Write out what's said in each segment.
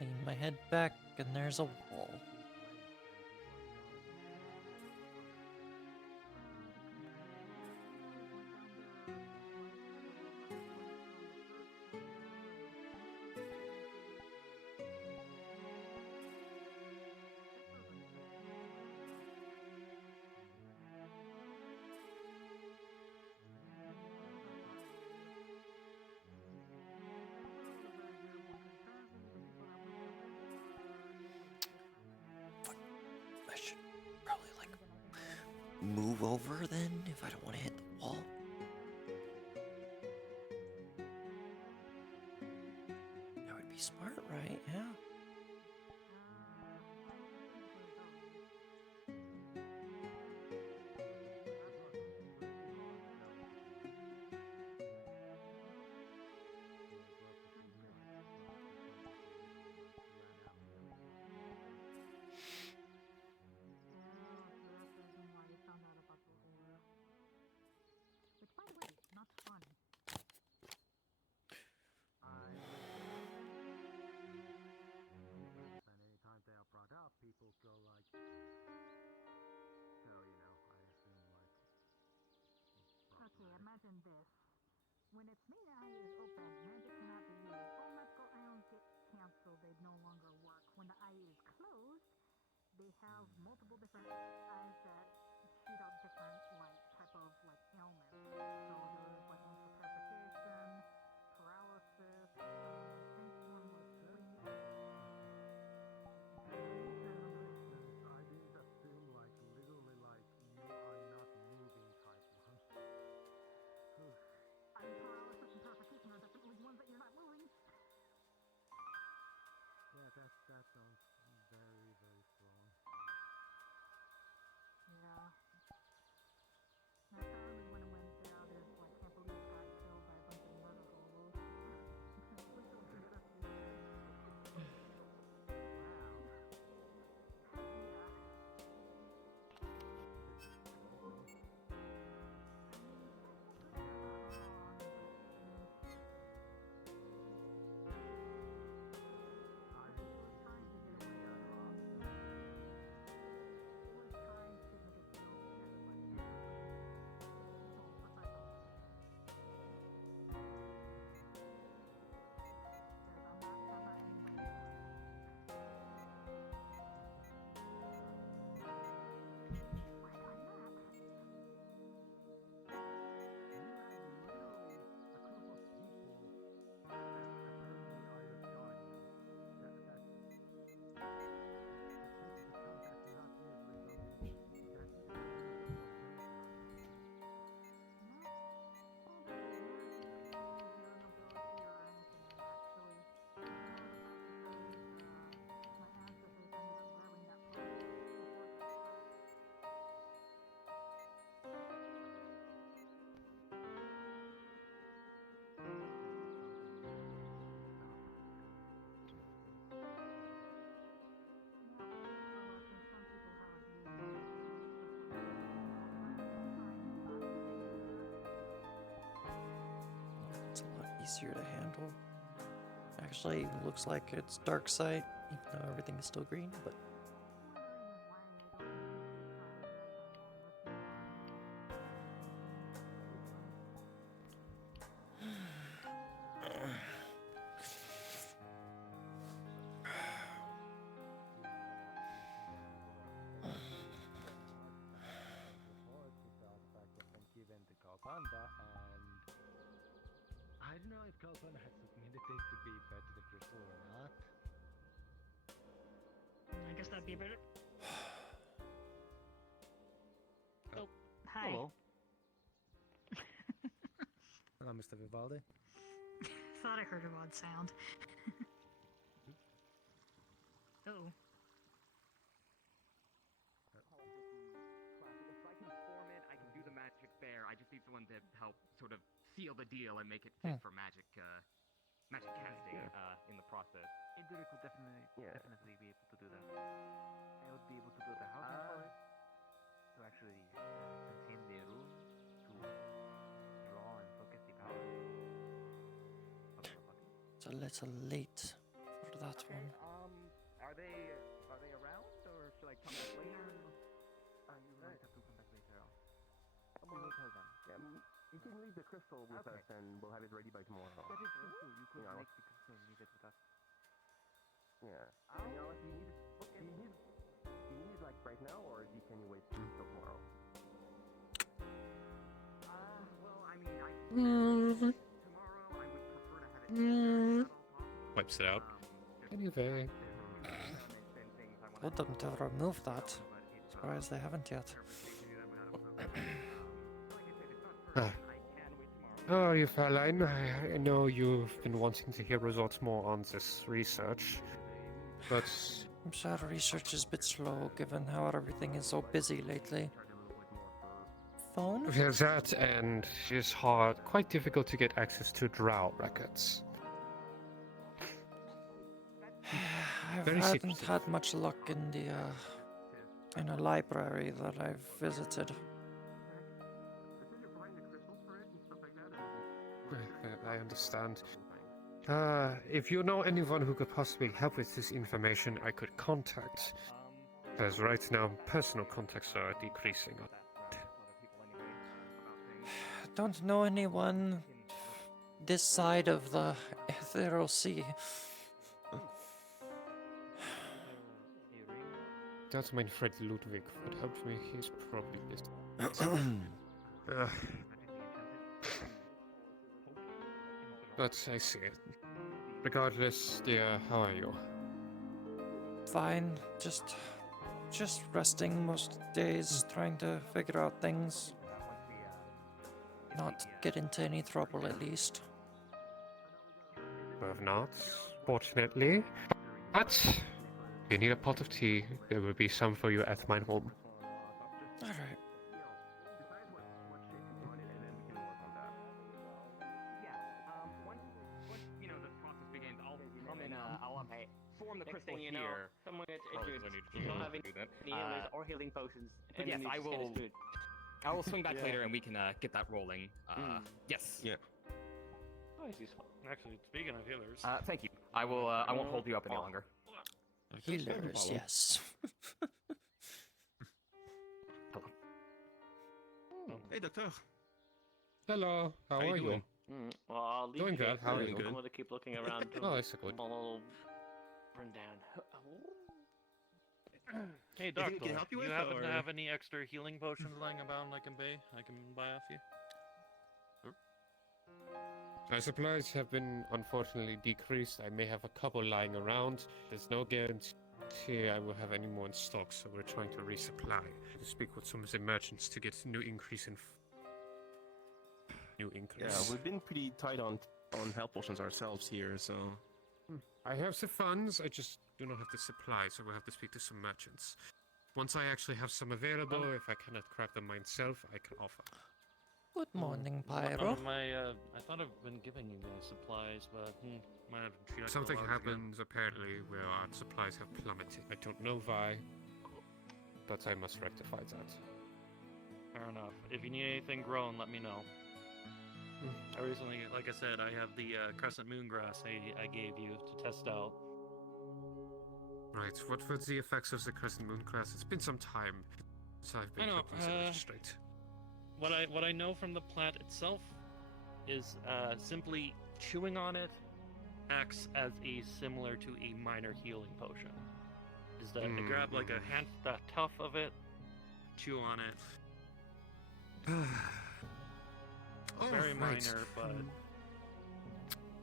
Lean my head back, and there's a wall. I should probably, like, move over then if I don't want to hit the wall. That would be smart, right? Yeah. People go like, so you know, I assume like. Okay, imagine this. When its main eye is open, magic cannot be used. All magical items get canceled; they no longer work. When the eye is closed, they have multiple different eyes that shoot out different like type of like ailments. So there's like one for purification, paralysis. I think one was sleep. I didn't assume like literally like you are not moving type one. I mean, paralysis and purification are definitely ones that you're not moving. Yeah, that sounds very, very strong. Yeah. Apparently when it went down, there's like, can't believe it got killed by a bunch of murder hobos. It's a lot easier to handle. Actually, looks like it's dark sight, even though everything is still green, but Given to Kalpanda, and I don't know if Kalpanda has submitted this to be fed to the crystal or not. I guess that'd be better. Oh, hi. Hello. Hello, Mr. Vivaldi. Thought I heard an odd sound. Oh. If I can form it, I can do the magic there. I just need someone to help sort of seal the deal and make it fit for magic casting in the process. Indrik would definitely be able to do that. I would be able to do the housing for it, to actually contain the room, to draw and focus the power of the body. so a little late for that one. Are they around, or should I come back later? You might have to come back later. We will tell them. Yeah, you can leave the crystal with us, and we'll have it ready by tomorrow. That is true too. You could make the crystal and leave it with us. Yeah. You know, do you need it like right now, or can you wait till tomorrow? Well, I mean, tomorrow I would prefer to have it. Wipes it out. Anyway. Told them to remove that. Surprised they haven't yet. Oh, you Fau'lad, I know you've been wanting to hear results more on this research, but I'm sure research is a bit slow given how everything is so busy lately. Phone? there's that, and it's quite difficult to get access to drow records. I Very haven't secretive. had much luck in a library that I've visited. I understand. If you know anyone who could possibly help with this information, I could contact. As right now, personal contacts are decreasing. Don't know anyone this side of the Ethereal Sea. That's my friend Ludwig would help me. He's probably busy. But I see it. Regardless, dear, how are you? Fine, just resting most days, trying to figure out things. Not get into any trouble at least. We have not, fortunately. But if you need a pot of tea, there will be some for you at my home. Alright. Once you know the process begins, I'll come in. I'll form the Next crystal thing you know, here. someone gets Probably injured. doesn't need to You don't have any do that. healers or healing potions. but And yes, then you I just get will- screwed. I will swing back Yeah. later and we can get that rolling. Yes. Yeah. Oh, it's useful. Actually, speaking of healers, Thank you. I will. I won't hold you up any longer. Healers, yes. Hey, Doctor. Hello, how are you? doing? Well, I'll leave Doing you good, guys how are to you? it. I'm going to keep looking around. Oh, it's good. A little rundown. Hey, think Doctor, we can help you with, happen or- to have any extra healing potions lying about I can buy off you? My supplies have been unfortunately decreased. I may have a couple lying around. There's no guarantee I will have any more in stock, so we're trying to resupply. To speak with some of the merchants to get new increase in. New increase. Yeah, we've been pretty tight on health potions ourselves here, so I have the funds, I just do not have the supplies, so we'll have to speak to some merchants. Once I actually have some available, if I cannot craft them myself, I can offer. Good morning, I Pyro. thought I've been giving you guys supplies, but might have to treat us Something a while ago. happens apparently where our supplies have plummeted. I don't know why, but I must rectify that. Fair enough. If you need anything grown, let me know. I recently, like I said, I have the crescent moon grass I gave you to test out. Right, what were the effects of the crescent moon class? It's been some time since I've been I know, kept on the magistrate. What I know from the plant itself is simply chewing on it acts as similar to a minor healing potion. Is that I grab like a tuft of it, chew on it. Very minor, but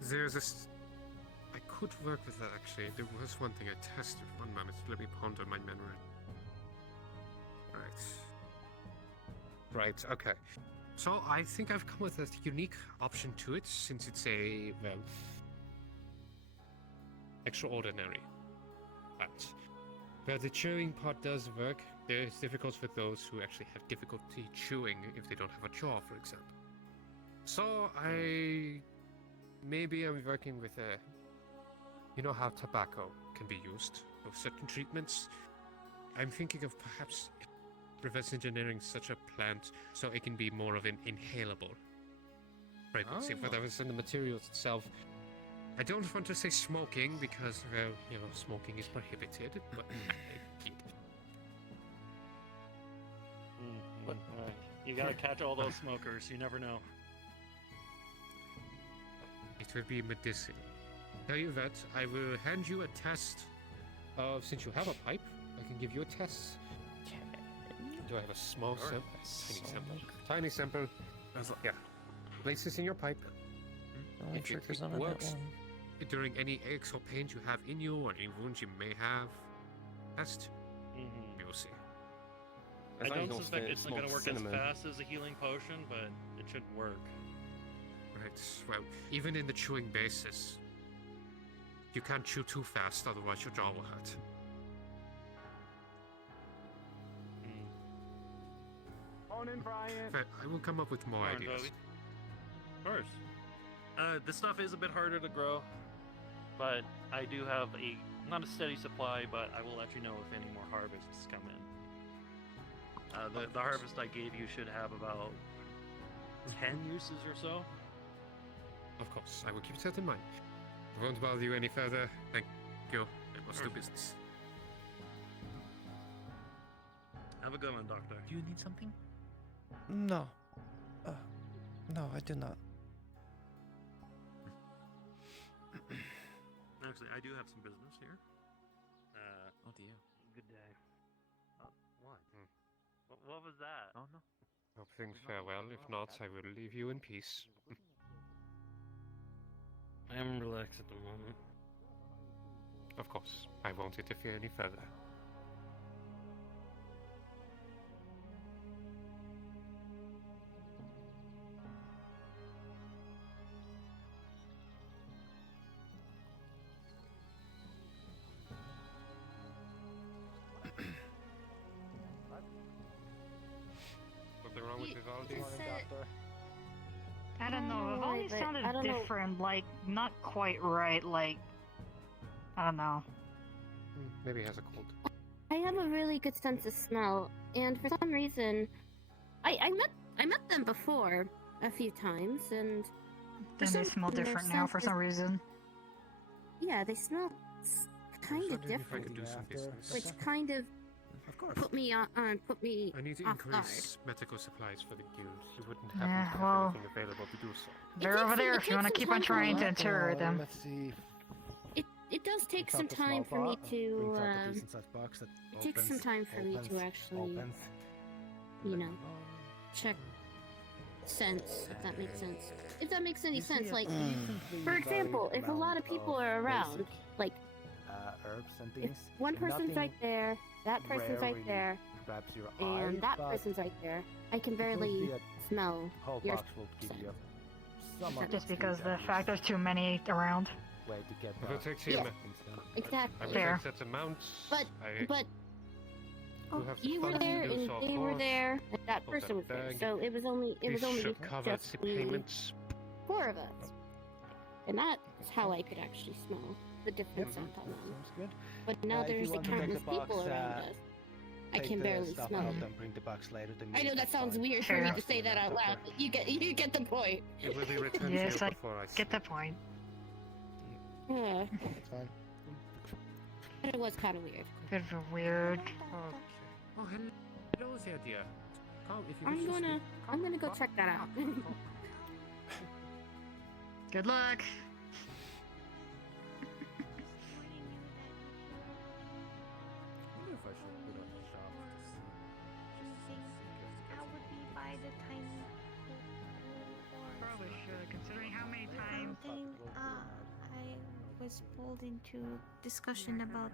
There's this. I could work with that actually. There was one thing I tested. One moment, let me ponder my memory. Right, okay. So I think I've come with a unique option to it, since it's a, well, extraordinary. But where the chewing part does work, there is difficulty for those who actually have difficulty chewing if they don't have a jaw, for example. So maybe I'm working with a, you know how tobacco can be used for certain treatments? I'm thinking of perhaps reverse engineering such a plant so it can be more of an inhalable fragrance. If that was in the materials itself, I don't want to say smoking because, well, you know, smoking is prohibited, but Alright. You gotta catch all those smokers, you never know. it will be medicine. Tell you that, I will hand you a test of, since you have a pipe, I can give you a test. Do I have a small sample? Tiny sample. Tiny sample. Yeah. Place this in your pipe. Only If it triggers on that works one. during any aches or pains you have in you or any wounds you may have, test. We will see. I As long as don't you suspect it's not smoke gonna work cinnamon. as fast as a healing potion, but it should work. Right, well, even in the chewing basis, you can't chew too fast, otherwise your jaw will hurt. On in, Brian. But I will come up with more Come on, ideas. Toby. Of course. This stuff is a bit harder to grow, but I do have not a steady supply, but I will let you know if any more harvests come in. The harvest I gave you should have about 10 uses or so. Of course, I will keep that in mind. I won't bother you any further. Thank you. I must do business. Have a good one, Doctor. Do you need something? No. No, I do not. Actually, I do have some business here. Oh dear. Good day. What? What was that? Oh no. Hope things fare well. If not, I will leave you in peace. I'm relaxed at the moment. Of course, I won't interfere any further. Something wrong with Vivaldi? I don't know. Vivaldi but sounded I don't know. different, like not quite right. Like I don't know. Maybe he has a cold. I have a really good sense of smell, and for some reason, I met them before a few times, and for Then they some smell reason, their different now for scent some is- reason. Yeah, they smell kind of Wondering if I different, could do some business. which kind of put me put me I need to off guard. increase medical supplies for the guild. You wouldn't happen Yeah, to have well- anything available to do so. They're takes over some- there it if you want to takes keep some on time trying for to me. inter them. Let's see. It does take Picks some up a small time for me box, to brings out a decent-sized box that it takes some time for me to actually, opens. you know, check sense, if that makes sense. If that makes any sense, like, for example, if a lot of people are around, like, herbs and if things. one person's nothing right there, that person's right really there, grabs your and eye, that but person's right there, I can it would barely be a smell whole your box will give scent. you some Just because at the fact there's least too many around. way to get If it takes him, Yeah. things done. I Exactly. will Fair. take that amount. But You have you were funds to there, do and so, of they were course. there, and that Hold person that was there. bag. So it was only This should cover just the we payments. 4 of us, and that's how I could actually smell the difference sometimes. Sounds good. But now If you there's want to take countless the people box, around us. I Take can the barely stuff smell. out and bring the box later to me. I know that That's sounds fine. weird for me Fair. to say that out loud, but you get the point. It will be returned Yes, to you I before I get the point. Yeah, That's fine. but it was kind of weird. Bit of a weird. Oh, hello there, dear. Come, if you wish to speak. I'm gonna go check that out. Good luck. I wonder if I should put up a shop to see. That would be by the tiny Probably should, considering how many times. something. I was pulled into discussion about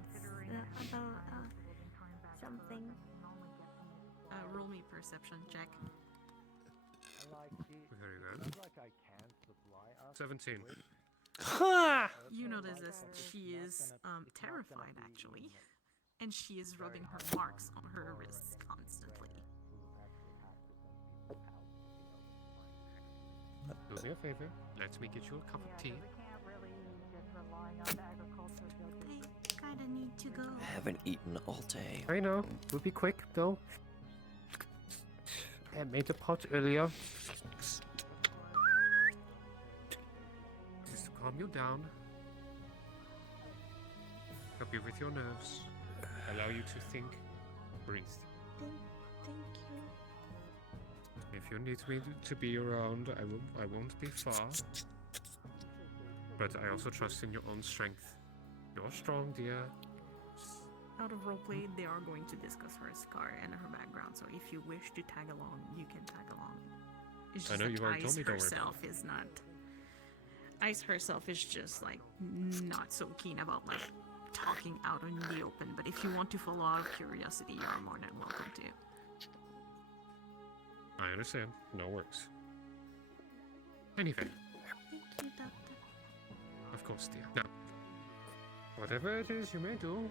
something. Roll me perception check. Very good. Sounds like I can't supply us 17. with- You notice as she is terrified actually, and she is rubbing her marks on her wrists constantly. Do me a favor. Let me get you a cup of tea. I kinda need to go. I haven't eaten all day. I know. We'll be quick, though. I made a pot earlier. Just to calm you down. you with your nerves, allow you to think, breathe. Thank you. If you need me to be around, I won't be far. But I also trust in your own strength. You're strong, dear. Out of roleplay, they are going to discuss her scar and her background, so if you wish to tag along, you can tag along. It's just I know that you've already told Ice me, don't worry about herself is not... Ice herself is just, like, not so keen about, like, talking out in the open, but if you want to follow out of curiosity, you are more than welcome to. I understand. No worries. Anyway. Thank you, Doctor. Of course, dear. Now, whatever it is you may do,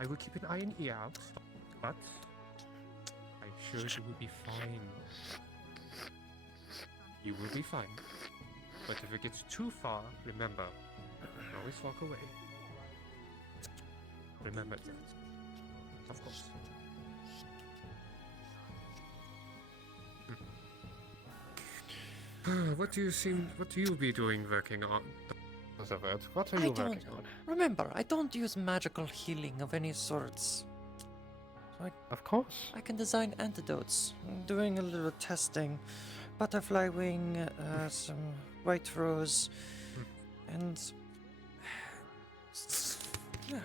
I will keep an eye and ear out, but I'm sure you will be fine. You will be fine. But if it gets too far, remember, always walk away. Remember that. Of course. What do you be doing working on? What are you working on? Remember, I don't use magical healing of any sorts. So Of course. I can design antidotes. I'm doing a little testing. Butterfly wing, some white rose, and yeah,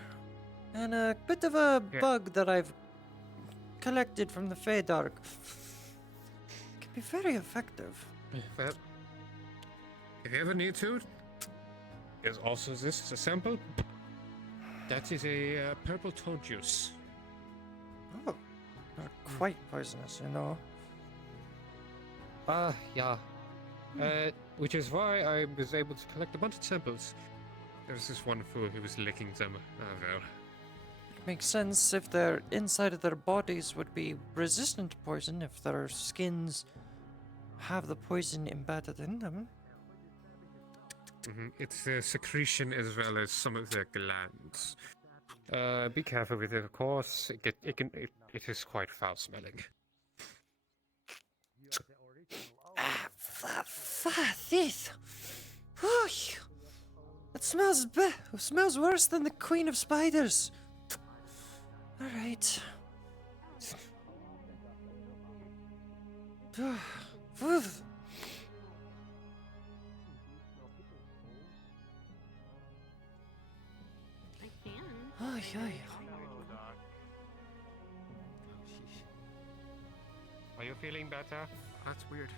and a bit of a bug that I've collected from the Feydark. Can be very effective. Well, if you ever need to, there's also this as a sample. That is a purple toad juice. Oh, not quite poisonous, you know. Yeah. Which is why I was able to collect a bunch of samples. There was this one fool who was licking them. Well. It makes sense if their inside of their bodies would be resistant to poison if their skins have the poison embedded in them. It's their secretion as well as some of their glands. Be careful with it, of course. It is quite foul smelling. This. It smells worse than the Queen of Spiders. All right. I can. Oh, yeah. Are you feeling better? That's weird.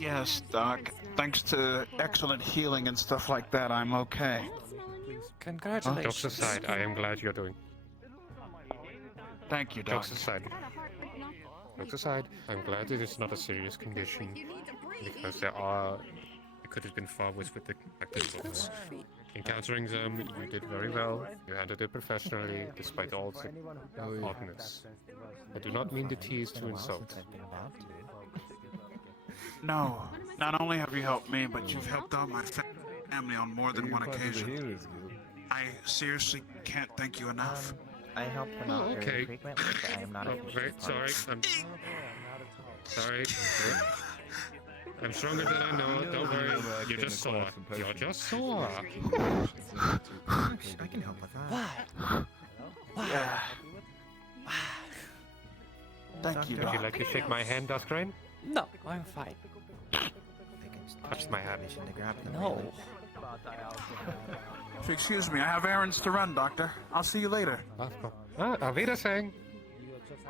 Yes, Doc. Thanks to excellent healing and stuff like that, I'm okay. Congratulations. Jokes aside, I am glad you're doing. Thank you, Doc. Jokes aside. Jokes aside, I'm glad it is not a serious condition, because it could have been far worse with the active books. Encountering them, you did very well. You handled it professionally, despite all the oddness. I do not mean to tease to insult. No, not only have you helped me, but you've helped out my family on more than one occasion. I seriously can't thank you enough. I help them out very frequently, but I am not a Sorry. Sorry. I'm stronger than I know. Don't worry. You're just sore. You're just sore. I can help with that. Yeah. Thank you, Would Doc. you like to shake my hand, Duskrain? No, I'm fine. Touch my hand. No. Excuse me, I have errands to run, Doctor. I'll see you later. Auf Wiedersehen.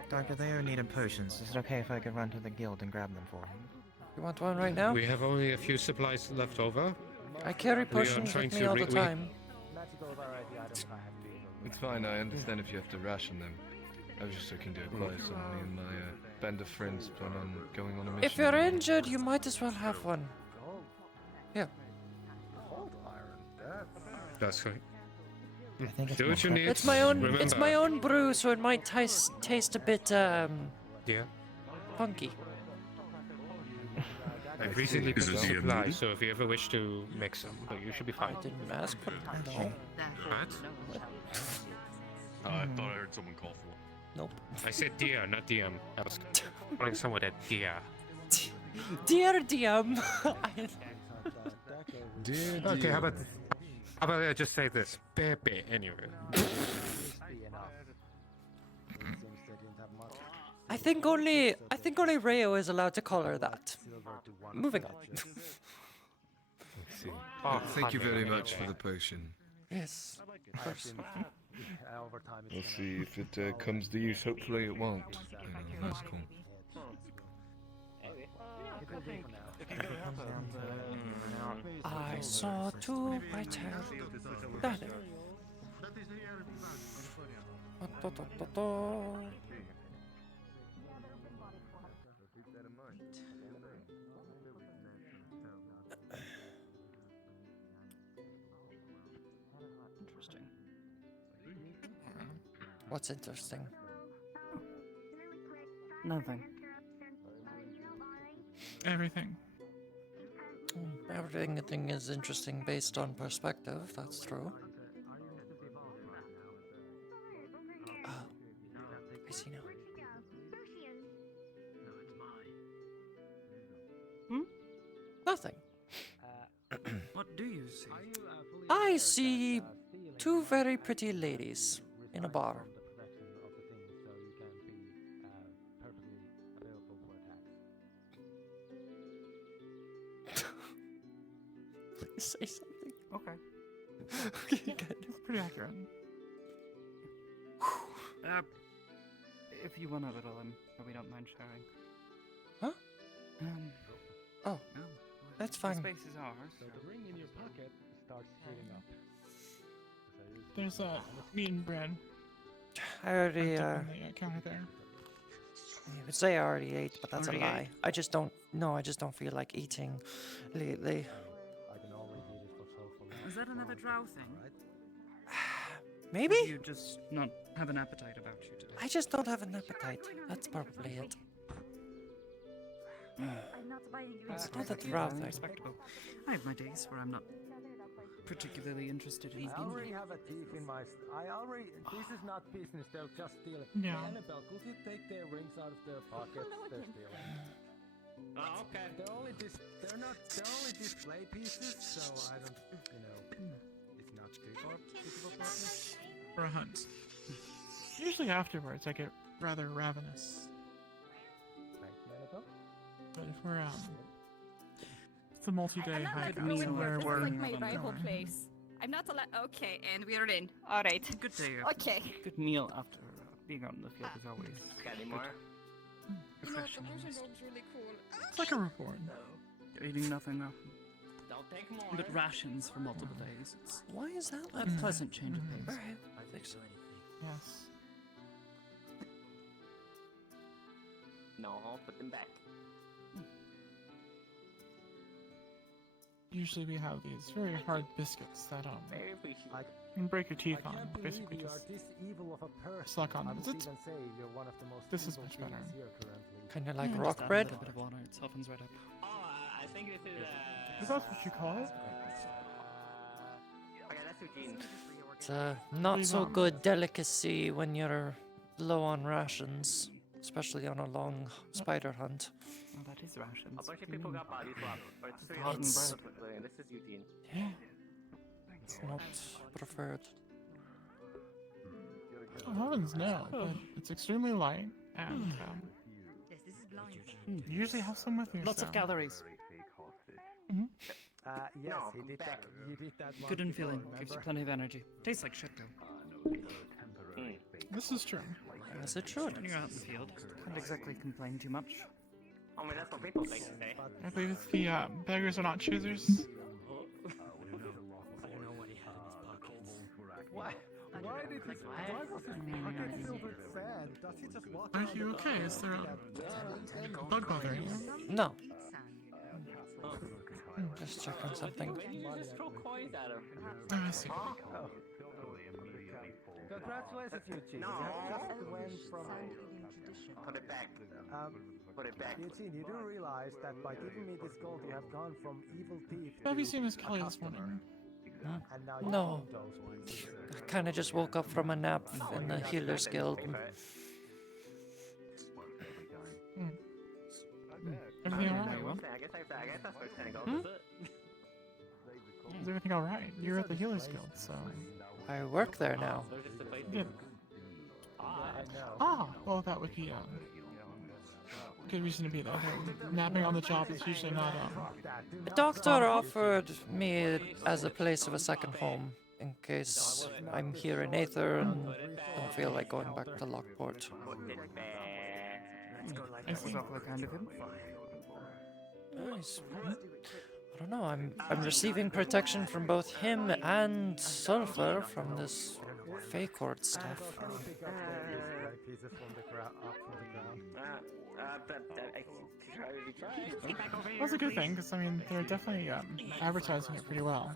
Doctor, they are needing potions. Is it okay if I could run to the guild and grab them for him? You want one right now? We have only a few supplies left over. I carry potions with me all the time. It's fine, I understand if you have to ration them. I was just looking to acquire some. Me and my band of friends plan on going on a mission. If you're injured, you might as well have one. Yeah. That's right. I think it's Do what you need. It's my own. Remember. It's my own brew, so it might taste a bit Yeah. funky. I recently put some supplies, so if you ever wish to make some, you should be fine. I didn't ask for it. No. What? I thought I heard someone call for one. Nope. I said dear, not DM. I was calling someone a dear. Dear DM. Dear, Okay, how about How about I just say this? Pepe, anyway. I think only Rayo is allowed to call her that. Moving on. Let's see. Oh, Thank you very honey, much for anyway. the potion. Yes, of course. We'll see if it comes to use. Hopefully it won't. That's cool. I saw two white-haired daddy. Interesting. What's interesting? Nothing. Everything. Everything is interesting based on perspective, that's true. Oh, I see now. Nothing. What do you see? I see two very pretty ladies in a bar. Please say something. Okay. Okay, Yeah, good. it's pretty accurate. If you want a little, we don't mind sharing. Huh? Oh, No. that's The fine. space is ours. The ring in your pocket starts heating up. There's meat and bread. I already, on the counter there. you would say I already ate, but that's Already a lie. I just don't feel like eating lately. I can only eat it for so long. Is that another drow thing? Maybe? Or do you just not have an appetite about you today? I just don't have an appetite. That's probably it. It's not a drow thing. Respectable. I have my days where I'm not particularly interested in I eating. already have a thief in my. This is not business. They'll just steal it. Yeah. Hey, Annabelle, could you take their rings out of their pockets? They're stealing. Oh, okay. They're only display pieces, so I don't. It's not street art. For a hunt. Usually afterwards, I get rather ravenous. Thank you, Annabelle. But if we're it's a multi-day hike where we're like my rival going. place. I'm not allowed. Okay, and we're in. All right. Good day. Okay. Good meal after being out in the field is always Got any more? You know, the ocean road's really cool. It's like a reward. You're eating nothing though. Don't take more. But rations for multiple days. It's Why is that a like that? pleasant change of pace. Alright, I think so. Yes. No, put them back. Usually we have these very hard biscuits that Very appreciated. you can break your teeth on. Basically you are just this evil of a person. suck on I them. would even say you're one of the most This is evil much better. beings here currently. Kind of like Just rock add bread. A little bit of water. It softens right up. Oh, I think this is. Is that what you call it? Okay, that's Eugene. It's a not so good delicacy when you're low on rations, especially on a long spider hunt. Oh, that is rations. A bunch of people got body swapped. Or Just three hot and others. bread. This is Eugene. Yeah, it's not preferred. Oh, heavens no, but it's extremely light and Yes, this is blind. you usually have some with you. Lots of so- calories. Mhm. Yes, No, he did that. You did that. Good once and feeling. before, Gives you remember? plenty of energy. Tastes like shit though. This is true. Yes, it should. When you're out in the field, can't exactly complain too much. I mean, that's what people think to say. I believe it's the beggars are not choosers. Why? Why did he? Why was his pocket filled with sand? Does he just walk Are around you the okay? park Is there like a bug bothering you? No. Just checking something. When you just throw coins at him. Oh, I see. Congratulations, Eugene. No. You just went from. Put it back. Put it back. Eugene, you do realize that by giving me this gold, you have gone from evil thief Have you to seen Miss a Kelly this customer. morning? And now you No. own those ones. I kind of just woke up from a nap in the Healer's Guild. Everything alright? I guess that's where it's gonna go. Is everything alright? You're at the Healers Guild, so... I work there now. Yeah. Ah, well, that would be a good reason to be there. Napping on the job is usually not The doctor offered me as a place of a second home in case I'm here in Aether and don't feel like going back to Lockport. I see. Kind of him. Nice. I don't know. I'm receiving protection from both him and Sulfur from this Feycord stuff. That's a good thing, because, I mean, they're definitely advertising it pretty well.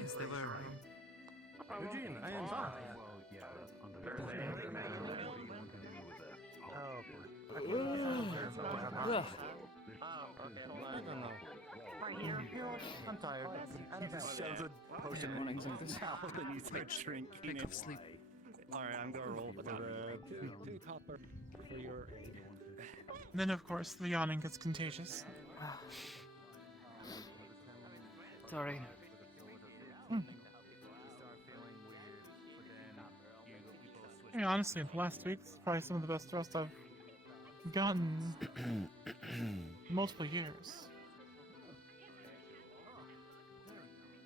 Yes, they were. Eugene, I am back. I'm tired. And this shows a potion running something out and you start shrinking. Pick up sleep. Alright, I'm gonna roll for two copper for your aid. Then, of course, the yawning gets contagious. Sorry. I mean, honestly, the last week's probably some of the best rest I've gotten in multiple years.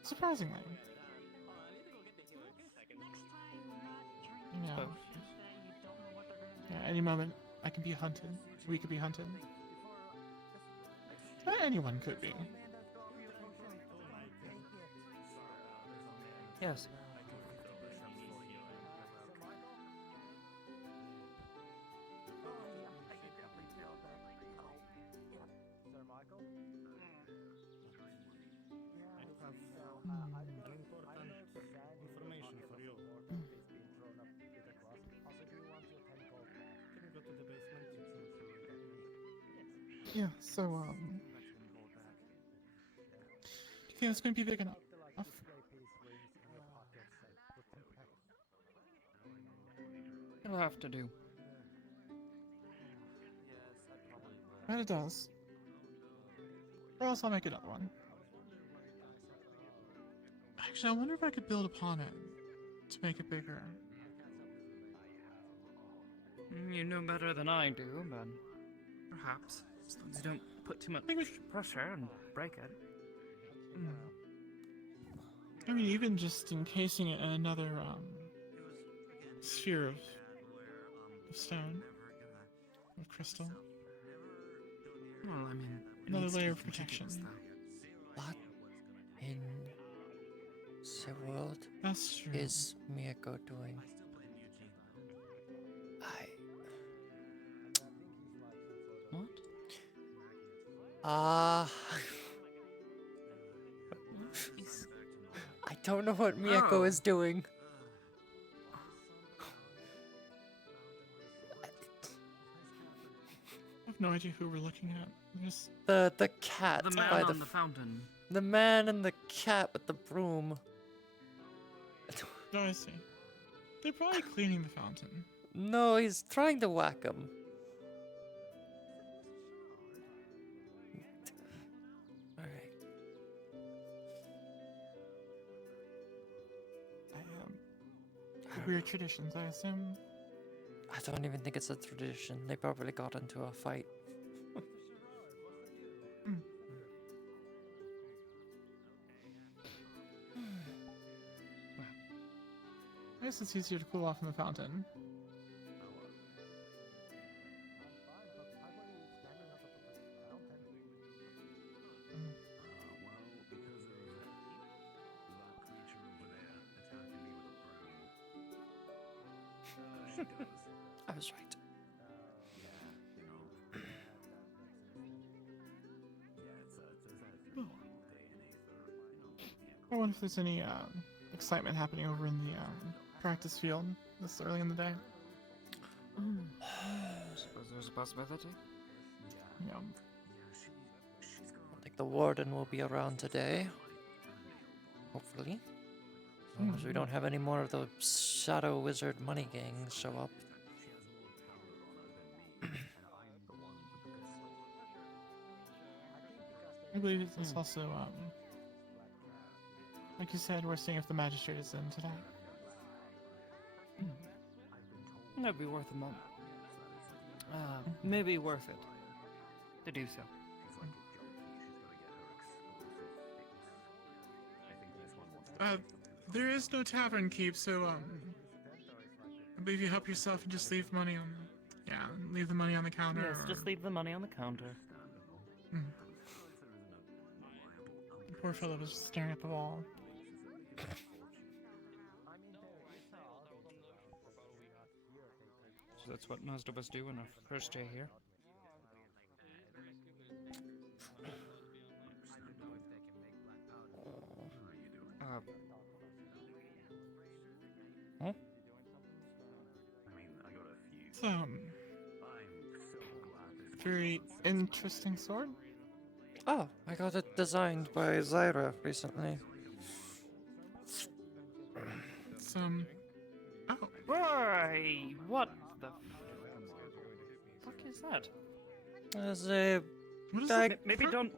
Surprisingly. Yeah. Yeah, any moment I can be hunted. We could be hunted. Anyone could be. Yes. Information for you. Yeah, so, do you think it's going to be big enough? It'll have to do. And it does. Or else I'll make another one. Actually, I wonder if I could build upon it to make it bigger. You know better than I do, but perhaps. As long as you don't put too much pressure and break it. I mean, even just encasing it in another, sphere of stone. Of crystal. Well, I mean... Another layer of protection. What in the world That's true. is Miyako doing? What? I don't know what Miyako is doing. I have no idea who we're looking at. Just The cat The man by on the fountain. The man and the cat with the broom. Oh, I see. They're probably cleaning the fountain. No, he's trying to whack him. Alright. Weird traditions, I assume. I don't even think it's a tradition. They probably got into a fight. I guess it's easier to cool off in the fountain. I was right. I wonder if there's any excitement happening over in the practice field this early in the day. Suppose there's a possibility. Yeah. I think the warden will be around today. Hopefully. As long as we don't have any more of the shadow wizard money gangs show up. I believe it's also, like you said, we're seeing if the magistrate is in today. That'd be worth a moment. Maybe worth it to do so. There is no tavern keep, so, I believe you help yourself and just leave money on, leave the money on the counter. Yes, just leave the money on the counter. The poor fellow was just staring at the wall. So that's what most of us do on our first day here. It's, very interesting sword. Oh, I got it designed by Zyra recently. It's, oh. Boy, what the fuck is that? As a... Maybe don't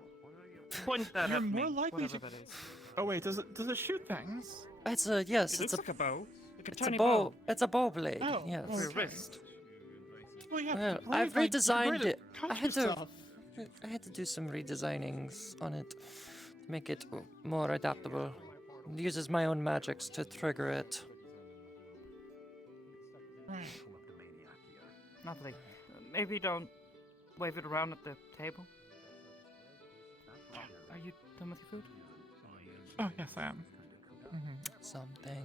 point that You're at me, more likely whatever to... that is. Oh wait, does it shoot things? It's a, yes, It it's a... looks like a bow. Like a It's a tiny bow. It's a bow blade. Oh, yes. For your okay. wrist. Well, yeah, Well, right, I've like, redesigned right, it. cut I had to. yourself. I had to do some redesignings on it to make it more adaptable. It uses my own magics to trigger it. Right. Lovely. Maybe don't wave it around at the table. Are you done with your food? Oh yes, I am. Something.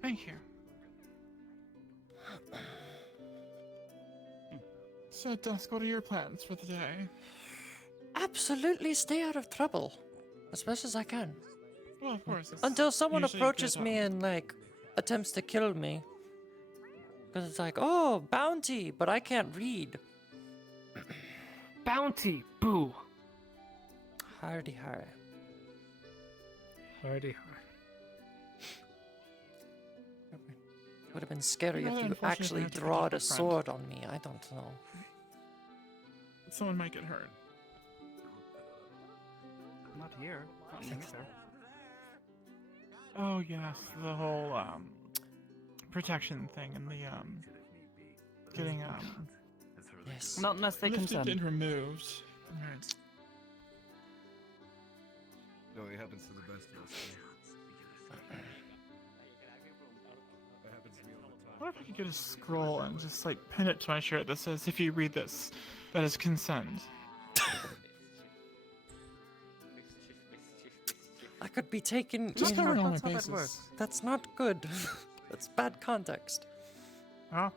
Thank you. So, Dusk, what are your plans for the day? Absolutely stay out of trouble. As best as I can. Well, of course. it's Until someone usually approaches good, me and, like, attempts to kill me. Because it's like, oh, bounty, but I can't read. Bounty! Boo! Hardy har. Hardy. Would have been scary Well, if you unfortunately, actually I have to drawed a protect my friend. sword on me. I don't know. Someone might get hurt. Not here. Not in Aether. Oh yes, the whole protection thing and the getting Yes. Not unless they lifted consent. and removed. Right. No, it happens to the best of us. That happens to me all the time. What if I could get a scroll and just like pin it to my shirt that says, "If you read this, that is consent." I could be taken Just in. covering all my That's how that bases. works. That's not good. That's bad context. Oh.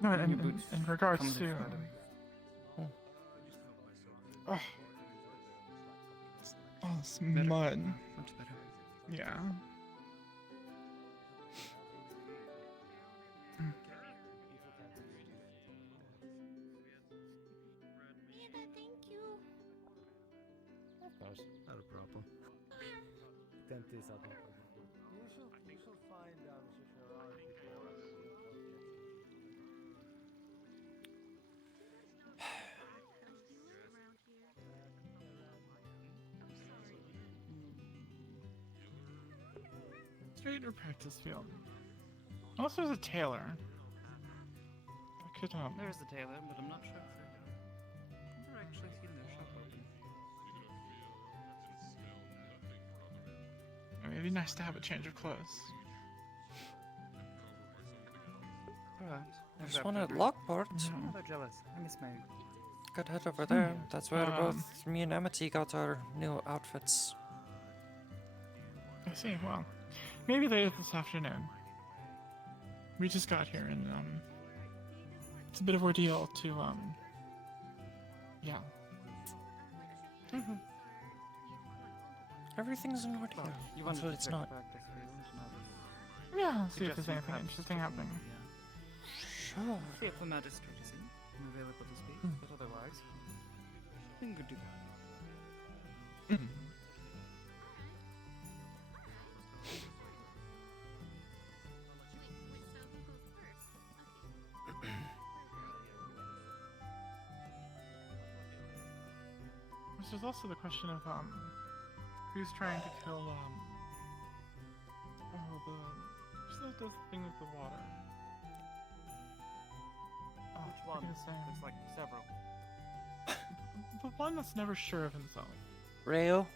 No, in regards to. Oh, it's mud. Much better. Yeah. Thank you. Of course, not a problem. You should find Shishara before. Straight or practice field. Unless there's a tailor. I could There's the tailor, but I'm not sure if I've never actually seen their shop open. It'd be nice to have a change of clothes. Perhaps. There's one at Lockport. Oh, they're jealous. I miss my... Could head over there. That's where Um, both me and Amity got our new outfits. I see. Well, maybe later this afternoon. We just got here, and it's a bit of ordeal to yeah. Everything's in order You wanted until to it's check not. back this field, Yeah. See if there's Suggesting anything perhaps interesting happening. Sure. See if the magistrate is in and available to speak, but otherwise, we can go do that. Mhm. There's also the question of who's trying to kill who's that does the thing with the water? Oh, Which one? forget his name. There's like several. The one that's never sure of himself. Rayo?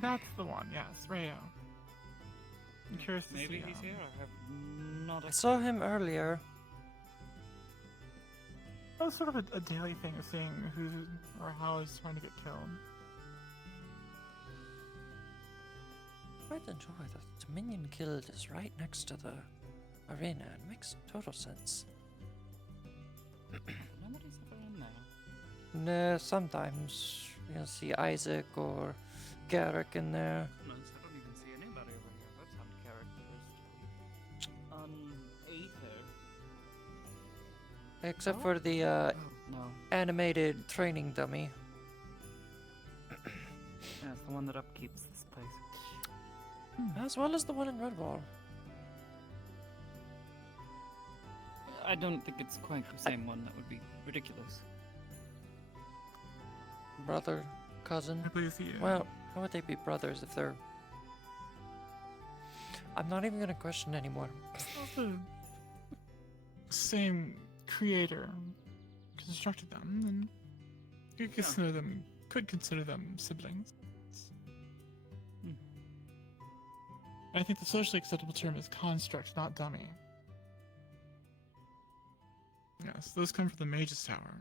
That's the one, yes, Rayo. I'm curious to Maybe see. he's here. I have not. I saw him earlier. That was sort of a daily thing of seeing who or how he's trying to get killed. Quite enjoy that the Dominion Guild is right next to the arena. It makes total sense. Nobody's ever in there. Nah, sometimes you'll see Isaac or Garrick in there. I don't even see anybody over here. That's uncharacteristic. Aether. Except Oh? for the No. animated training dummy. Yeah, it's the one that upkeeps this place. As well as the one in Redwall. I don't think it's quite the same one. That would be ridiculous. Brother, cousin. I believe the, Well, how would they be brothers if they're... I'm not even gonna question anymore. the same creator constructed them, then you could consider them siblings. I think the socially acceptable term is construct, not dummy. Yes, those come from the Mage's Tower.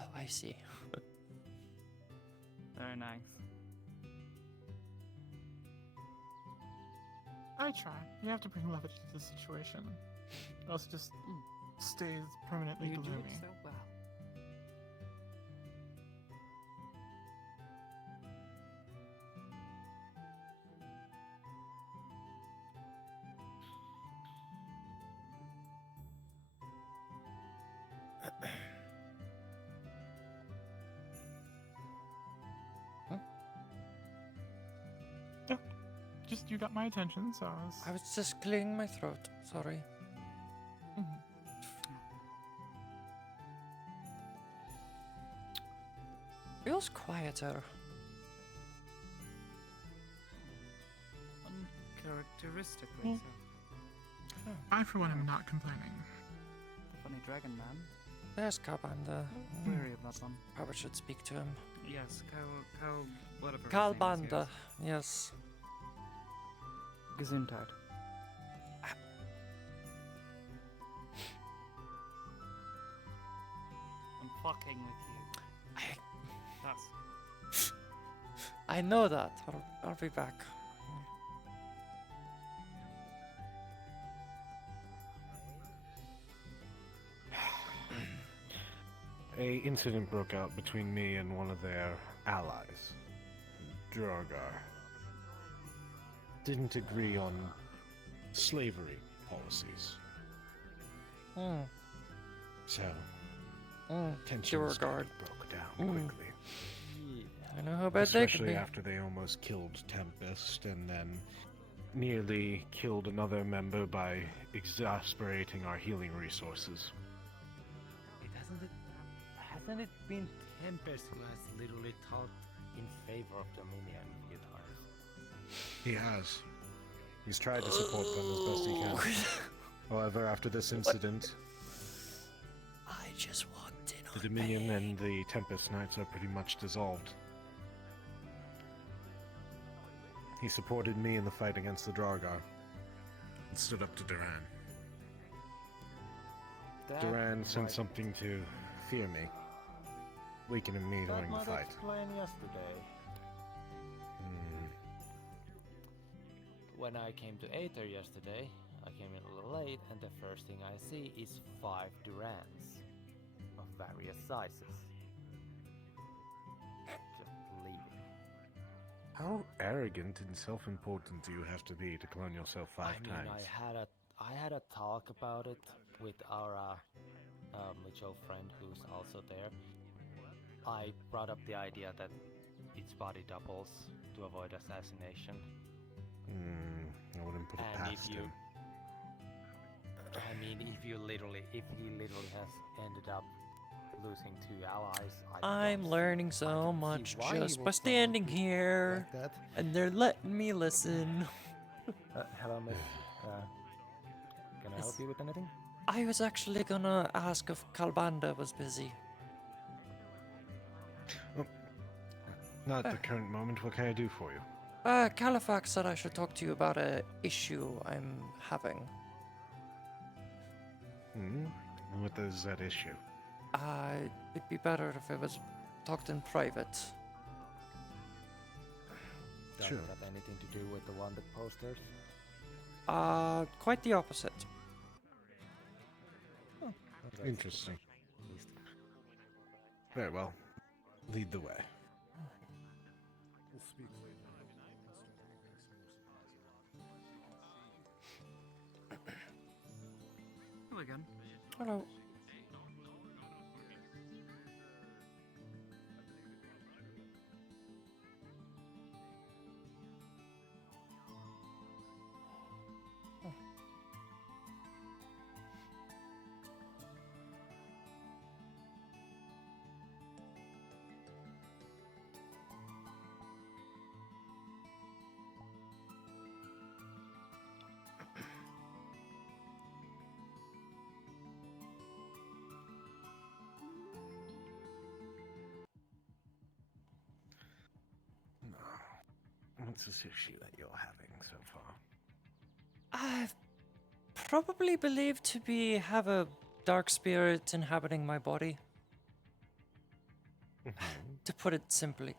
Oh, I see. Very nice. I try. You have to bring levity to the situation. Or else it just stays permanently You do gloomy. it so well. Just you got my attention, so I was just clearing my throat. Sorry. Feels quieter. Uncharacteristically Hmm. so. I, for one, am not complaining. The funny dragon man. There's Kalbanda. Wary of that one. Probably should speak to him. Yes, Kal, whatever. his name is, Kalbanda, yes. Gesundheit. I'm fucking with you. That's. I know that. I'll be back. A incident broke out between me and one of their allies, Drogar. Didn't agree on slavery policies. So, tensions kind of broke down quickly. I know how bad they can Especially be. after they almost killed Tempest and then nearly killed another member by exasperating our healing resources. Hasn't it been Tempest who has literally talked in favor of Dominion a few times? He has. He's tried to support them as best he can. However, after this incident, I just walked in the Dominion and the Tempest Knights are pretty much dissolved. He supported me in the fight against the Dragar and stood up to Duran. Duran sent something to fear me, weakening me That during the might fight. explain yesterday. When I came to Aether yesterday, I came in a little late, and the first thing I see is 5 Durans of various sizes. Just leaving. How arrogant and self-important do you have to be to clone yourself 5 I mean, times? I had a talk about it with our mutual friend who's also there, I brought up the idea that its body doubles to avoid assassination. I wouldn't put it And past if you, him. I mean, if he literally has ended up losing 2 allies, I'm learning so much why he just would by standing probably here, like that. and they're letting me listen. Hello, miss. Can I help you with anything? I was actually gonna ask if Kalbanda was busy. Not at the current moment. What can I do for you? Califax said I should talk to you about a issue I'm having. What is that issue? It'd be better if it was talked in private. Does Sure. it have anything to do with the wanted posters? Quite the opposite. Interesting. Very well. Lead the way. Hello again. Hello. What's this issue that you're having so far? I've probably believed to have a dark spirit inhabiting my body. To put it simply,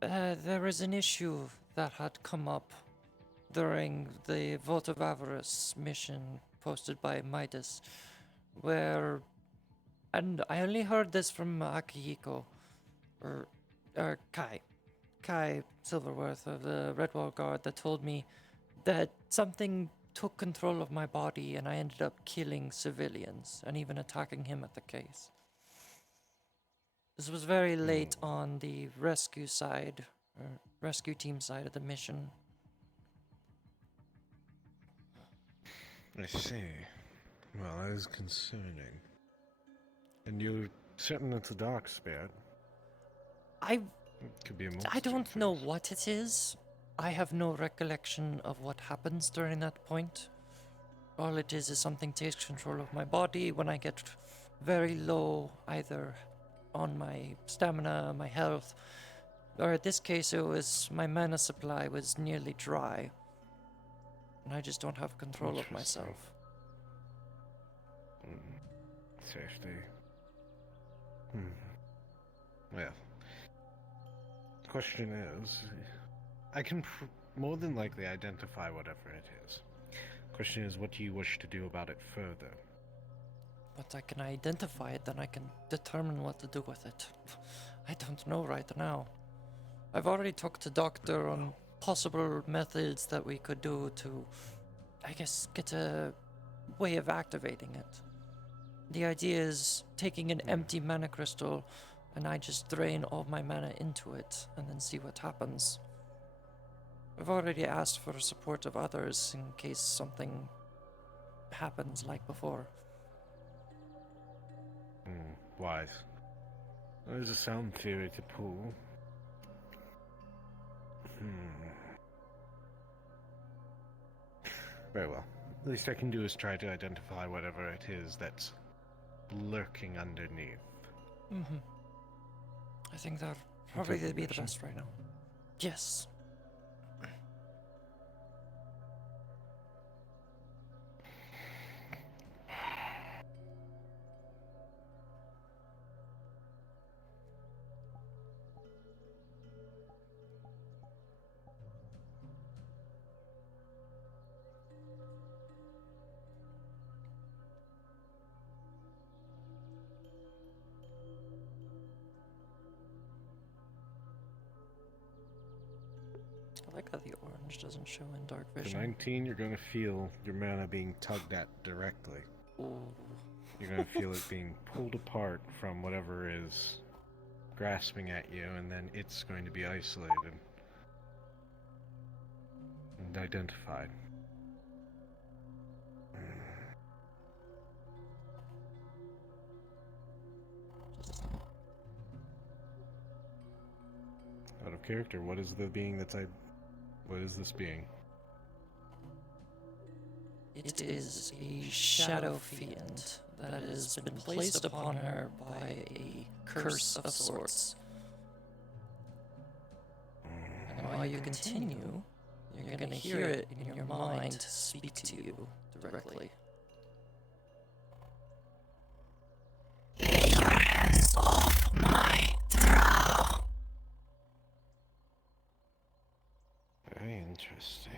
there is an issue that had come up during the Vote of Avarice mission posted by Midas, where, and I only heard this from Akihiko, or Kai Silverworth of the Redwall Guard, that told me that something took control of my body and I ended up killing civilians and even attacking him at the case. This was very late on the rescue side, or rescue team side of the mission. I see. Well, that is concerning. And you're certain it's a dark spirit? Could be a monster. I don't know what it is. I have no recollection of what happens during that point. All it is something takes control of my body when I get very low, either on my stamina, my health, or in this case it was my mana supply was nearly dry. And I just don't have control of myself. Safety. Well, the question is, I can more than likely identify whatever it is. Question is, what do you wish to do about it further? But I can identify it, then I can determine what to do with it. I don't know right now. I've already talked to Doctor on possible methods that we could do to, I guess, get a way of activating it. The idea is taking an empty mana crystal and I just drain all my mana into it and then see what happens. I've already asked for the support of others in case something happens like before. Wise. There's a sound theory to pull. Very well. The least I can do is try to identify whatever it is that's lurking underneath. I think that probably would be the best right now. Yes. I like how the orange doesn't show in dark For vision. 19, you're going to feel your mana being tugged at directly. You're gonna feel it being pulled apart from whatever is grasping at you, and then it's going to be isolated and identified. Out of character, what is the being that's what is this being? It is a shadow fiend that has been placed upon her by a curse of sorts. And while you continue, you're going to hear it in your mind speak to you directly. Take your hands off my throat. Very interesting.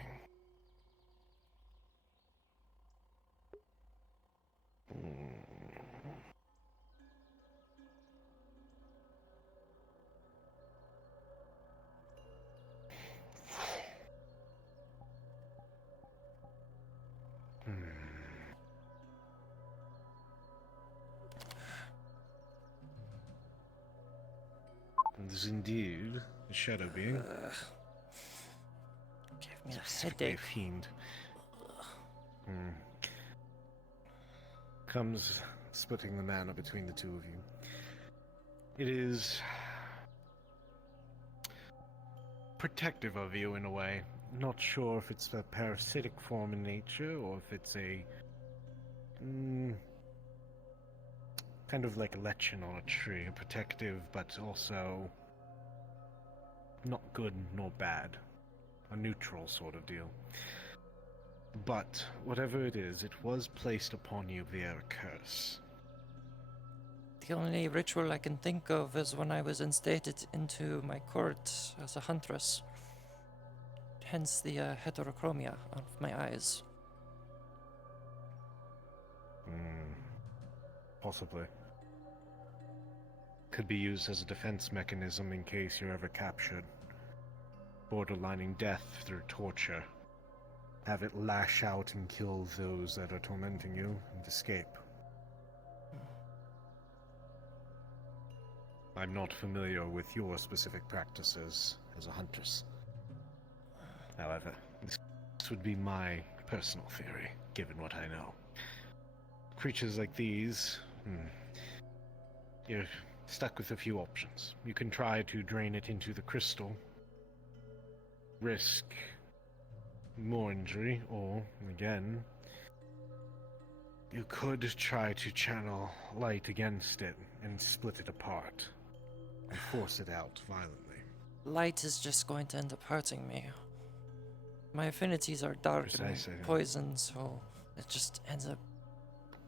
This is indeed a shadow being. Give me a Specifically headache. a fiend. Comes splitting the mana between the two of you. It is protective of you in a way. Not sure if it's a parasitic form in nature or if it's a kind of like a lichen on a tree, protective but also not good nor bad, a neutral sort of deal. But whatever it is, it was placed upon you via a curse. The only ritual I can think of is when I was instated into my court as a huntress. Hence the heterochromia of my eyes. Possibly. Could be used as a defense mechanism in case you're ever captured. Borderlining death through torture. Have it lash out and kill those that are tormenting you and escape. I'm not familiar with your specific practices as a huntress. However, this would be my personal theory, given what I know. Creatures like these, you're stuck with a few options. You can try to drain it into the crystal, risk more injury, or, again, you could try to channel light against it and split it apart and force it out violently. Light is just going to end up hurting me. My affinities are dark Precisely. and poison, so it just ends up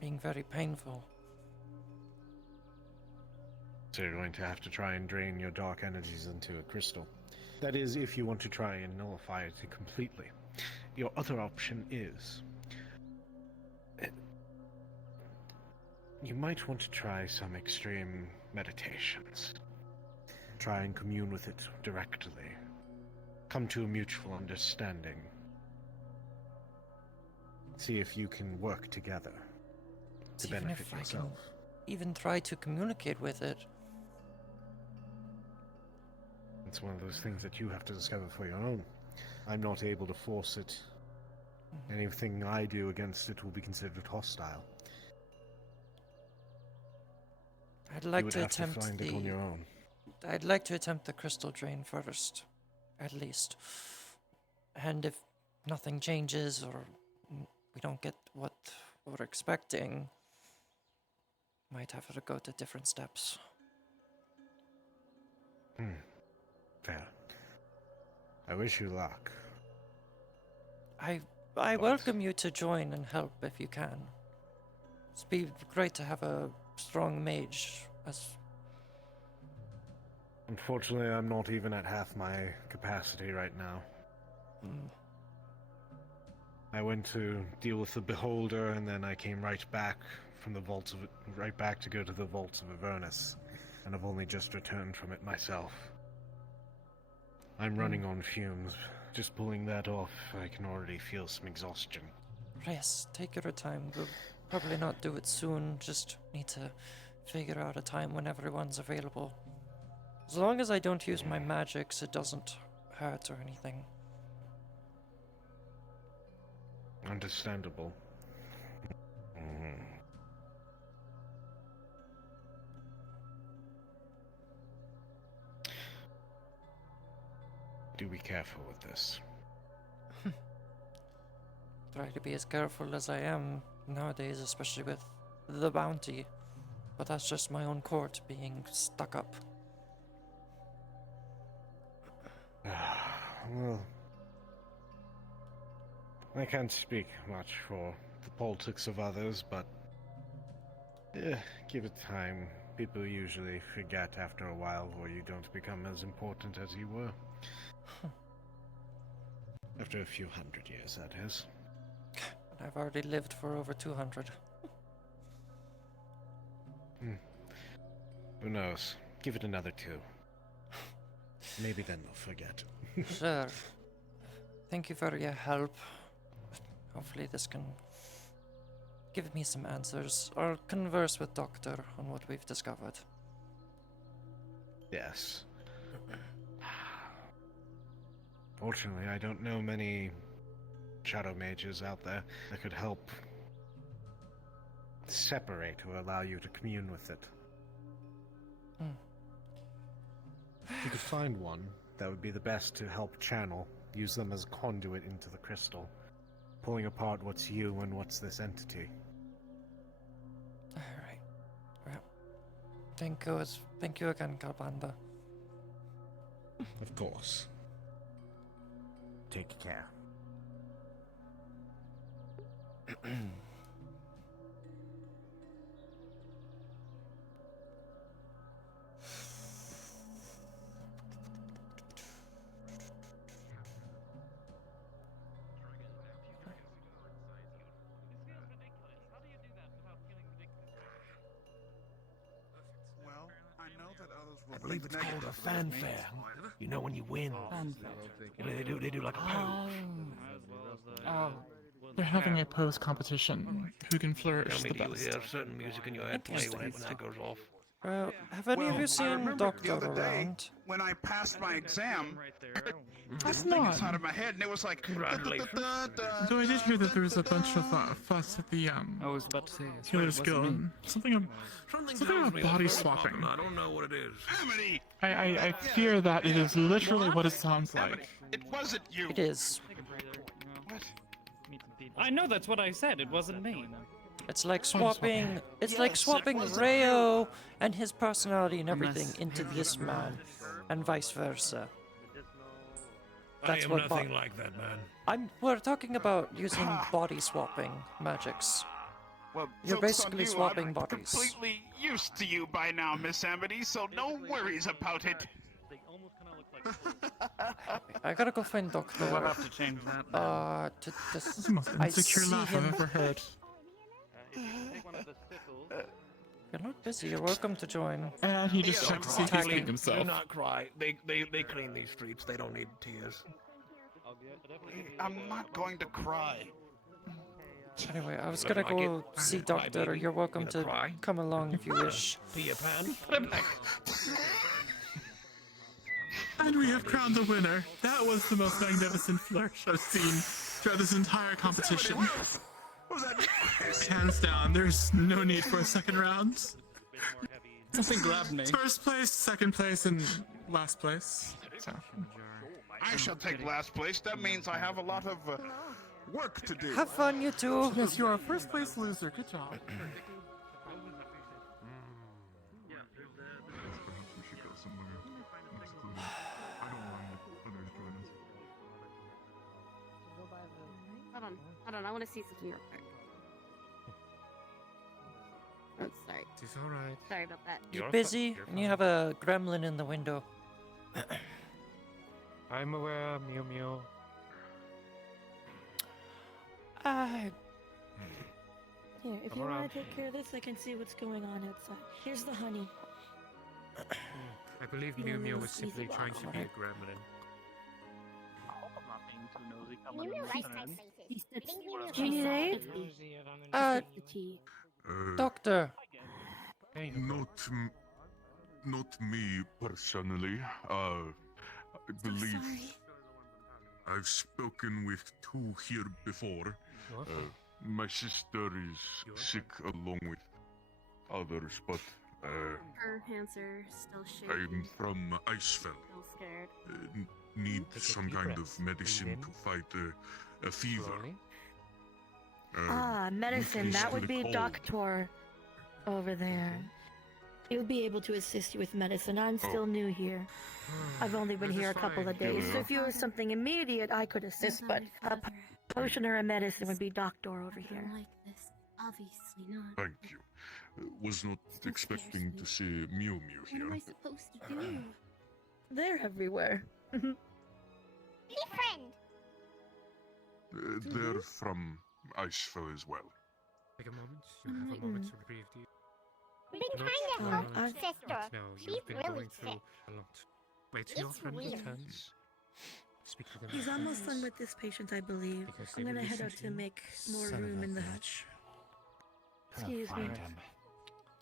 being very painful. So you're going to have to try and drain your dark energies into a crystal. That is, if you want to try and nullify it completely. Your other option is... you might want to try some extreme meditations. Try and commune with it directly. Come to a mutual understanding. See if you can work together to Even benefit if I yourself. can even try to communicate with it. It's one of those things that you have to discover for your own. I'm not able to force it. Anything I do against it will be considered hostile. I'd like you would to have attempt to find it on your own. I'd like to attempt the crystal drain first, at least. And if nothing changes or we don't get what we're expecting, might have to go to different steps. Fair. I wish you luck. I welcome you to join and help if you can. It'd be great to have a strong mage as... Unfortunately, I'm not even at half my capacity right now. I went to deal with the Beholder, and then I came right back from the vaults of right back to go to the vaults of Avernus, and I've only just returned from it myself. I'm running on fumes. Just pulling that off, I can already feel some exhaustion. Yes, take your time. probably not do it soon. Just need to figure out a time when everyone's available. As long as I don't use my magics, it doesn't hurt or anything. Understandable. Do be careful with this. Try to be as careful as I am nowadays, especially with the bounty. But that's just my own court being stuck up. Well, I can't speak much for the politics of others, but give it time. People usually forget after a while, or you don't become as important as you were. After a few hundred years, that is. And I've already lived for over 200. Who knows? Give it another 2. Maybe then they'll forget. Sure. Thank you for your help. Hopefully this can give me some answers, or converse with Doctor on what we've discovered. Yes. Fortunately, I don't know many shadow mages out there that could help separate or allow you to commune with it. If you could find one, that would be the best to help channel, use them as a conduit into the crystal, pulling apart what's you and what's this entity. Alright. Well, thank you again, Kalbanda. Of course. Take care. I believe it's called a fanfare. You know when you win. You know, they do like a pose. Oh. They're having a pose competition. Who can flourish the best? You hear certain music in your head play when that goes off. Have any of you seen Doctor the other day around? when I passed my exam. That's thing not. inside of my head, and it was like. So I did hear that there was a bunch of fuss at the I was about to say Healer's Guild. Something about body swapping. I don't know what it is. Amity! I fear that it is literally what it sounds like. It wasn't you. It is. What? I know that's what I said. It wasn't me. It's like swapping. It's like swapping Rayo and his personality and everything Unless- into this man, and vice versa. I That's am what nothing like that, man. We're talking about using body swapping magics. Well, You're joke's on basically you, swapping I'm bodies. completely used to you by now, Miss Amity, so no worries about it. I gotta go find Doctor. We'll have to change that. This is the most insecure laugh I've ever heard. You're not busy. You're welcome to join. And he just checked to see if he's cleaned himself. Do not cry. They clean these streets. They don't need tears. I'm not going to cry. Anyway, I was gonna go see Doctor. You're welcome to come along if you wish. Pee your pants. Put it back. And we have crowned the winner. That was the most magnificent flourish I've seen throughout this entire competition. Hands down, there's no need for a second round. Something grabbed me. First place, second place, and last place. So. I shall take last place. That means I have a lot of work to do. Have fun, you two. Yes, you are a first place loser. Good job. Hold on, I want to see something real quick. Oh, sorry. It's alright. Sorry about that. You're busy, and you have a gremlin in the window. I'm aware, Mew Mew. Here, if Come you around. want to take care of this, I can see what's going on outside. Here's the honey. I believe You Mew know, Mew little was simply sleazy trying to be a box, gremlin. I hope I'm not being too Doctor. Not me personally. I believe I've spoken with two here before. My sister is sick along with others, but Her hands are still shaking. I'm from Icefell. Still scared. Need some kind of medicine to fight a fever. Medicine. That would be cold. Doctor over there. He'll be able to assist you with medicine. I'm still new here. I've only been here a couple of days, so if you were something immediate, I could assist, but a potion or a medicine would be Doctor over here. Like this, obviously not. Thank you. Was not expecting to see Mew Mew What am I here. supposed to do? They're everywhere. Be friend. They're from Icefell as well. Take a moment. You have a moment to breathe deep. We've been trying to help sister. No, She's you've been really going through sick. a lot. Wait till your It's friend weird. returns. Speak to them. He's almost done with this patient, I believe. Because I'm they gonna will head listen out to to you. make more Son of room a in the bitch. hutch. Can't Excuse me. find him.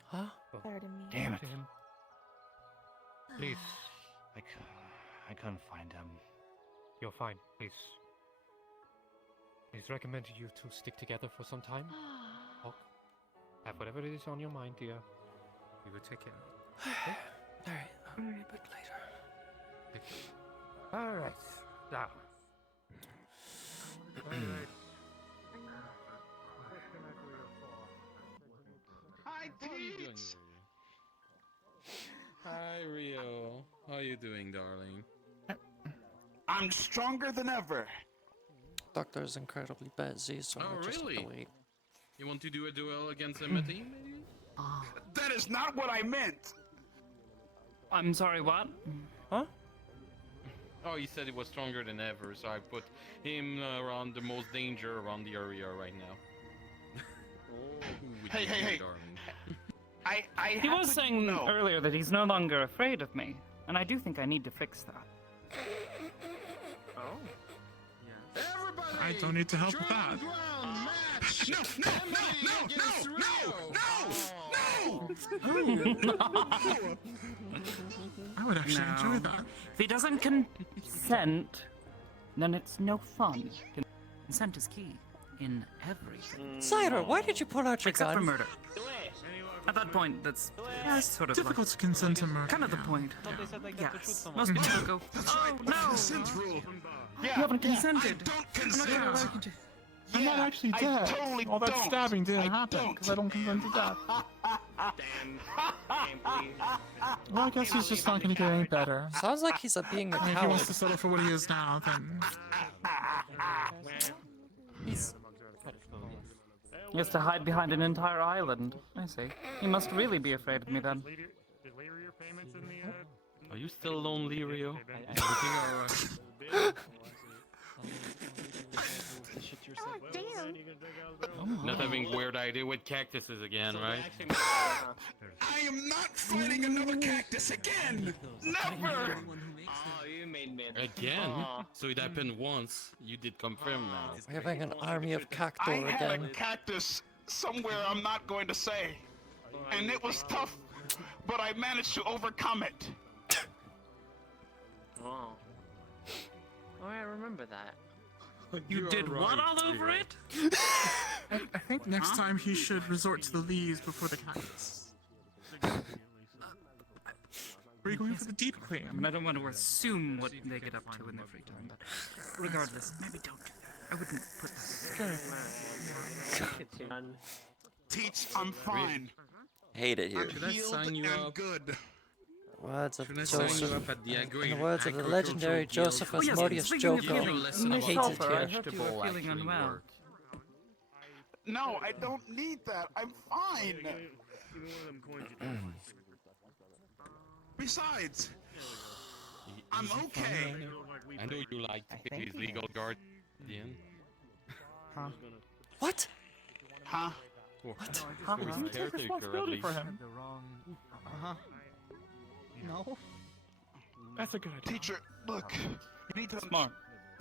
Huh? Pardon me. Damn it. To him. Please. I couldn't find him. You're fine. Please. Please recommend you to stick together for some time. Oh, have whatever it is on your mind, dear. We will take care of it. Okay? Alright, I'll be back later. Alright. Now. Alright. Hi, Teach! Hi, Rio. How you doing, darling? I'm stronger than ever. Doctor's incredibly busy, so Oh, I just have to really? wait. You want to do a duel against Amity, maybe? That is not what I meant. I'm sorry, what? Huh? Oh, he said he was stronger than ever, so I put him around the most danger around the area right now. Hey. Darling. I He was happen to saying know. earlier that he's no longer afraid of me, and I do think I need to fix that. Oh. I don't need to help with that. I would actually enjoy that. If he doesn't consent, then it's no fun. Consent is key in everything. Syra, why did you pull out your Except gun? for murder. At that point, that's sort of Difficult like, to consent to murder. kind of the point. Yes. Most people go, oh no! Consent rule. You haven't consented. I don't consent. I'm not actually I dead. totally All that don't. stabbing didn't I happen don't. because I don't consent to death. Well, I guess he's just not going to get any better. Sounds like he's being a If he coward. wants to settle for what he is now, then He has to hide behind an entire island. I see. He must really be afraid of me then. Are you still lonely, Rio? Everything alright? Not having weird idea with cactuses again, right? I am not fighting another cactus again. Never. Oh, you made me. Again? So it happened once. You did confirm now. We're having an army of I cactuar had a again. cactus somewhere I'm not going to say, and it was tough, but I managed to overcome it. Oh. Oh, I remember that. You did what all over it? I think next time he should resort to the leaves before the cactus. Are you going for the deep clean? I mean, I don't want to assume what they get up to in their free time, but regardless, maybe don't do that. I wouldn't put that. Teach, I'm fine. Hate it here. Should I sign you up? Good. Words of Should I sign you Joseph. up at the In the words of the legendary Josephus Oh, yes, Modius speaking of Joker, feeling I hate it sulfur, I here. heard you were feeling unwell. No, I don't need that. I'm fine. Besides, I'm okay. I know you like to pick his legal guardian. Huh? What? Huh? What? Huh? For his You take caretaker, at responsibility least. for him. Uh-huh. No? That's a good idea. Teacher, look, you need to Smart.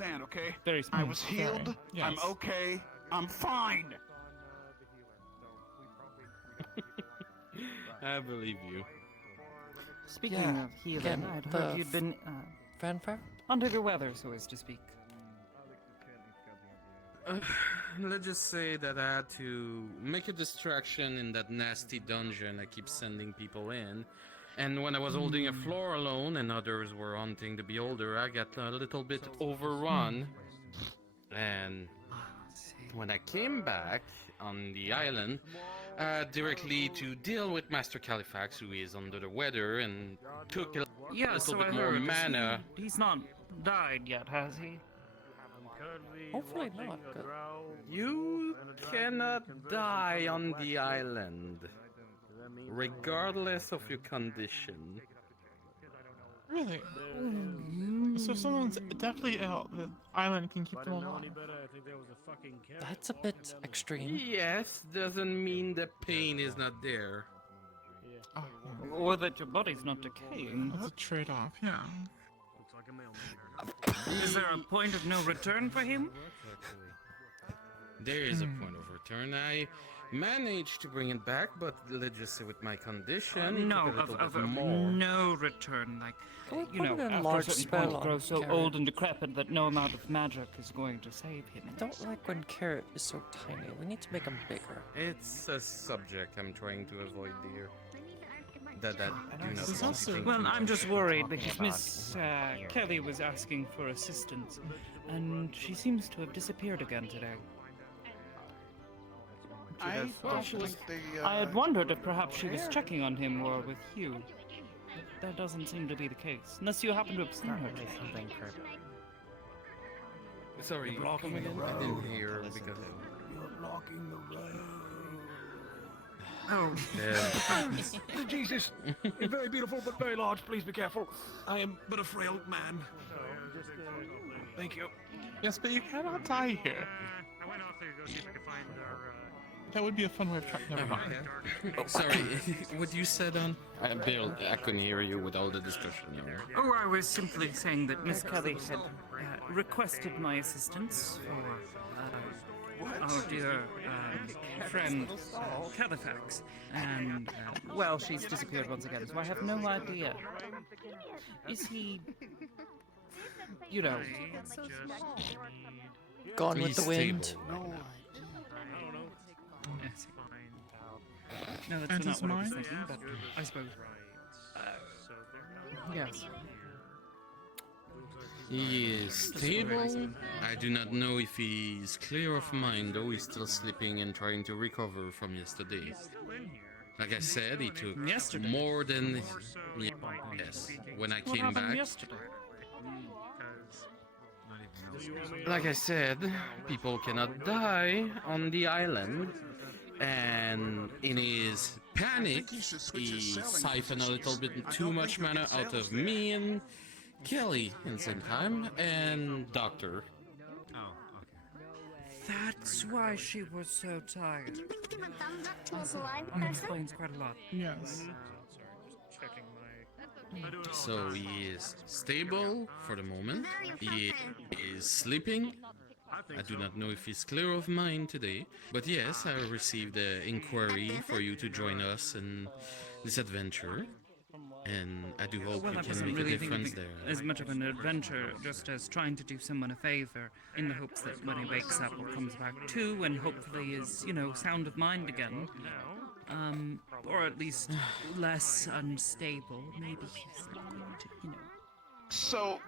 Stand, okay? Very I smooth, was very, healed. I'm yes. okay. I'm fine. I believe you. Speaking Yeah, of healing, again, I'd the heard you'd been fanfare? under the weather, so as to speak. Let's just say that I had to make a distraction in that nasty dungeon I keep sending people in. And when I was holding a floor alone and others were hunting the beholder, I got a little bit overrun. And when I came back on the island, directly to deal with Master Califax, who is under the weather, and took a Yeah, little so bit I more heard. mana. He's not died yet, has he? Hopefully not. Good. You cannot die on the island, regardless of your condition. Really? So if someone's definitely ill, the island can keep them alive. That's a bit extreme. Yes, doesn't mean the pain is not there. Oh, yeah. Or that your body's not decaying. That's a trade-off, yeah. Is there a point of no return for him? There is a point of return. I managed to bring it back, but let's just say with my condition, it No, took a little of bit more. no return. Like, you know, put in a after large a certain spell point, on grows so Carrot? old and decrepit that no amount of magic is going to save him. I don't like when Carrot is so tiny. We need to make him bigger. It's a subject I'm trying to avoid, dear. That do not There's want to also- think Well, too I'm much just about. worried because Miss Kelly was asking for assistance, and she seems to have disappeared again today. I don't think they. I had wondered if perhaps she was checking on him or with you. But that doesn't seem to be the case, unless you happen to have seen her. Sorry, come again? I didn't hear because. You're blocking the road. Oh. Jesus! You're very beautiful, but very large. Please be careful. I am but a frail man. Thank you. Yes, but you cannot die here. I went off there to go see if I could find our. That would be a fun way of trying. Never mind. Sorry, what you said on? I couldn't hear you with all the discussion here. Oh, I was simply saying that Miss Kelly had requested my assistance for our dear friend Califax, and well, she's disappeared once again, so I have no idea. Is he, you know, Gone with the wind? No, And that's his not what I was mind? thinking, but I suppose. Yes. He is stable. I do not know if he's clear of mind, though he's still sleeping and trying to recover from yesterday. Like I said, he took more than... Yes, when I What came happened back... yesterday? Like I said, people cannot die on the island. And in his panic, he siphoned a little bit too much mana out of me and Kelly in the same time, and Doctor. That's why she was so tired. That explains quite a lot. Yes. So he is stable for the moment. He is sleeping. I do not know if he's clear of mind today, but yes, I received an inquiry for you to join us in this adventure, and I do hope Well, you I can wasn't make a really thinking difference there. as much of an adventure, just as trying to do someone a favor, in the hopes that when he wakes up or comes back to, and hopefully is, you know, sound of mind again, or at least less unstable. Maybe he's going to, you know. So,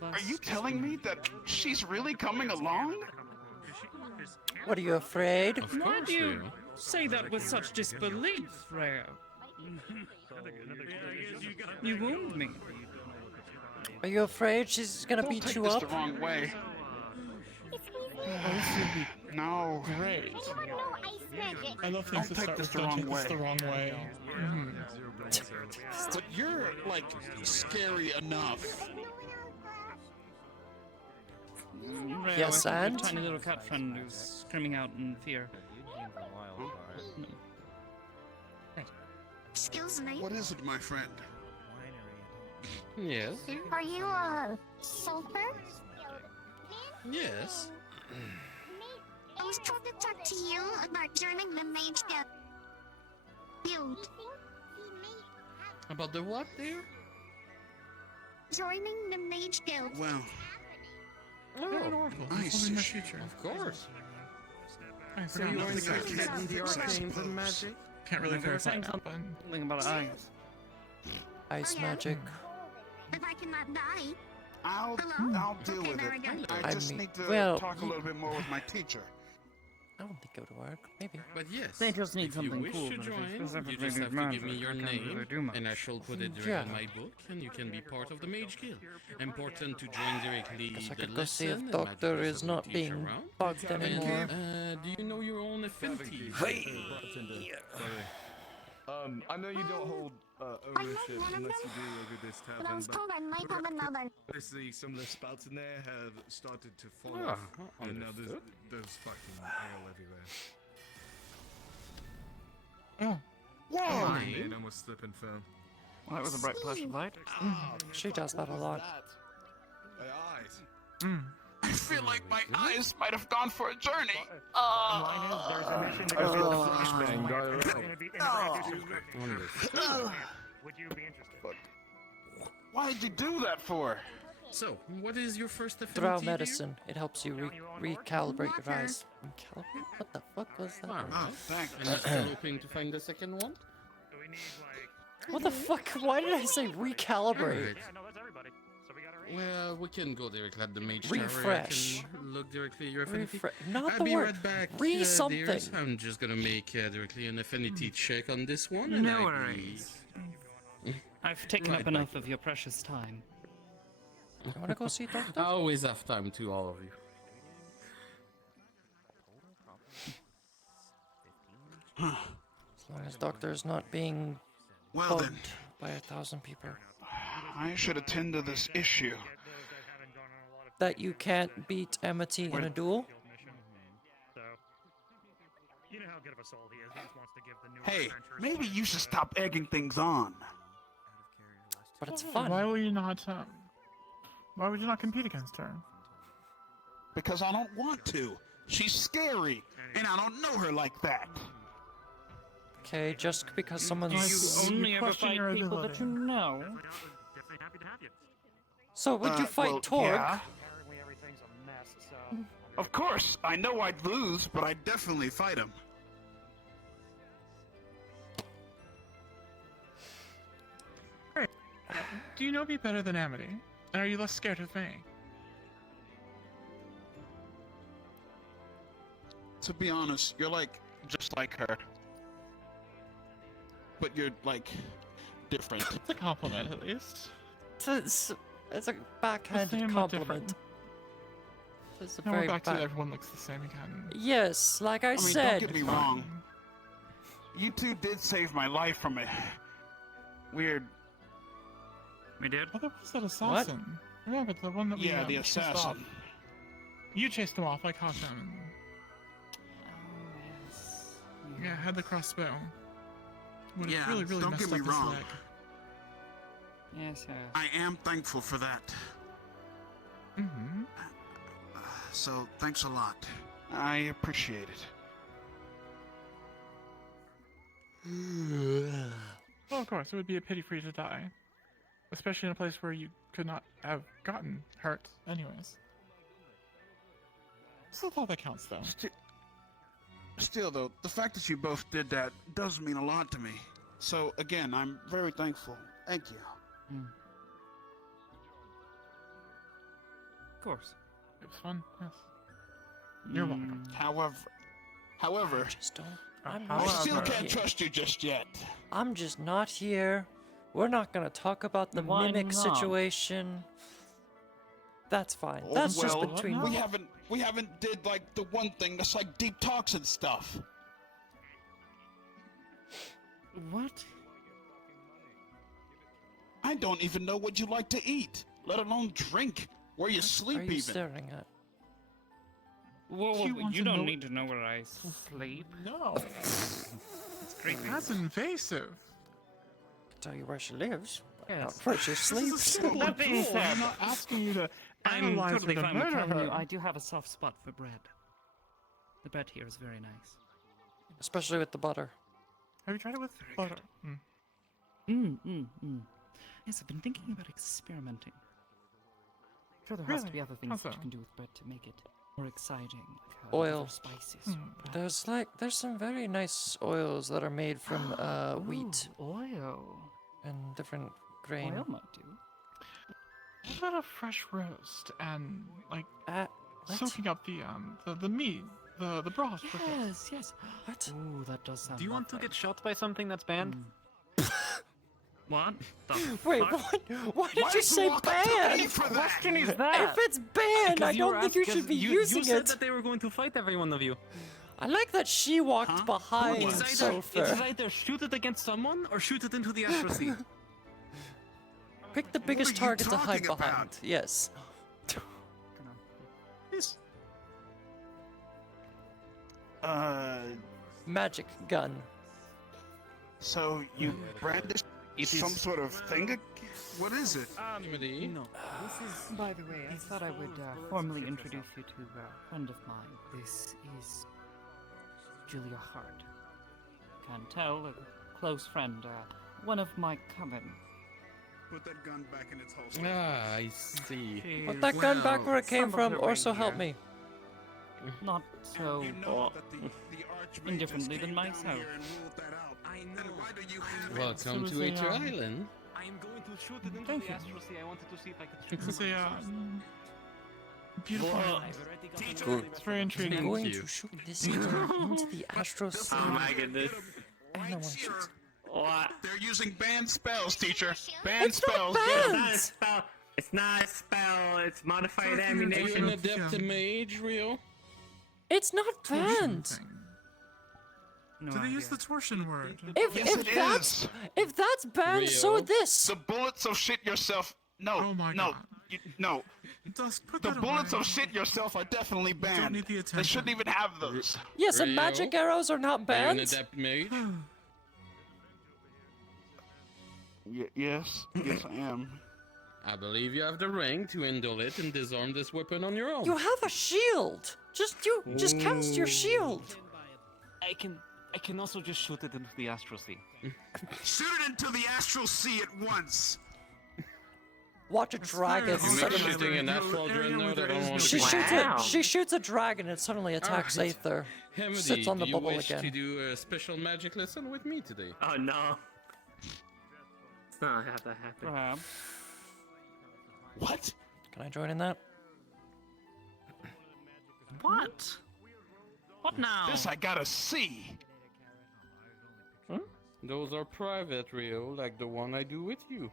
are you telling me that she's really coming along? What are you afraid? Why do you say that with such disbelief, Rhea? You wound me. Are you afraid she's gonna Don't beat take you this up? the wrong way. No. Great. I love things that start with don't take this the wrong way. But you're, like, scary enough. Rhea, Yes, I think and? your tiny little cat friend who's screaming out in fear. Excuse me. What is it, my friend? Yes. Are you a sulfur? Yes. I was trying to talk to you about joining the Mage Guild. About the what there? Joining the Mage Guild. Well, Oh, I see. of course. I So you forgot. want to Nothing I get can't into the fix, I arcanes suppose. and magic? Can't really You were verify saying that, but something about eyes. Ice Oh, yeah? magic. If I cannot die. I'll Hello? deal Okay, with there it. we go. I I just mean, need to well, talk a little bit more with my teacher. I don't think it would work. Maybe. But yes, They just need if something you wish cool, to but if join, it's you specifically just have to give me magic, your I can't name, really do much. and I shall put it Yeah. in my book, and you can be part of the Mage Guild. Important to join directly Guess I the could go see if lesson, and Doctor might is not teach being around. bugged anymore. And, do you know your own affinity? I know you don't hold ownership unless you do over this But I was tavern, told I might have another. basically some of the spouts in there have started to fall Ah, off, and now understood. there's fucking ale everywhere. oh, Oh, Fine. man, I almost slip and fell. Well, that was a bright flash of light. She does that a lot. My eyes. I feel like my eyes might have gone for a journey. Line is, there's a mission to go see the flashbang. diarrhea. It's going to be in the description. Understood. Would you be interested? Why did you do that for? So, what is your first affinity? Throughout dear? medicine, it helps you recalibrate your eyes. Recalibrate? What the fuck was that? Alright. Oh, thanks. And you're still hoping to find the second one? Do we need, like... What the fuck? Why did I say recalibrate? Alright. Yeah, no, that's everybody. So we got our... Well, we can go directly at the mage Refresh. tower. I can look directly at your affinity. Not I'll the be word. right back. Something. Dears. I'm just gonna make directly an affinity check on this one. And No I'll be- worries. I've taken Right up enough of your precious time. You wanna go see Doctor? I always have time to all of you. As long as Doctor's not being Well then, bugged by 1,000 people. I should attend to this issue. That you can't beat Amity in a duel? So, you know how good of a soul he is. He just wants to give the new Hey, adventurers... maybe you should stop egging things on. But it's fun. why will you not? Why would you not compete against her? Because I don't want to. She's scary, and I don't know her like that. Okay, just because Do someone's... you only ever question fight your people that ability. you know? Definitely happy to have you. So would you fight well, Torg? yeah. Apparently everything's a mess, so... Of course, I know I'd lose, but I'd definitely fight him. Great. Do you know me better than Amity? And are you less scared of me? To be honest, you're like just like her. But you're like different. It's a compliment, at least. It's a backhanded Same but compliment. different. It's a Now very we're back to back- everyone looks the same again. Yes, like I I mean, said. don't get me wrong. You two did save my life from a weird. We did? Oh, there was that assassin. Remember the one that we Yeah, the chased off? assassin. You chased him off. I caught him. Yeah, had the crossbow. Would have Yeah, really, really don't messed get me up his wrong. leg. Yes, sir. I am thankful for that. Mm-hmm. So thanks a lot. I appreciate it. Well, of course, it would be a pity for you to die. Especially in a place where you could not have gotten hurt anyways. Still all that counts, though. Still, though, the fact that you both did that does mean a lot to me. So, again, I'm very thankful. Thank you. Of course. It was fun, yes. You're welcome. However, Just don't. I still can't trust you just yet. I'm just not here. We're not gonna talk about the Why mimic not? situation. That's fine. That's just well, between we haven't did like the one thing that's like deep talks and stuff. What? I don't even know what you like to eat, let alone drink, where you sleep Are you even. staring at? Whoa, You want you to don't know- need to know where I sleep. No. It's creepy. That's invasive. I can tell you where she lives, but Yes. not where she sleeps. That being said, I'm not asking you to I'm Analyze totally it and fine with murder telling you, her. I do have a soft spot for bread. The bread here is very nice. Especially with the butter. Have you tried it with butter? Yes, I've been thinking about experimenting. Sure, there has to be other things that you can do with bread to make it more exciting, like Oil. other spices. There's some very nice oils that are made from wheat Oil. and different grain. Oil might do. What about a fresh roast and like what? soaking up the meat, the broth? with it? Yes. What? Ooh, that does sound. Do you want to get shot by something that's banned? What? Wait, what? Why did you say banned? Question is that? If it's banned, I don't think you should be using You said it. that they were going to fight every one of you. I like that she walked behind Sulfur. It's either shoot it against someone or shoot it into the astral sea. Pick the biggest target to hide behind. Yes. Yes. Magic gun. So you brandished some sort of thing? What is it? No. This is, by the way, I thought I would formally introduce you to a friend of mine. This is Julia Hart. Can't tell, a close friend, one of my coven. Put that gun back in its holster. Ah, I see. Put that gun back where it came from, or so help me. Not so indifferently than myself. Welcome to Aether Island. I'm going to shoot it into the astral sea. I wanted to see if I could shoot It's it. beautiful. Good. It's very intriguing. I'm going to shoot this into the astral sea. Oh my goodness. And I want to shoot. What? They're using banned spells, teacher. Banned It's not spells. banned! It's not a spell. It's not a spell. It's modified Are you an ammunition. adept mage, Rio? It's not banned. Do they use the torsion word? If that's banned, so this. The bullets of shit yourself. No, Oh my no, God. no. Put The that bullets away. of shit yourself are definitely banned. need the They attention. shouldn't even have those. Yes, and Rio? magic arrows are not Are you an banned. adept mage? Yes, I am. I believe you have the rank to handle it and disarm this weapon on your own. You have a shield. Just cast your shield. I can also just shoot it into the astral sea. Shoot it into the astral sea at once. Watch a dragon. You make shooting an astral dreadnought. I don't want to be. She shoots a dragon and it suddenly attacks Alright. Aether. Hemedy, Sits on the do you bubble wish again. to do a special magic lesson with me today? Oh no. It's not how that happened. Perhaps. What? Can I join in that? What? What now? This I gotta see. Those are private, Rio, like the one I do with you.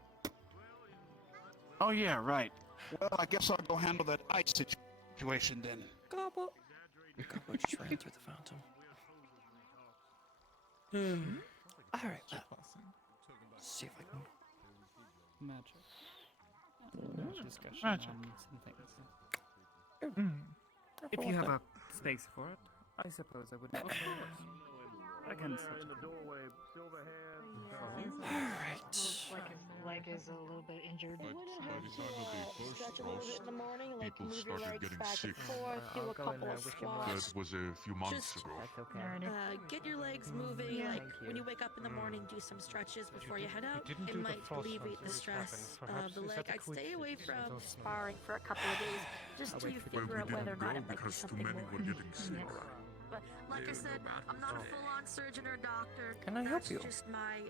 Oh yeah, right. Well, I guess I'll go handle that ice situation then. Gobble. Gobble just ran through the fountain. Alright, let's see if I can. Magic. Discussion Magic. on some things. If you have a space for it, I suppose I would. Against it. Alright. His leg is a little bit injured. By the time of the first frost, people started getting sick. That was a few months ago. Get your legs moving. Like when you wake up in the morning, do some stretches before you head out. It might alleviate the stress of the leg. I'd stay away from sparring for a couple of days, just till you Well, figure we out whether or didn't not go it might be because too something many more. were getting sick. But like I said, I'm not a full-on surgeon or doctor. Can I help you? That's just my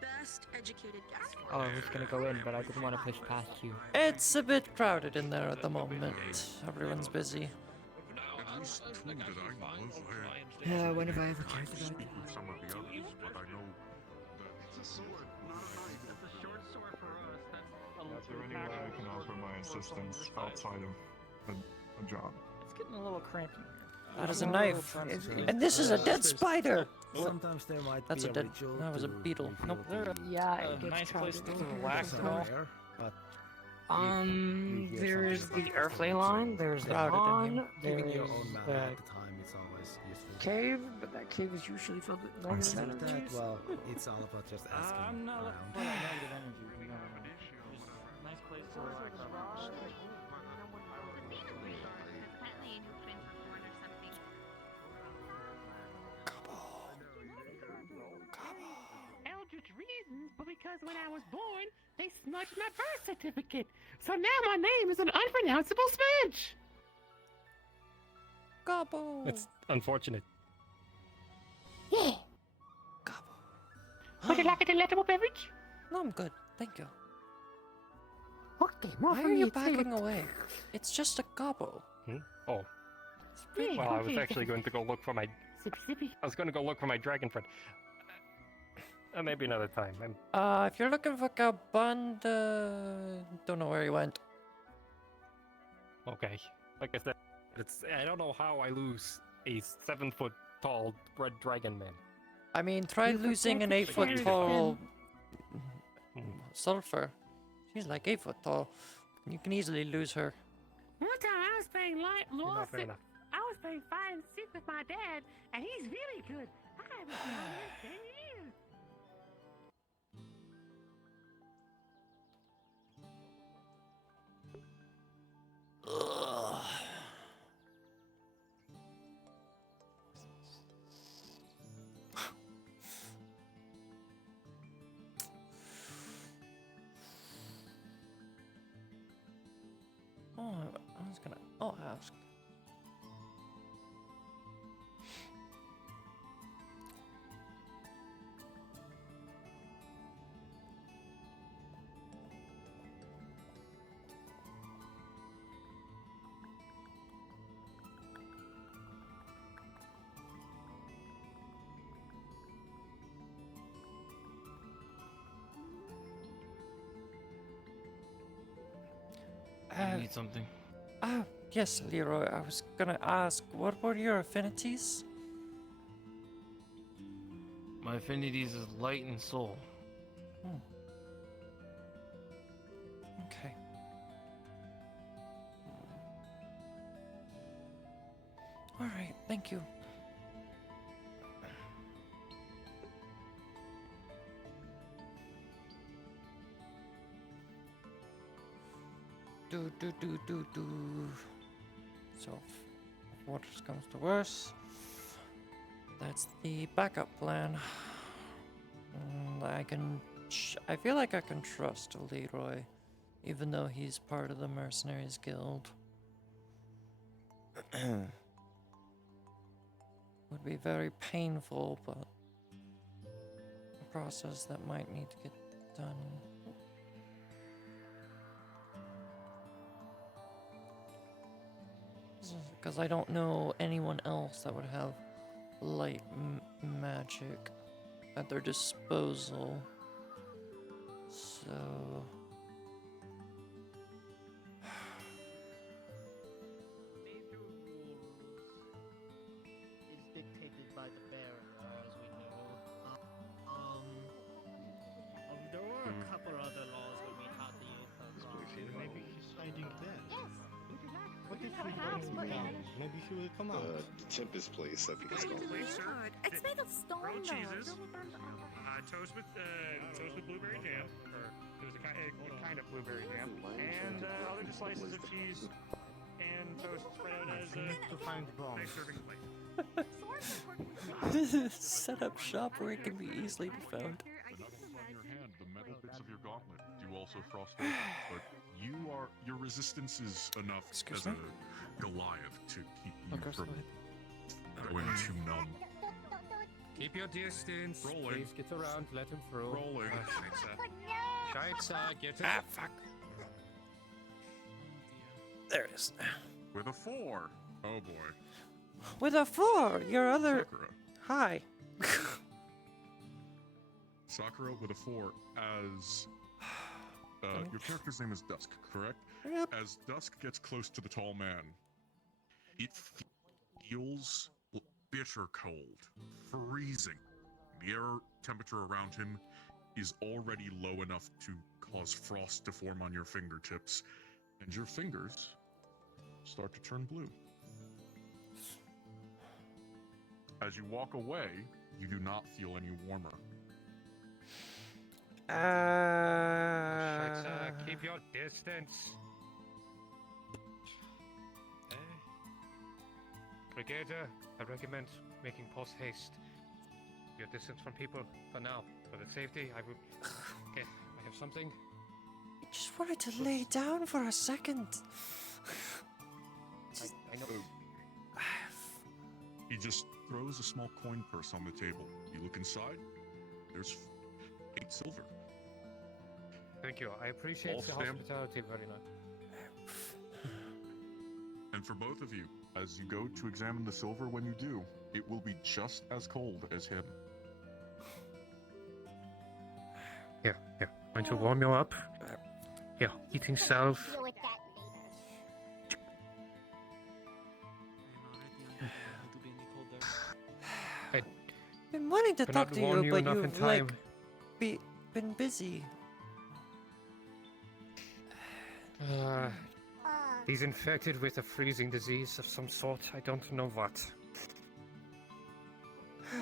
best educated guess. Oh, I was gonna go in, but I didn't want to push past you. It's a bit crowded in there at the moment. Everyone's busy. At least two that I know of. Yeah, when have I ever cared about Speak with some of the others, but I know It's a sword, not a knife. That's a short sword for us. Is there any way I can offer my assistance outside of a job? It's getting a little crampy. That is a knife. And this is a dead spider! Sometimes there might That's be a dead. ritual That was a to beetle. refill Nope. the Yeah, it A gets nice place crowded. to relax and all. air, but There's the earthly line, there's the Crowded in pond, giving there's your own mana the at the time is always useful. cave, but that cave is usually filled with negative Except that, energies. well, it's all about just asking I'm not around. full of negative energy. No. Nice place to relax. because when I was born, they smudged my birth certificate. So now my name is an unpronounceable smudge. Gobble. That's unfortunate. Yeah. Would you like a delectable beverage? No, I'm good. Thank you. Okay, more Why from are you me, backing away? It's just a gobble. Oh. Yeah, Well, I was okay. actually going to go look for my... Sippy. I was going to go look for my dragon friend. Maybe another time. If you're looking for Galbund, don't know where he went. Okay. Like I said, I don't know how I lose a 7-foot-tall red dragon man. I mean, try losing an 8-foot tall sulfur. She's like 8 foot tall. You can easily lose her. One time I was playing Enough, enough. I was playing 5 and 6 with my dad, and he's really good. I haven't been here 10 years. Ugh. Oh, I was gonna ask. You need something? Oh, yes, Leroy. I was gonna ask, what were your affinities? My affinities is light and soul. Okay. All right, thank you. Do. So, if worst comes to worse, that's the backup plan. I feel like I can trust Leroy, even though he's part of the Mercenaries Guild. Would be very painful, but a process that might need to get done. Because I don't know anyone else that would have light magic at their disposal. So... Major rules is dictated by the Baron, as we know. There were a couple other laws when we had the Aether. Maybe he's hiding there. Yes. What if we bring him down? Maybe he will come out. The Tempest place, I think it's called. It's made of stone, Grilled though. cheeses, toast with blueberry jam, or it was a kind of blueberry jam, and other just slices of cheese and toast spread out as to find bomb. nice serving plate. Set up shop where it can be easily be found. Enough on your hand, the metal bits of your gauntlet do also frostbite, but your resistance is enough as a Goliath to keep you from going too numb. Keep your distance. Rolling. Please get around. Let him through. Rolling. Shaitsa, get it. Ah, fuck. There it is. With a 4. Oh boy. With a 4, your other... Sakura. Hi. Sakura with a 4 as... your character's name is Dusk, correct? Yep. As Dusk gets close to the tall man, it feels bitter cold, freezing. The air temperature around him is already low enough to cause frost to form on your fingertips, and your fingers start to turn blue. As you walk away, you do not feel any warmer. Shaitsa, keep your distance. Brigadier, I recommend making post haste. Your distance from people for now. For the safety, I would... have something? I just wanted to lay down for a second. I know. He just throws a small coin purse on the table. You look inside, there's 8 silver. Thank you. I appreciate All the stamped. hospitality very much. And for both of you, as you go to examine the silver when you do, it will be just as cold as him. Here. Going to warm you up. Here, eating salve. Deal with that I've been wanting to talk to you, but enough in you've time. been busy. He's infected with a freezing disease of some sort. I don't know what.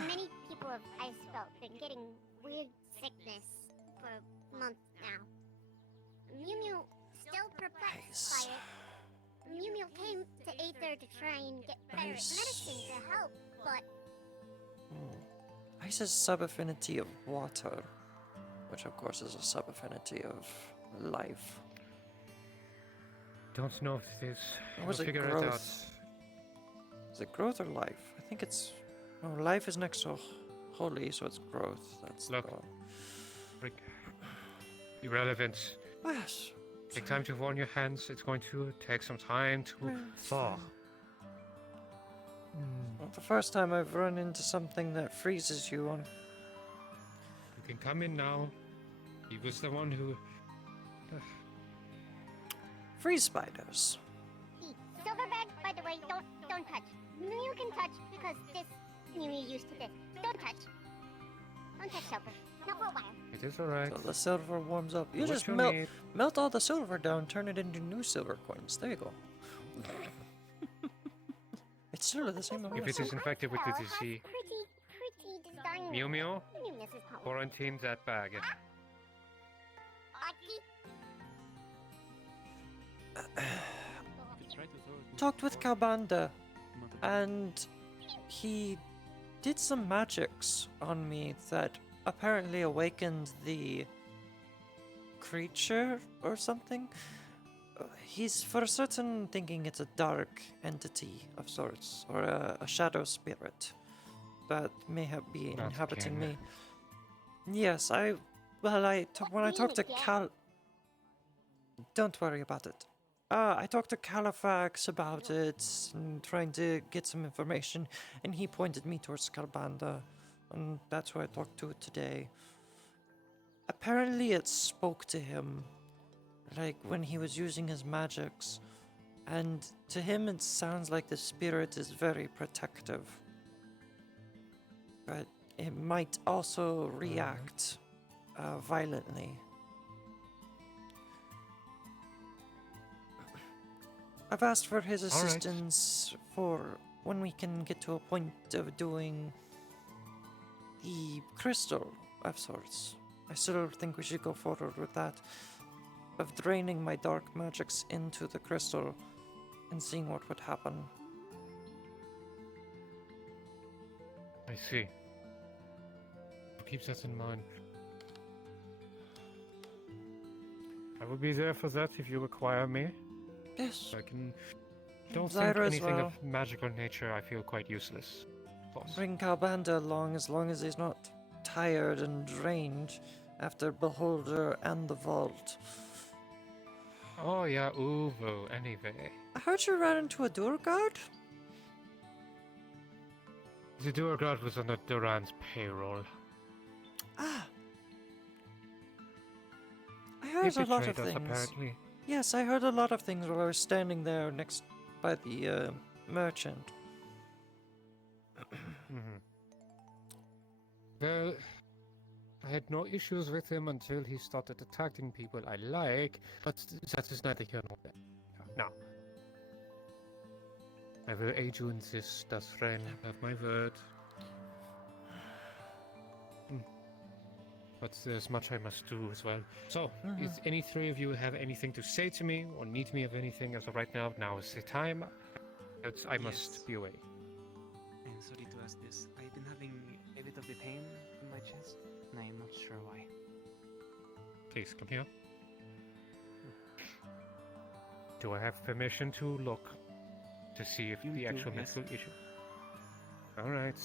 Many people have, I felt, been getting weird sickness for months now. Mew Mew still perplexed by it. Mew Mew came to Aether to try and get better medicine to help, but Ice is sub-affinity of water, which of course is a sub-affinity of life. Don't know if it is. Or was We'll it figure growth? it out. Is it growth or life? I think it's... No, life is next to holy, so it's growth. That's Look. Irrelevant. Yes. Take time to warm your hands. It's going to take some time to thaw. Not the first time I've run into something that freezes you on. You can come in now. He was the one who... Freeze spiders. Silverbag, by the way, don't touch. You can touch because this Mew Mew used to this. Don't touch. Don't touch Silver. Not for a while. It is alright. So the silver warms up. You What just you melt need. melt all the silver down, turn it into new silver coins. There you go. It's still the same amount. If it is infected with the disease, Pretty design. Mew Mew, Newness is home. quarantine that bag. Talked with Kalbanda, and he did some magics on me that apparently awakened the creature or something. He's for certain thinking it's a dark entity of sorts, or a shadow spirit that may have been Not inhabiting again. me. Yes, when I talked to Cal... Don't worry about it. I talked to Califax about it, and trying to get some information, and he pointed me towards Kalbanda, and that's who I talked to today. Apparently it spoke to him, like when he was using his magics, and to him it sounds like the spirit is very protective. But it might also react violently. I've asked for his All right. assistance for when we can get to a point of doing the crystal of sorts. I still think we should go forward with that, of draining my dark magics into the crystal and seeing what would happen. I see. Keep that in mind. I will be there for that if you require me. Yes. I can. Don't Zyra think as anything well. of magical nature. I feel quite useless. Boss. Bring Kalbanda along as long as he's not tired and drained after Beholder and the Vault. Oh yeah, Uvo. Anyway, I heard you ran into a Durgard? the Durgard was on the Duran's payroll. Ah. I heard He a lot of betrayed us, things. apparently. Yes, I heard a lot of things while I was standing there next by the merchant. Mhm. Well, I had no issues with him until he started attacking people I like, but that is neither here nor there. Now, I will aid you in this, das friend. Have my word. But there's much I must do as well. So, if any three of you have anything to say to me or need me of anything as of right now, now is the time. Else I must be away. I'm sorry to ask this. I've been having a bit of a pain in my chest, and I'm not sure why. please come here. Do I have permission to look to see if the actual medical issue? All right.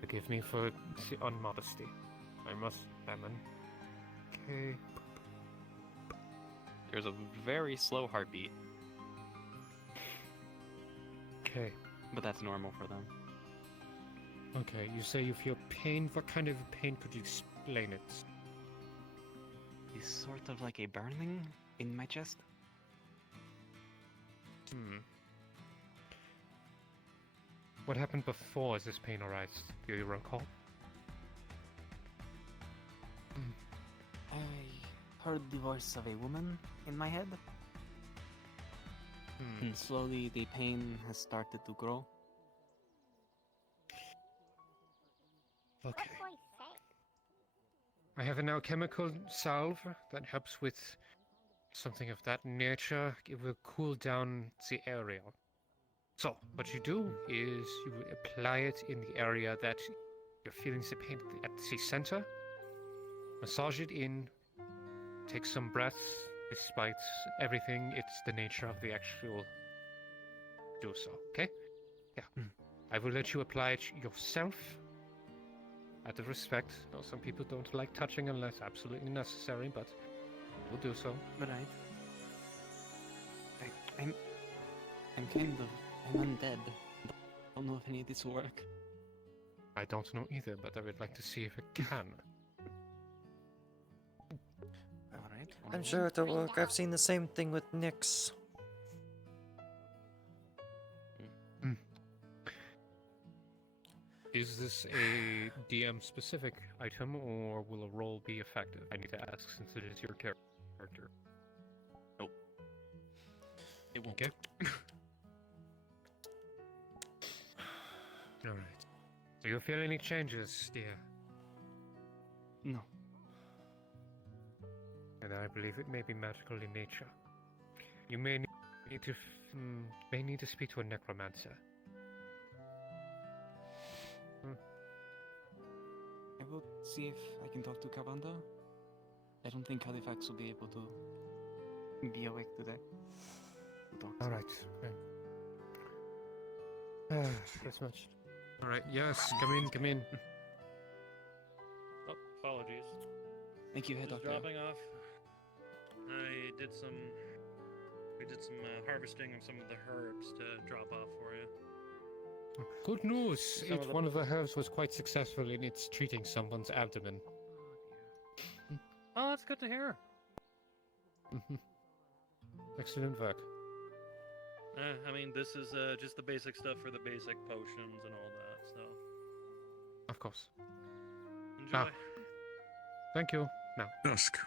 Forgive me for the unmodesty. I must examine. Okay. There's a very slow heartbeat. Okay. But that's normal for them. Okay, you say you feel pain. What kind of pain? Could you explain it? It's sort of like a burning in my chest. What happened before this pain arised? Do you recall? I heard the voice of a woman in my head. And slowly the pain has started to grow. Okay. I have an alchemical salve that helps with something of that nature. It will cool down the area. So, what you do is you apply it in the area that you're feeling the pain at the center. Massage it in. Take some breaths. Despite everything, it's the nature of the actual do so, okay? Yeah. I will let you apply it yourself. Out of respect. Now, some people don't like touching unless absolutely necessary, but we'll do so. But I'm kind of... I'm undead. I don't know if any of this will work. I don't know either, but I would like to see if it can. Alright. I'm sure it'll work. I've seen the same thing with Nyx. Is this a DM specific item, or will a roll be effective? I need to ask since it is your character. Nope. It won't. Okay. Alright. Do you feel any changes, dear? No. And I believe it may be magical in nature. You may need to speak to a necromancer. I will see if I can talk to Cavanda. I don't think Halifax will be able to be awake today. Alright. That's much. Alright, yes, come in. Oh, apologies. Thank you, Head Just Doctor. dropping off. We did some harvesting of some of the herbs to drop off for you. Good news! Some of the- One of the herbs was quite successful in its treating someone's abdomen. Oh, that's good to hear. Excellent work. I mean, this is just the basic stuff for the basic potions and all that, so. Of course. Enjoy. Ah. Thank you. Now. Dusk,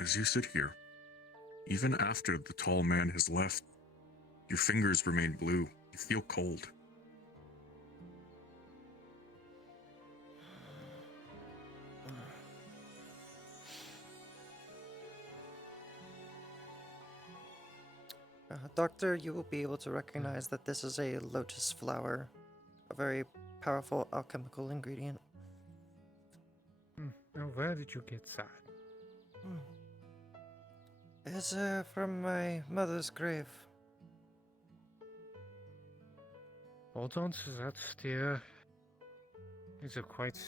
as you sit here, even after the tall man has left, your fingers remain blue. You feel cold. Doctor, you will be able to recognize that this is a lotus flower, a very powerful alchemical ingredient. Now, where did you get that? It's from my mother's grave. Hold on to that, dear. It's a quite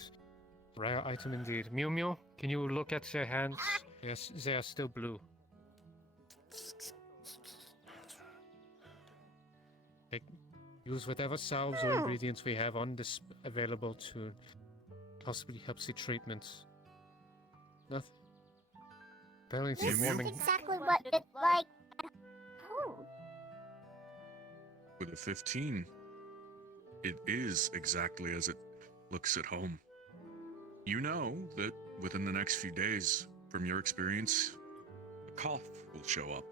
rare item indeed. Mew Mew, can you look at their hands? Yes, they are still blue. Use whatever salves or ingredients we have on this available to possibly help the treatments. Nothing. Apparently it's This is warming. exactly what it's like at home. With a 15, it is exactly as it looks at home. You know that within the next few days, from your experience, a cough will show up.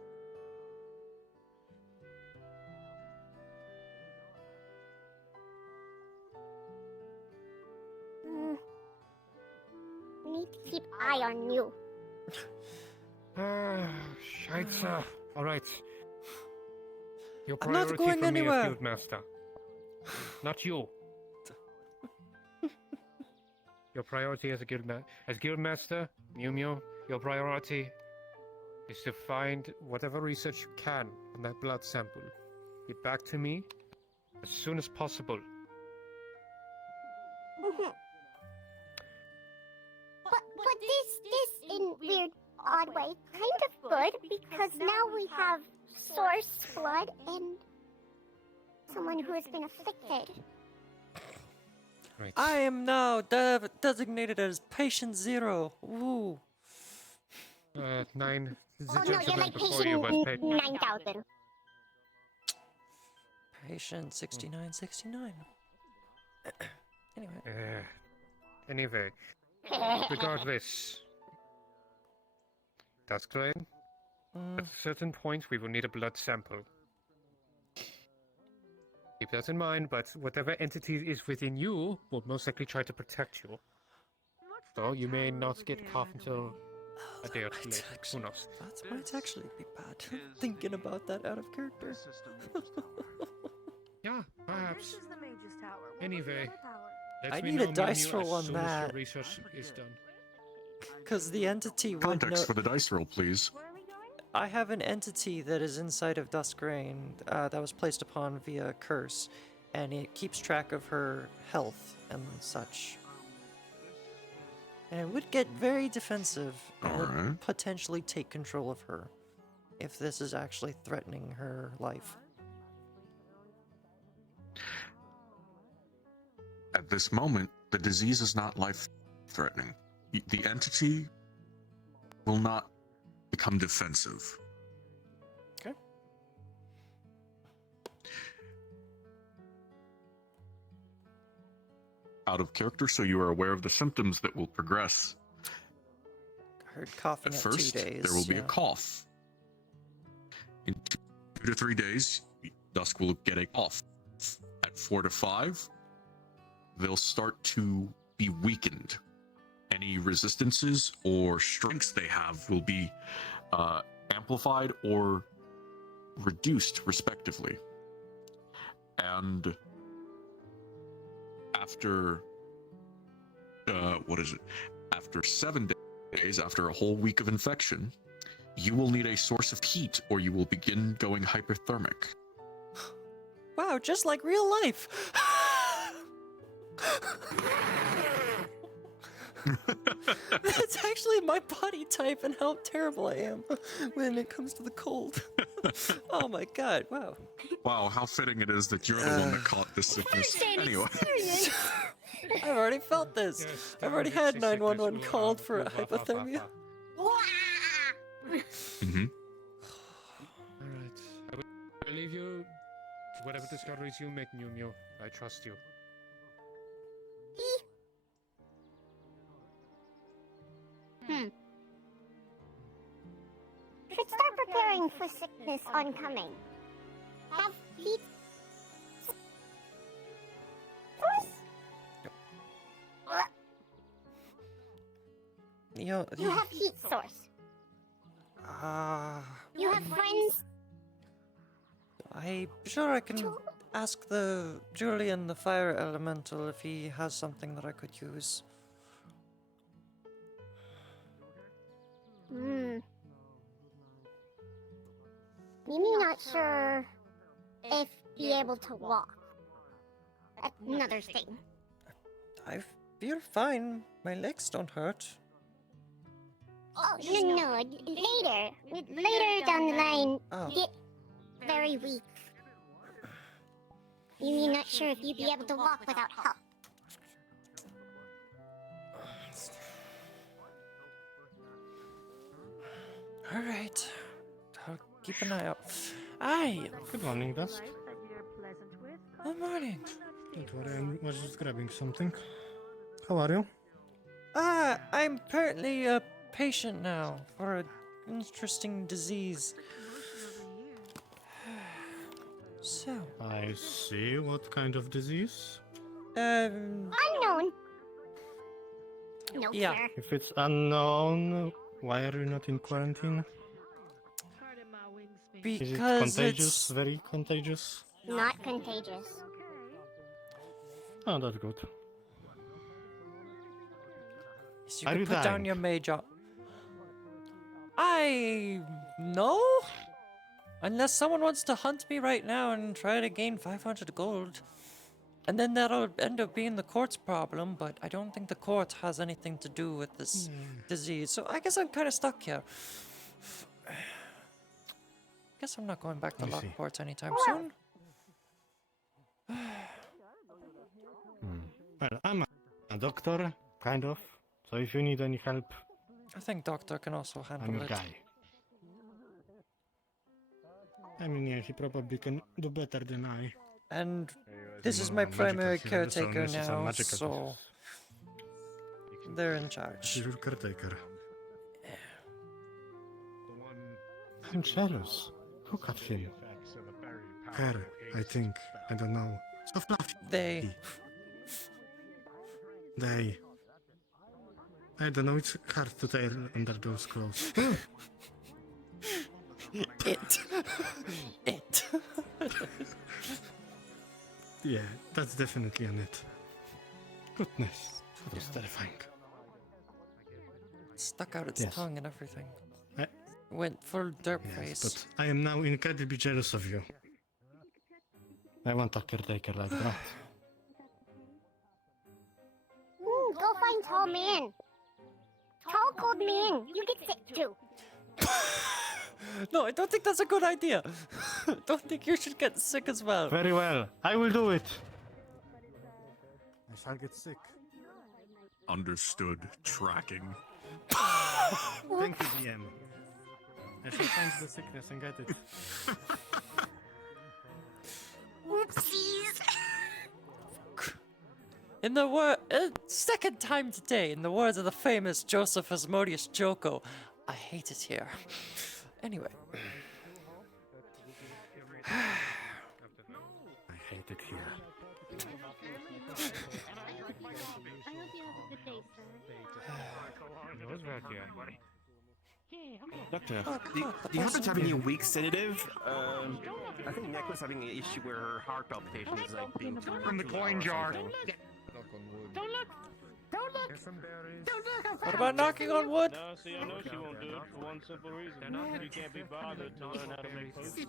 We need to keep eye on you. Scheitzer. Alright. Your I'm not priority going for me anywhere. as Guildmaster. Not you. Your priority as a Guildmaster, Mew Mew, Your priority is to find whatever research you can on that blood sample. Get back to me as soon as possible. But this in weird, odd way, kind of good, because now we have source blood and someone who has been afflicted. Right. I am now designated as patient 0. Woo. 9. The Oh no, you're gentleman like before you was patient 9,000. Patient 6969. Anyway. Anyway, regardless, Duskdrain, at a certain point we will need a blood sample. Keep that in mind, but whatever entity is within you will most likely try to protect you. So you may not get cough until a day or two later. Who knows? That might actually be bad. Thinking about that out of character. Yeah, perhaps. Anyway, I need a dice roll on that. Your research is done. Because the entity would Context for the dice roll, please. I have an entity that is inside of Duskgrain that was placed upon via curse, and it keeps track of her health and such. And it would get very defensive and would potentially take control of her if this is actually threatening her life. At this moment, the disease is not life-threatening. The entity will not become defensive. Okay. Out of character, so you are aware of the symptoms that will progress. I heard coughing at first, 2 days. there will be a cough. In 2 to 3 days, Dusk will get a cough. At 4 to 5, they'll start to be weakened. Any resistances or strengths they have will be amplified or reduced, respectively. And after, after 7 days, after a whole week of infection, you will need a source of heat or you will begin going hypothermic. Wow, just like real life! That's actually my body type and how terrible I am when it comes to the cold. Oh my god, wow. Wow, how fitting it is that you're the one that caught this sickness. Anyway. I've already felt this. I've already had 911 called for hypothermia. Mm-hmm. Alright, I will leave you to whatever discoveries you make, Mew Mew. I trust you. Should start preparing for sickness oncoming. Have heat source? You have heat source. You have friends? I'm sure I can ask the Julian, the fire elemental, if he has something that I could use. Maybe not sure if be able to walk. That's another thing. I feel fine. My legs don't hurt. Oh, no. Later down the line, get very weak. You're not sure if you'd be able to walk without help. Alright. I'll keep an eye out. Aye! Good morning, Dusk. Good morning. Don't worry, I was just grabbing something. How are you? I'm apparently a patient now for an interesting disease. So. I see. What kind of disease? Unknown. No, Yeah. sir. If it's unknown, why are you not in quarantine? Is it Because contagious? it's... Very contagious? Not contagious. Oh, that's good. So you Are can you put down dying? your mage up. No? Unless someone wants to hunt me right now and try to gain 500 gold. And then that'll end up being the court's problem, but I don't think the court has anything to do with this disease. So I guess I'm kind of stuck here. Guess I'm not going back to Lockport anytime soon. Well, I'm a doctor, kind of. So if you need any help, I think Doctor can also handle I'm your it. guy. I mean, yeah, he probably can do better than I. And this is my primary caretaker now, magical so they're in charge. She's your caretaker. I'm jealous. Look at him. Her, I think. I don't know. So fluffy. They. I don't know, it's hard to tell under those clothes. It. Yeah, that's definitely on it. Goodness, that was terrifying. Stuck out its tongue and everything. I- Went full derp Yes, face. but I am now incredibly jealous of you. I want a caretaker like that. Go find tall man. Tall cold man. You get sick too. No, I don't think that's a good idea. Don't think you should get sick as well. Very well, I will do it. I shall get sick. Understood. Tracking. Thank you, DM. I shall find the sickness and get it. Whoopsies. In the second time today, in the words of the famous Joseph Asmodeus Joko, I hate it here. Anyway. I hate it here. Doctor, do you happen to have any weak sedative? I think Nick was having an issue where her heart palpitation is like being from the coin jar. Don't look! Don't look! Don't look! What about knocking on wood? No, see, I know she won't do it for one simple reason. You can't be bothered to learn how to make potions. Do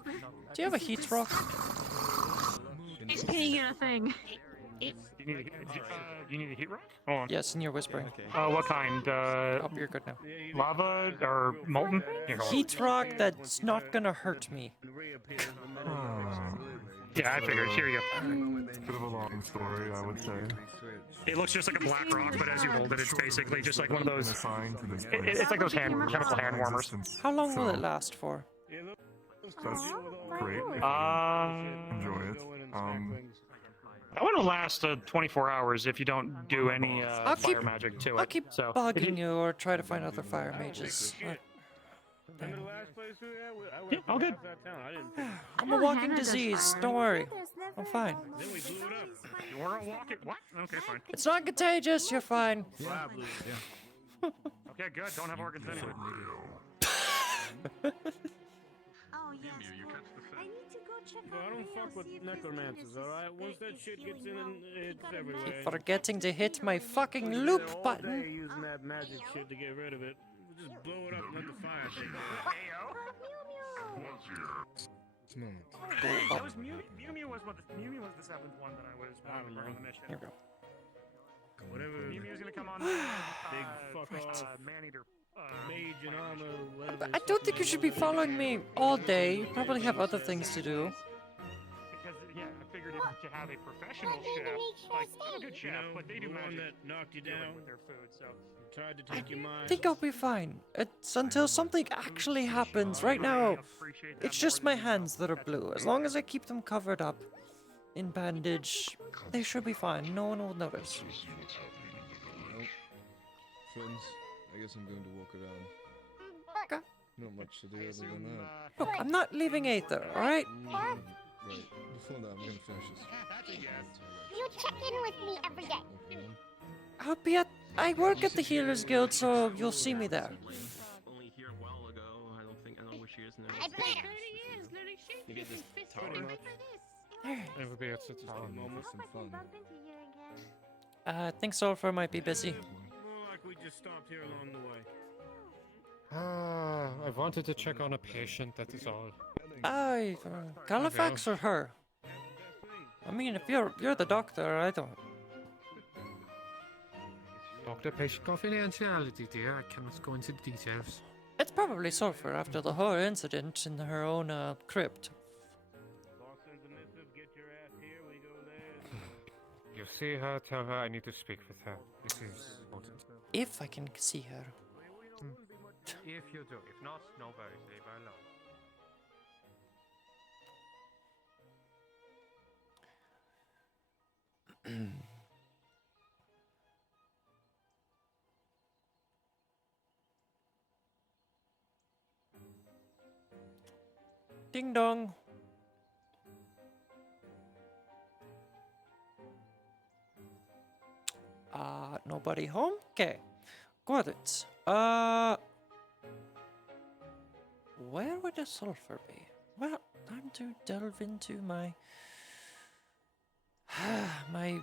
you have a heat rock? He's peeing in a thing. You need a heat rock? Hold on. Yes, and you're whispering. What kind? Oh, you're good now. Lava or molten? Heat rock that's not gonna hurt me. Yeah, I figured. Here you go. It's a bit of a long story, I would say. It looks just like a black rock, but as you hold it, it's basically just like one of those. It's It's like those chemical hand warmers. How long will it last for? That's great. If you enjoy it. That one will last 24 hours if you don't do any fire magic to it. I'll keep so bugging you or try to find other fire mages. Yeah, all good. I'm a walking disease. Don't worry. I'm fine. Then we blew it up. You weren't walking. What? Okay, fine. It's not contagious. You're fine. Yeah, blew it. Yeah. Okay, good. Don't have organs anyway. Oh, yes. I need to go check I don't fuck with necromancers, alright? Once that shit gets in, it's everywhere. Keep forgetting to hit my fucking loop All button. day using that magic shit to get rid of it. Just blow it up and let the fire take it. That was Mew Mew was the seventh one that I was on the mission. Here we go. Whatever. Mew Mew's gonna come on. Big fuck off. Man-eater. Mage and armor, whatever. I don't think you should be following me all day. You probably have other things to do. Because yeah, I figured if you have a professional chef, like a good chef, but they do the one magic that knocked you down with their food, so. Tried to take your mind. I think I'll be fine. It's until something actually happens. Right now, it's just my hands that are blue. As long as I keep them covered up in bandage, they should be fine. No one will notice. Nope. Friends, I guess I'm going to walk around. Okay. Not much to do other than that. Look, I'm not leaving Aether, alright? Right. Before that, I'm going to finish this. You check in with me every day. Okay. I'll be at... I work at the Healers Guild, so you'll see me there. Only here a while ago. I don't know where she is now. I better. You get this tower. Everybody else at the Moment, some fun. I think Sulfur might be busy. More like we just stopped here along the way. I wanted to check on a patient, that is all. Aye, Califax or her? I mean, if you're the doctor, I don't. Doctor-patient confidentiality, dear. I cannot go into the details. It's probably sulfur after the whole incident in her own crypt. You see her, tell her I need to speak with her. This is important. If I can see her. If you do. If not, no worries. Leave her alone. Ding dong. Nobody home? Okay. Got it. Where would the sulfur be? Well, time to delve into my my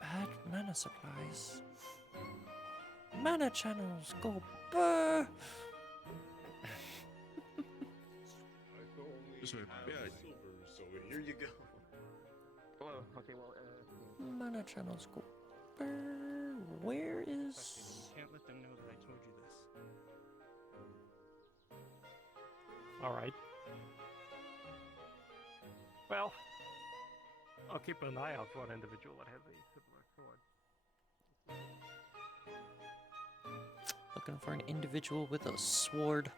bad mana supplies. Mana channels go burr. So, yeah. So here you go. Oh, okay, well, Mana channels go burr. Where is... You can't let them know that I told you this. Alright. Well, I'll keep an eye out for an individual that has a similar sword. Looking for an individual with a sword.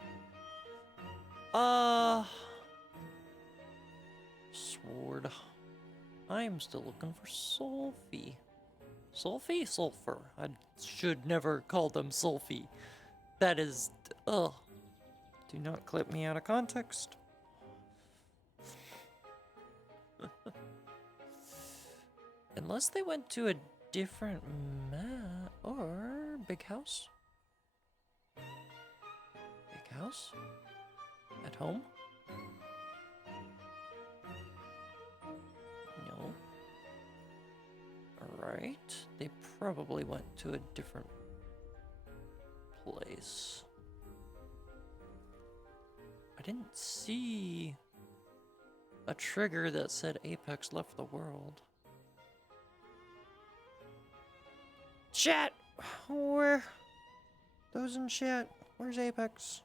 Sword. I'm still looking for Sulfy. Sulfy? Sulfur. I should never call them Sulfy. That is... ugh. Do not clip me out of context. Unless they went to a different map or big house. Big house? At home? No. Alright. They probably went to a different place. I didn't see a trigger that said Apex left the world. Chat! Where? Those in chat, where's Apex?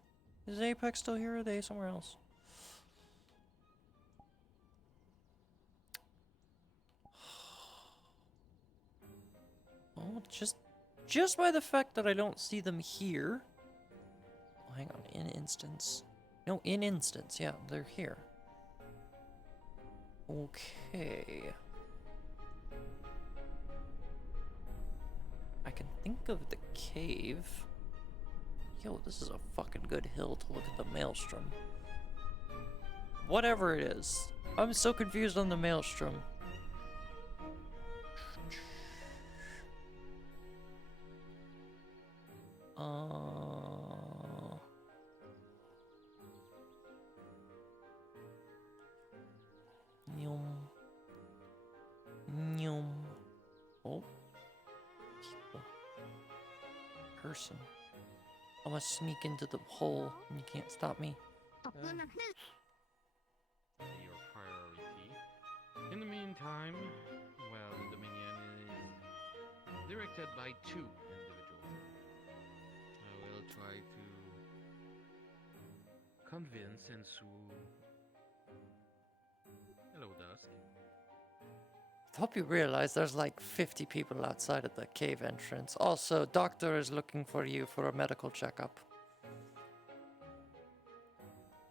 Is Apex still here or are they somewhere else? Oh, just by the fact that I don't see them here. Oh, hang on, in instance. No, in instance, yeah, they're here. Okay. I can think of the cave. Yo, this is a fucking good hill to look at the maelstrom. Whatever it is. I'm so confused on the maelstrom. Nyum. Nyum. Oh. People. Person. I'm gonna sneak into the hole and you can't stop me. Your priority. In the meantime, well, the Dominion is directed by two individuals. I will try to convince Ensu. Hello, Dusk. I hope you realize there's like 50 people outside of the cave entrance. Also, doctor is looking for you for a medical checkup.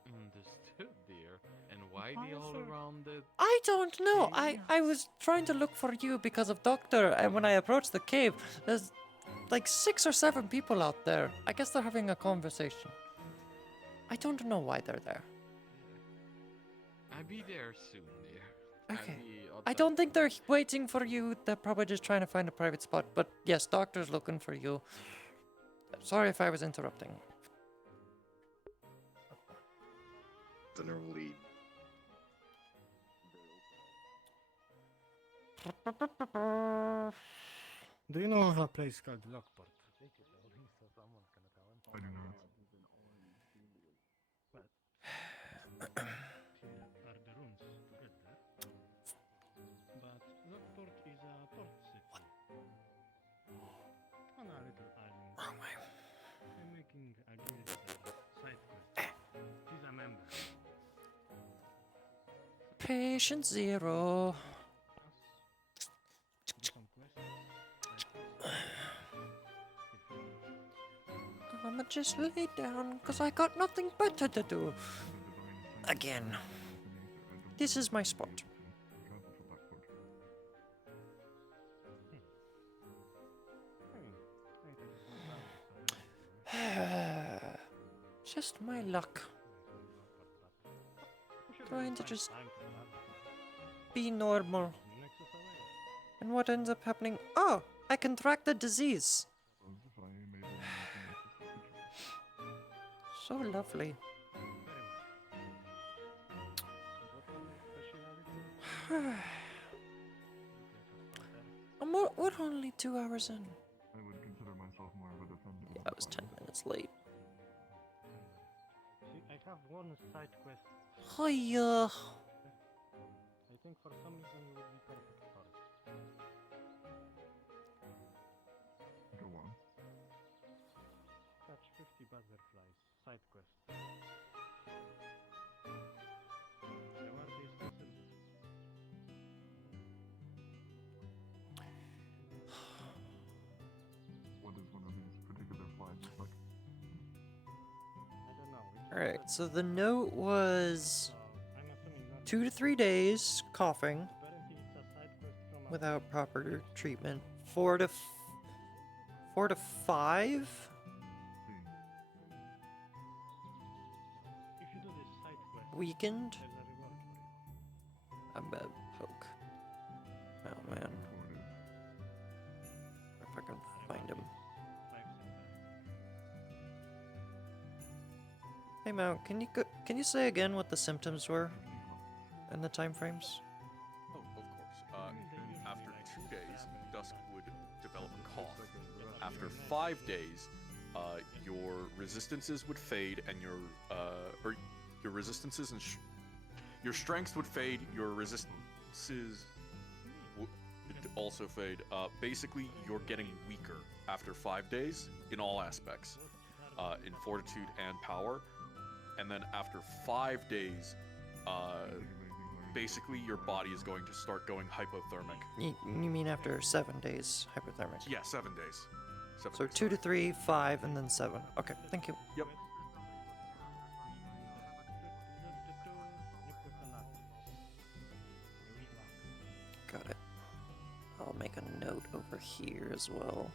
Understood, dear. And why the all around the... I don't know. I was trying to look for you because of doctor, and when I approached the cave, there's like 6 or 7 people out there. I guess they're having a conversation. I don't know why they're there. I'll be there soon, dear. Okay. I don't think they're waiting for you. They're probably just trying to find a private spot. But yes, doctor's looking for you. Sorry if I was interrupting. Generally. Do you know of a place called Lockport? I do not. She's a member. Patient zero. I'ma just lay down, cause I got nothing better to do. Again. This is my spot. Just my luck. Trying to just be normal. And what ends up happening? Oh, I contract the disease. So lovely. We're only 2 hours in. I would consider myself more of a defender. Yeah, I was 10 minutes late. See, I have one side quest. Hiya. I think for some reason you would be perfect for it. Go on. Catch 50 butterflies. Side quest. Reward is listened. What is one of these particular flies look like? I don't know. Alright, so the note was 2 to 3 days coughing without proper treatment. 4 to 5 If you do this side quest, weakened. there's a reward for you. A bad poke. Oh man. If I can find him. Hey Mount, can you say again what the symptoms were and the time frames? Oh, of course. After 2 days, Dusk would develop a cough. After 5 days, your resistances would fade, and your resistances and your strengths would fade. Your resistances would also fade. Basically, you're getting weaker after 5 days in all aspects, in fortitude and power. And then after 5 days, basically your body is going to start going hypothermic. You mean after 7 days hypothermic? Yeah, 7 days. So 2 to 3, 5, and then 7. Okay, thank you. Yep. Got it. I'll make a note over here as well.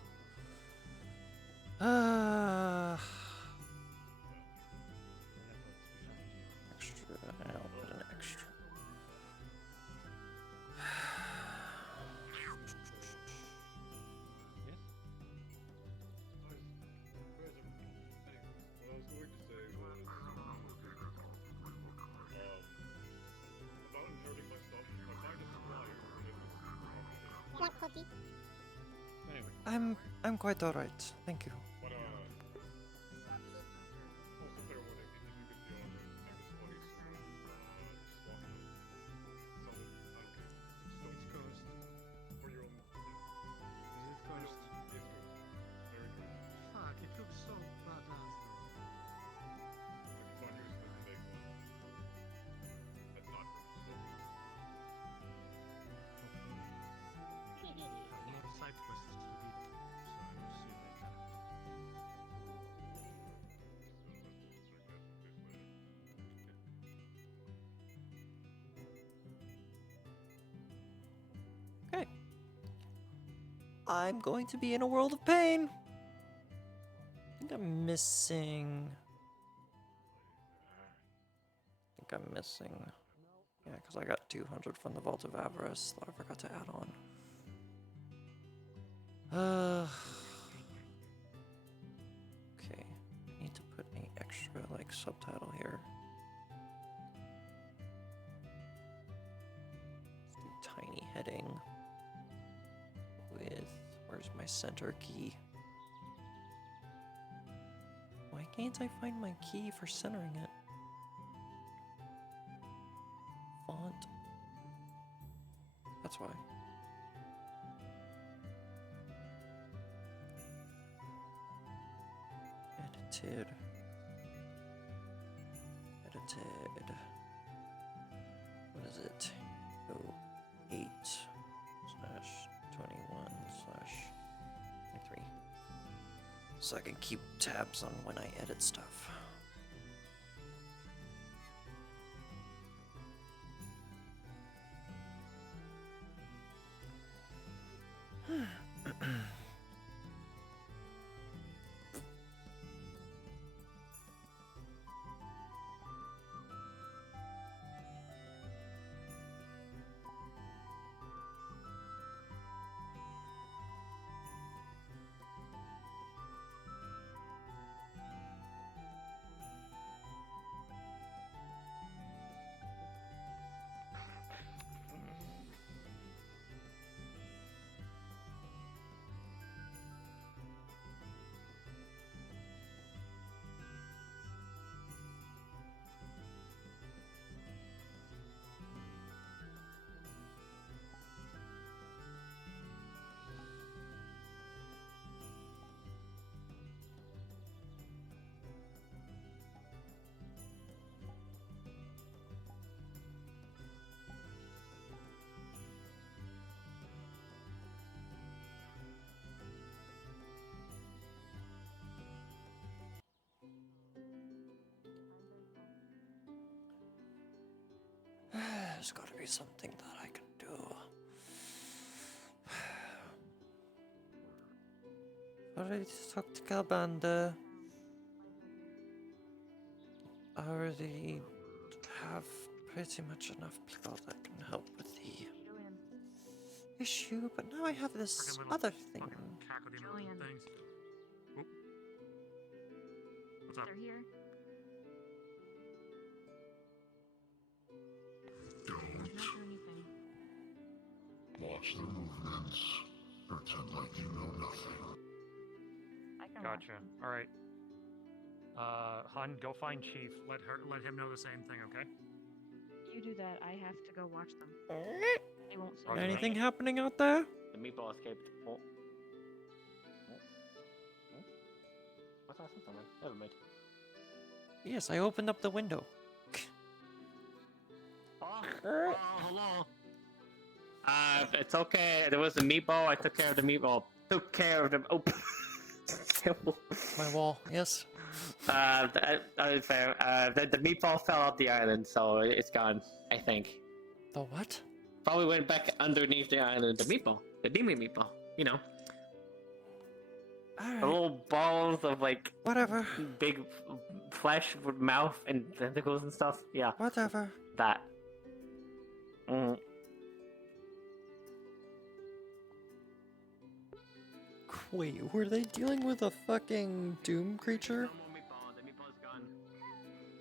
Extra. I'll put an extra. Want cookie? I'm quite alright. Thank you. Fuck, it looks so badass More side quests to do, so I will see you later. Okay. I'm going to be in a world of pain. I think I'm missing. Yeah, because I got 200 from the Vault of Avarice that I forgot to add on. Okay, I need to put an extra like subtitle here. Let's do tiny heading with, where's my center key? Why can't I find my key for centering it? Font. That's why. Edited. wanted. What is it? 08/21/23. So I can keep tabs on when I edit stuff. There's got to be something that I can do. Already talked to Calbanda. I already have pretty much enough people that can help with the issue, but now I have this other thing. Things. Oop. What's up? They're here. Watch the movements. Pretend like you know nothing. Gotcha. All right. Han, go find Chief. Let him know the same thing, okay? You do that. I have to go watch them. They won't see me. Anything happening out there? The meatball escaped. Oh. What's that something? Never mind. Yes, I opened up the window. Hello. It's okay. There was a meatball. I took care of the meatball. Took care of the. Oh. My wall. Yes. That is fair. The meatball fell off the island, so it's gone. I think. The what? Probably went back underneath the island. The meatball. The demon meatball. You know. Alright. The little balls of like. Whatever. Big flesh with mouth and tentacles and stuff. Yeah. Whatever. That. Wait, were they dealing with a fucking doom creature? No more meatball. The meatball's gone.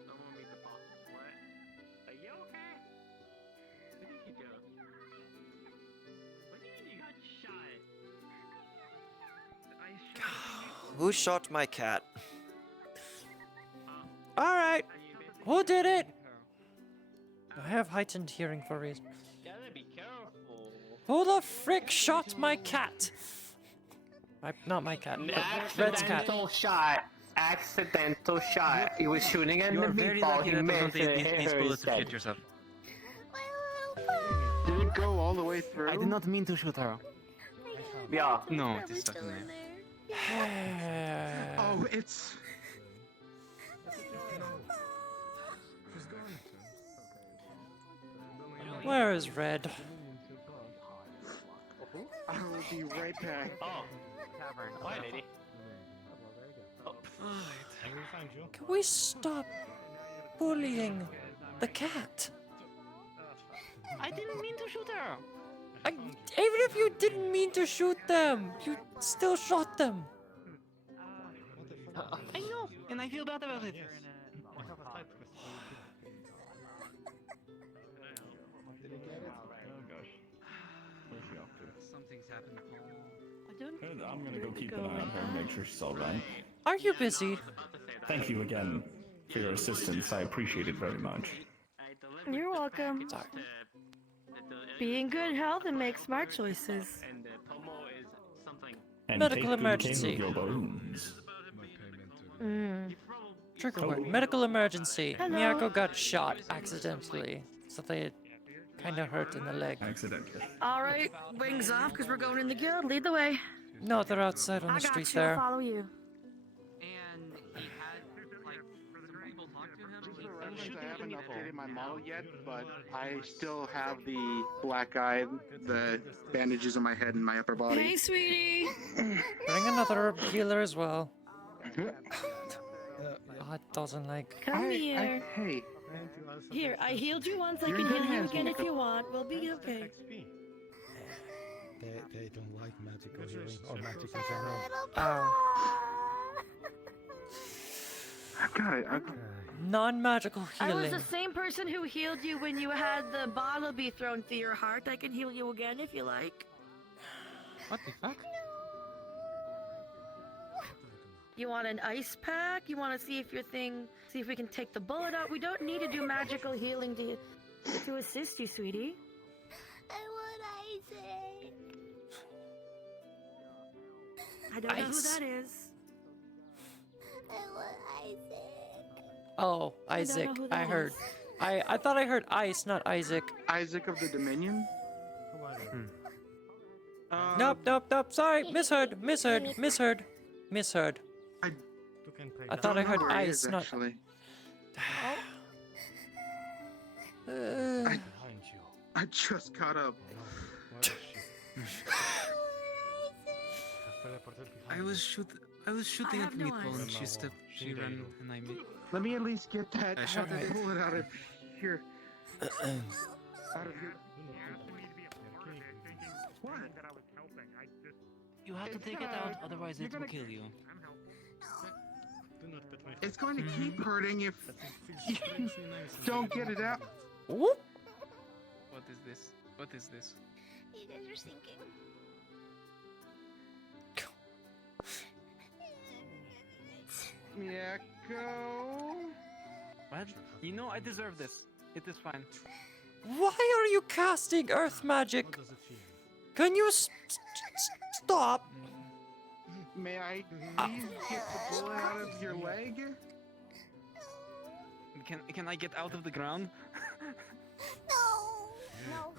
No more meatball. What? Are you okay? What did you do? What do you mean you got shot? Who shot my cat? Alright. Who did it? I have heightened hearing for a reason. Gotta be careful. Who the frick shot my cat? Not my cat. Red's cat. Accidental shot. He was shooting at the meatball. He missed. These bullets to hit yourself. Did it go all the way through? I did not mean to shoot her. Yeah. No, it is stuck in there. Oh, it's. Where is Red? I will be right back. Oh, tavern. Hi, lady. Can we stop bullying the cat? I didn't mean to shoot her. Even if you didn't mean to shoot them, you still shot them. I know, and I feel bad about it. Something's happened. Good, I'm gonna go keep an eye on her and make sure she's alright. Are you busy? Thank you again for your assistance. I appreciate it very much. You're welcome. Be in good health and make smart choices. And Pomo is something. And Medical take good emergency. care of your bones. Trigger word. Medical emergency. Hello. Miyako got shot accidentally. So they kind of hurt in the leg. Accidentally. All right, wings off, because we're going in the guild. Lead the way. No, they're outside on I the got street you. I'll there. follow you. And he had, like, some people talk to him. I haven't updated my model yet, but I still have the black eye, the bandages on my head and my upper body. Hey, sweetie. Bring another healer as well. God doesn't like. Come here. Hey. Here, I healed you once. I You're can in good heal you hands, again if Miko. you want. We'll be okay. They don't like magical healing or magic in general. I got it. Non-magical I was healing. the same person who healed you when you had the bottle be thrown through your heart. I can heal you again if you like. What the fuck? You want an ice pack? You want to see if see if we can take the bullet out? We don't need to do magical healing to assist you, sweetie. I want Isaac. I don't know who Ice. that is. I want Isaac. Oh, I don't Isaac. know who I that heard. is. I thought I heard ice, not Isaac. Isaac of the Dominion? Nope. Sorry, misheard. I thought I heard Where he ice, is, not. actually. I just caught up. I was shooting have at no Meatball and eyes. she ran and I missed. Let me at least get that I shot her. bullet out of here. Out of here. What? That I was helping. I just. You have to take it out, otherwise it will kill you. It's going to keep hurting if you don't get it out. Whoop. What is this? What is this? You guys are sinking. Miyako. What? You know I deserve this. It is fine. Why are you casting earth magic? Can you stop? May I please get the bullet out of your leg? Can I get out of the ground? No.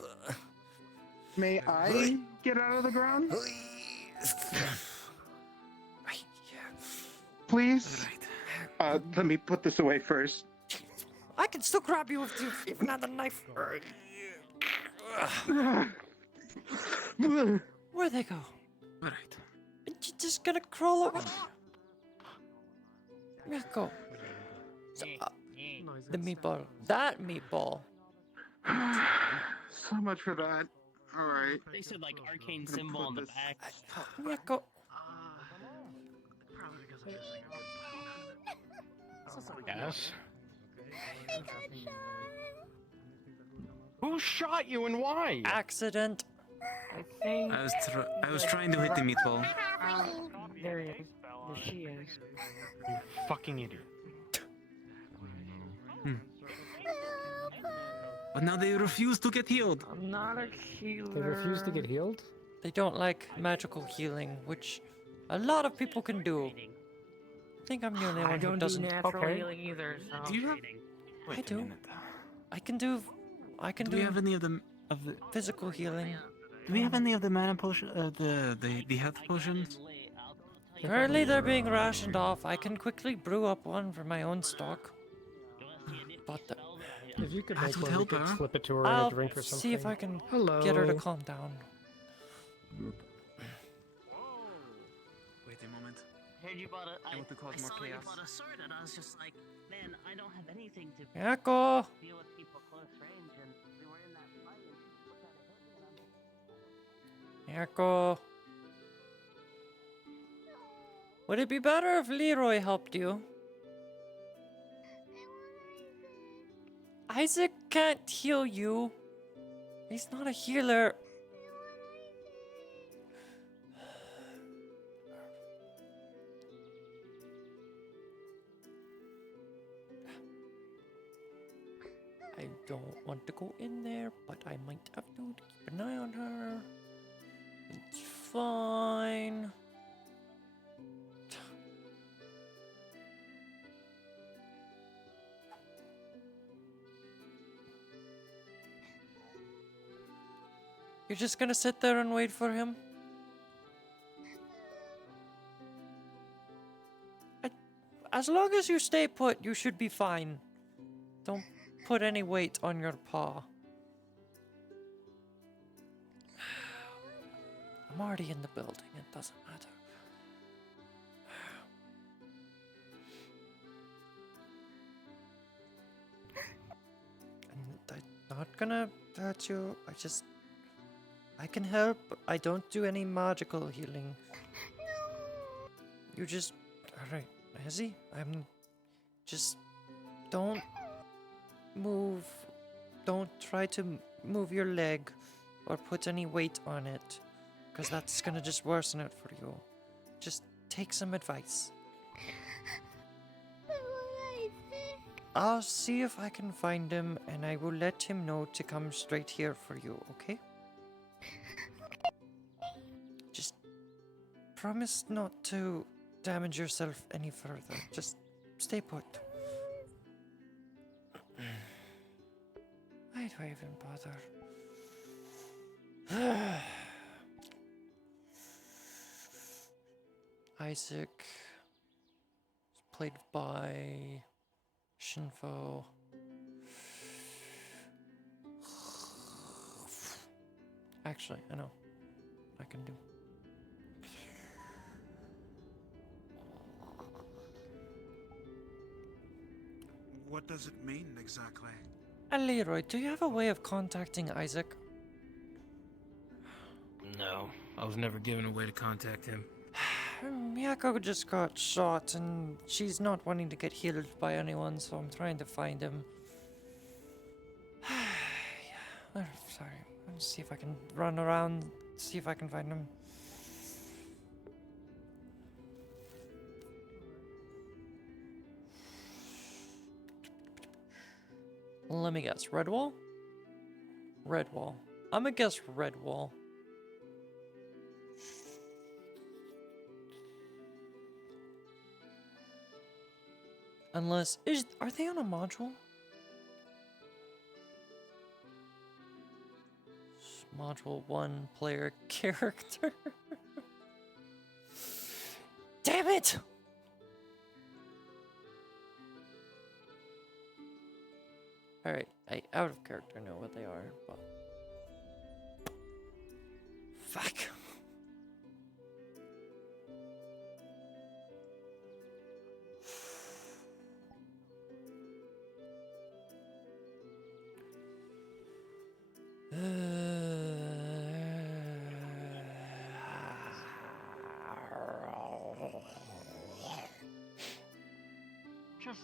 May I get out of the ground? Please? Let me put this away first. I can still grab you with even not the knife. Where'd they go? Alright. You just gonna crawl over? Yeah, go. So, the meatball. That meatball. So much for that. Alright. They said like arcane symbol on the back. Yeah, go. Yes. Who shot you and why? Accident. I was trying to hit the meatball. There he is. There she is. You fucking idiot. But now they refuse to get healed. I'm not a healer. They refuse to get healed? They don't like magical healing, which a lot of people can do. I think I'm the only one I who don't do doesn't. natural healing either. So. Do you have? I do. I can do. Do we have any of the physical healing? Do we have any of the mana potion? The health potions? Currently, they're being rationed off. I can quickly brew up one for my own stock. But if you could That make would one, help we could her. slip it to her in I'll a drink or something. see if I can Hello. get her to calm down. Wait a moment. Heard you bought a. I want to cause I more saw you chaos. bought a sword, and I was just like, man, I don't have anything to Miyako! deal with people close range, and we were in that fight, and people tried to hit me, and I'm Miyako. Would it be better if Leroy helped you? Isaac can't heal you. He's not a healer. I don't want to go in there, but I might have to keep an eye on her. It's fine. You're just gonna sit there and wait for him? As long as you stay put, you should be fine. Don't put any weight on your paw. I'm already in the building, it doesn't matter. And I'm not gonna hurt you, I can help, but I don't do any magical healing. You just... Alright, Izzy, don't move. Don't try to move your leg or put any weight on it, because that's gonna just worsen it for you. Just take some advice. I'll see if I can find him, and I will let him know to come straight here for you, okay? Just promise not to damage yourself any further. Just stay put. Why do I even bother? Isaac is played by Shinfo. Actually, I know. I can do. What does it mean exactly? Leroy, do you have a way of contacting Isaac? No, I was never given a way to contact him. Miyako just got shot, and she's not wanting to get healed by anyone, so I'm trying to find him. Yeah, sorry. Let's see if I can run around, see if I can find him. Let me guess. Red wall? Red wall. I'm gonna guess red wall. Unless... Are they on a module? Module 1 player character. Damn it! Alright, I out of character know what they are, but... Fuck!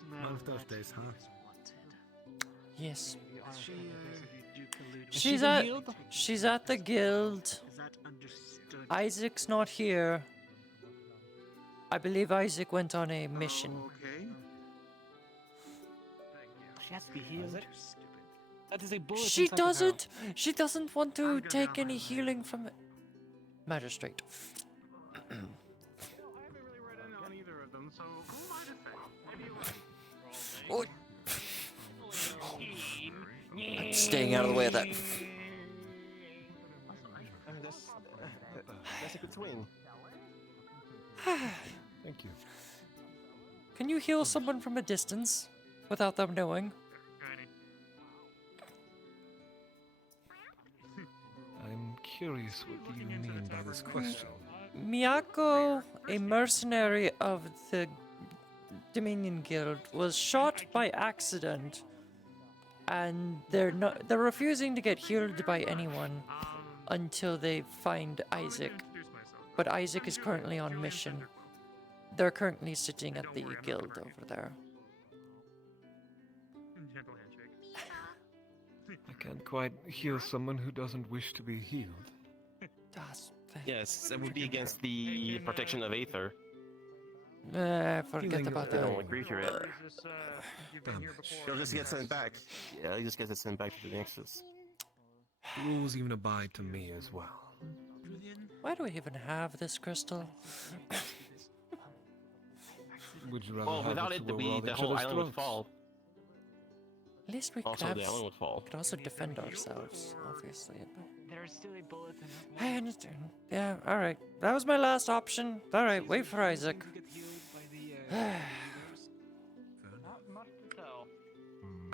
One of those days, huh? Yes. She's She's at the guild. Isaac's not here. I believe Isaac went on a mission. Okay. She has to be healed. That is a bullet. She doesn't want to take any healing from it. Magistrate. Oh. I'm staying out of the way of that. That's a good swing. Thank you. Can you heal someone from a distance without them knowing? I'm curious, what do you mean by this question? Miyako, a mercenary of the Dominion Guild, was shot by accident, and they're refusing to get healed by anyone until they find Isaac. But Isaac is currently on mission. They're currently sitting at the guild over there. I can't quite heal someone who doesn't wish to be healed. Yes, that would be against the protection of Aether. Forget about They that. don't agree to it. He'll just get sent back. Yeah, he just gets sent back to the Nexus. Rules even abide to me as well. Why do I even have this crystal? Would you rather Well, have without it it, to the each whole other's island would throats? fall. At least we could, Also, have, the island would fall. could also defend ourselves, obviously. There's still a bullet in that I understand. Yeah, alright. That was my last option. Alright, wait for Isaac. Not much to tell.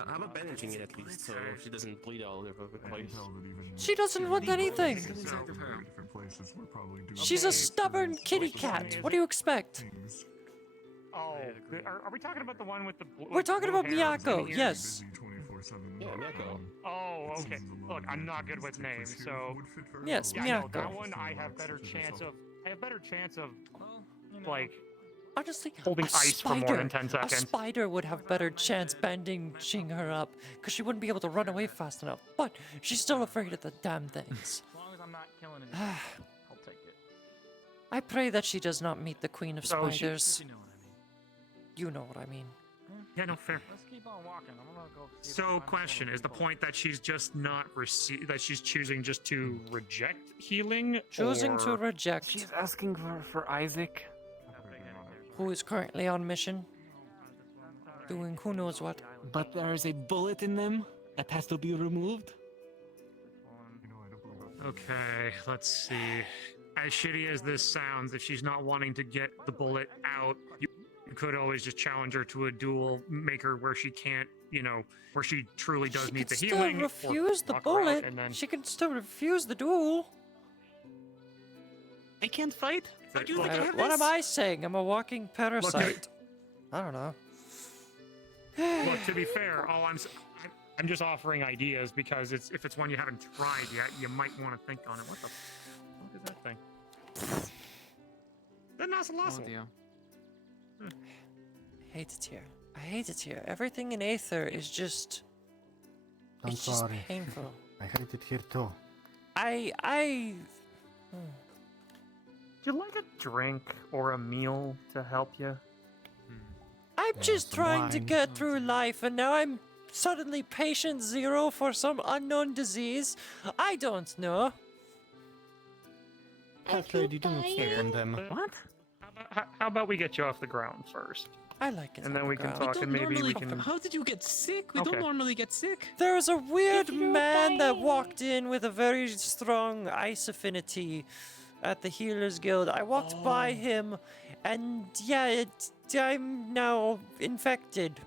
How about bandaging it at least so she doesn't bleed all over the place? She doesn't want anything! She's a stubborn kitty cat. What do you expect? Oh, are we talking about the one with the We're talking about Miyako, yes. Yeah, Miyako. Oh, okay. Look, I'm not good with names, so Yes, yeah, Miyako. no, that one I have better chance of like honestly holding a ice for more than 10 A seconds. spider would have better chance bandaging her up because she wouldn't be able to run away fast enough. But she's still afraid of the damn things. As long as I'm not killing it, I'll take it. I pray that she does not meet the queen of So she- spiders. You know what I mean. You know what I mean. Yeah, no, fair. Let's keep on walking. I'm gonna go. See if I So, find question someone is the with point that she's just not that she's choosing just to reject healing, Choosing to or- reject. She's asking for Isaac. Who is currently on mission, doing who knows what. But there is a bullet in them that has to be removed. Okay, let's see. As shitty as this sounds, if she's not wanting to get the bullet out, you could always just challenge her to a duel, make her where she can't, where she truly does She need the can still healing. or refuse the knock her out, bullet. and then She can still refuse the duel. I can't fight. How do you think I have What this? am I saying? I'm a walking parasite. I don't know. Look, to be fair, I'm just offering ideas because if it's one you haven't tried yet, you might want to think on it. What the fuck is that thing? Then that's a loss. Oh dear. I hate it here. I hate it here. Everything in Aether is just... I'm it's sorry. just painful. I hate it here too. I... Would you like a drink or a meal to help you? I'm just some trying to wine. get through life, and now I'm suddenly patient zero for some unknown disease. I don't know. Alfred, you do not step on them. What? How about we get you off the ground first? I like it. And then we can talk, and maybe we can. How did you get sick? We Okay. don't normally get sick. There was a weird man that walked in with a very strong ice affinity at the Healers Guild. I walked by him, and yeah, I'm now infected.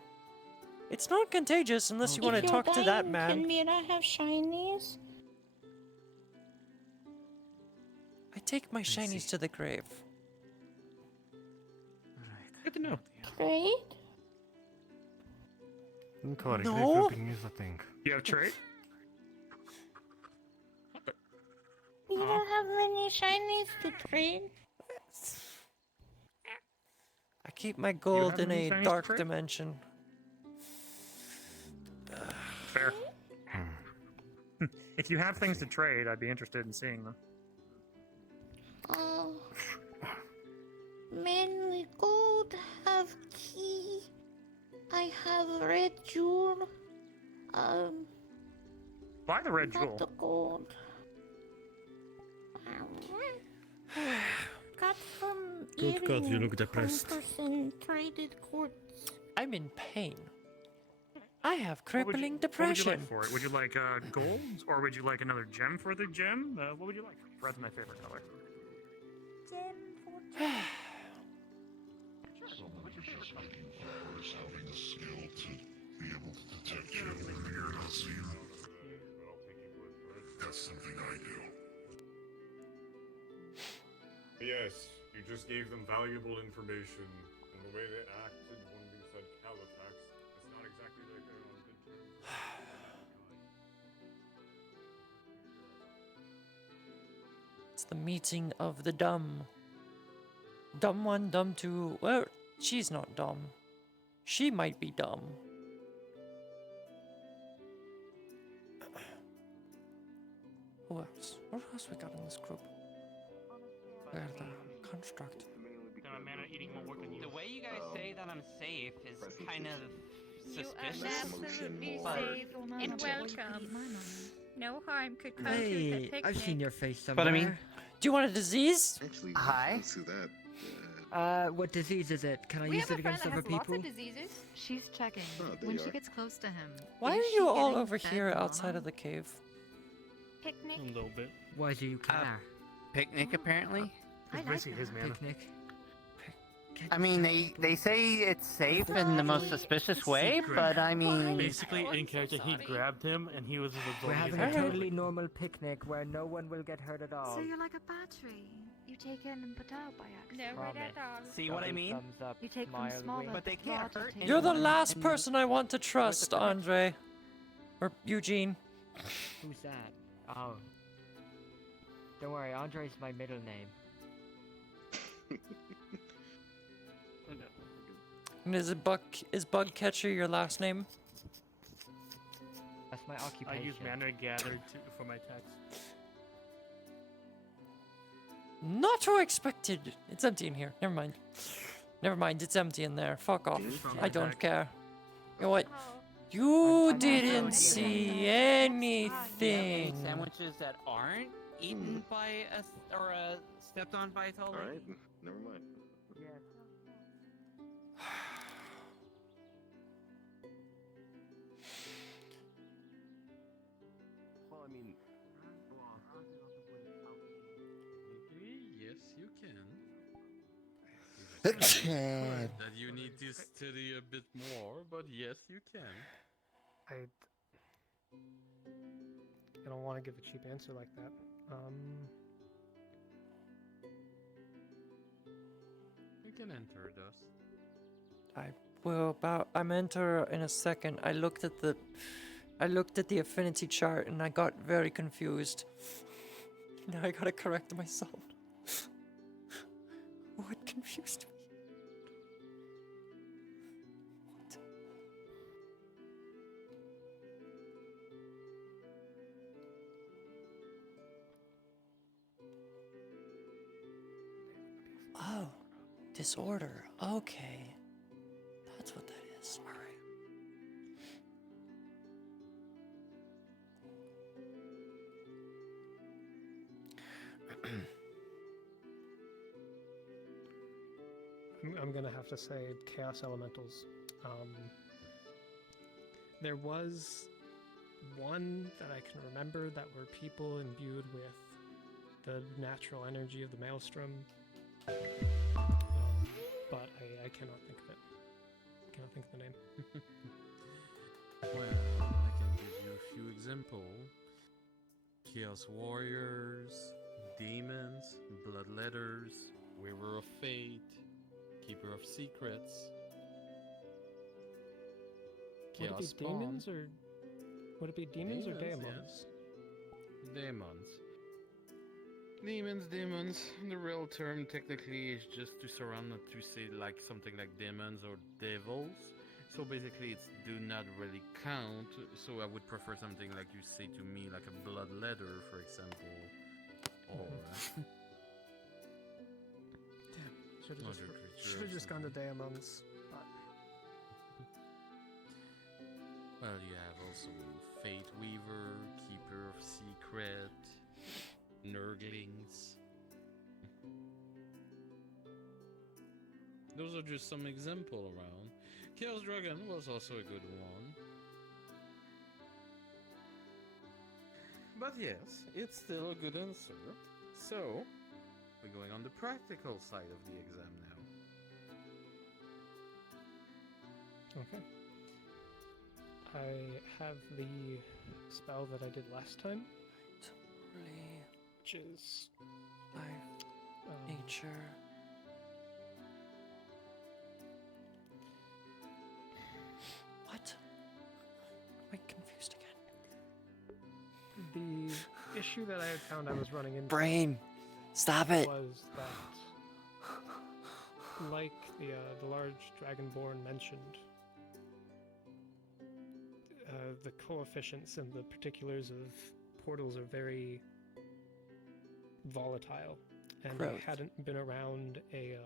It's not contagious unless you want to talk to that man. Can we not have shinies? I take my shinies to the grave. Good to know. Great. Incorrect. No. Grouping is a thing. You have trade? We don't have many shinies to trade. I keep my gold have in any a shinies to dark trade? dimension. Fair. If you have things to trade, I'd be interested in seeing them. Mainly gold, have key. I have red jewel. Buy the red Not jewel. the gold. Got some Good God, you earring look depressed. from person traded quartz. I'm in pain. I have What would you- crippling What would depression. you like for it? Would you like gold, or would you like another gem for the gem? What would you like? Red's my favorite color. Having the skill to be able to detect you when you're not seen. That's something I do. Yes, you just gave them valuable information, and the way they acted when we said Califax, it's not exactly like they're on good terms. It's the meeting of the dumb. Dumb one, dumb two. Well, she's not dumb. She might be dumb. Who else? What else we got in this group? We got the construct. The way you guys say that I'm safe is kind of suspicious. Absolutely but safe and welcome. No harm could come to the Hey, picnic. I've seen your face somewhere. But I mean, do you want a disease? Actually, Hi. let's do that. What disease is it? Can I We use have it a friend against that other has lots people? of diseases. She's checking. Oh, there When you she are. gets close to him, Why is are she you all getting over fed here mono? outside of the cave? Picnic. A little bit. Why do you care? Picnic, apparently. I It's like basically his that. mana. Picnic. I mean, they say it's safe in the most suspicious way, but I mean, Basically, in character, he grabbed him and he was just We're absorbing having his a energy. totally normal picnic where no one will get hurt at all. So you're like a battery. You take in and put out by accident. Never at all. See what I mean? You take from smaller, But they can't larger hurt tables. You're the anyone. last And- person I want to trust, Andre. Or Eugene. Who's that? Oh. Don't worry, Andre's my middle name. And is Bugcatcher your last name? That's my I occupation. use mana gathered for my text. Not who I expected. It's empty in here. Never mind. Never mind, it's empty in there. Fuck off. I don't care. You know what? You didn't see anything. Sandwiches that aren't eaten by or stepped on by a tall lady. All right, never mind. Yeah. Well, I mean, Yes, you can. It's good that you need to study a bit more, but yes, you can. I don't want to give a cheap answer like that. You can enter dust. I'm enter in a second. I looked at the affinity chart and I got very confused. Now I gotta correct myself. What confused me? Oh, disorder. Okay. That's what that is. All right. I'm gonna have to say Chaos Elementals. There was one that I can remember that were people imbued with the natural energy of the Maelstrom, but I cannot think of it. I cannot think of the name. Well, I can give you a few examples. Chaos Warriors, Demons, Bloodletters, Weaver of Fate, Keeper of Secrets, Would Chaos it be demons or would it be demons or daemons? Yes. Demons. The real term technically is just to surround, not to say like something like demons or devils. So basically, it's do not really count. So I would prefer something like you say to me, like a bloodletter, for example, or. Should have Larger creature just, or just gone to daemons. But Well, you have also Fate Weaver, Keeper of Secret, Nurglings. Those are just some example around. Chaos Dragon was also a good one. But yes, it's still a good answer. So, we're going on the practical side of the exam now. okay. I have the spell that I did last time, which is Life, nature. What? Am I confused again? the issue that I had found I was running into. Brain, stop it. Was that, like the large dragonborn mentioned, the coefficients and the particulars of portals are very volatile, and Growth. I hadn't been around a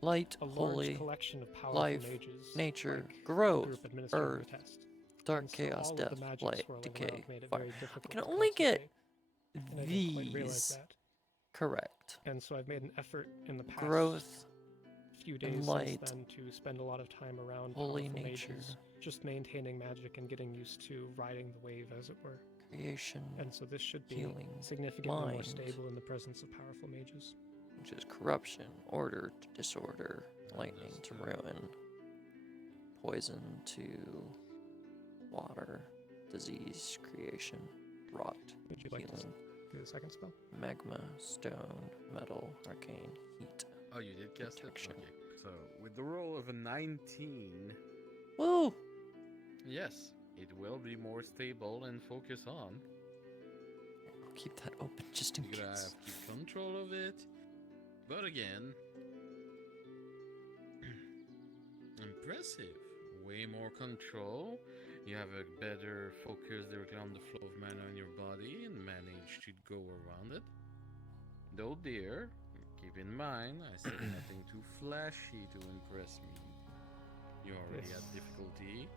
Light, large holy, collection of powerful life, mages, nature, like growth, the group administering earth, the test. dark And so chaos, all of death, the magics light, swirling decay, around made it fire. very I difficult can to only get concentrate, and I didn't quite realize these that. correct. And so I've made an effort in the past Growth, few days since light, then to spend a lot of time around holy powerful nature, mages, just maintaining magic and getting used to riding the wave, as it were. creation, And so this should be healing, significantly more mind, stable in the presence of powerful mages. which is corruption, order to disorder, lightning to ruin, poison to water, disease, creation, rot, Would you like to healing, do the second spell? magma, stone, metal, arcane, heat. Oh, you did cast it? Protection. Okay. So, with the roll of a 19, Woo! yes, it will be more stable and focus on. I'll keep that open just in You're gonna case. have keep control of it. But again, impressive. Way more control. You have a better focus directly on the flow of mana in your body and manage to go around it. Though, dear, keep in mind, I said nothing too flashy to impress me. You already had difficulty.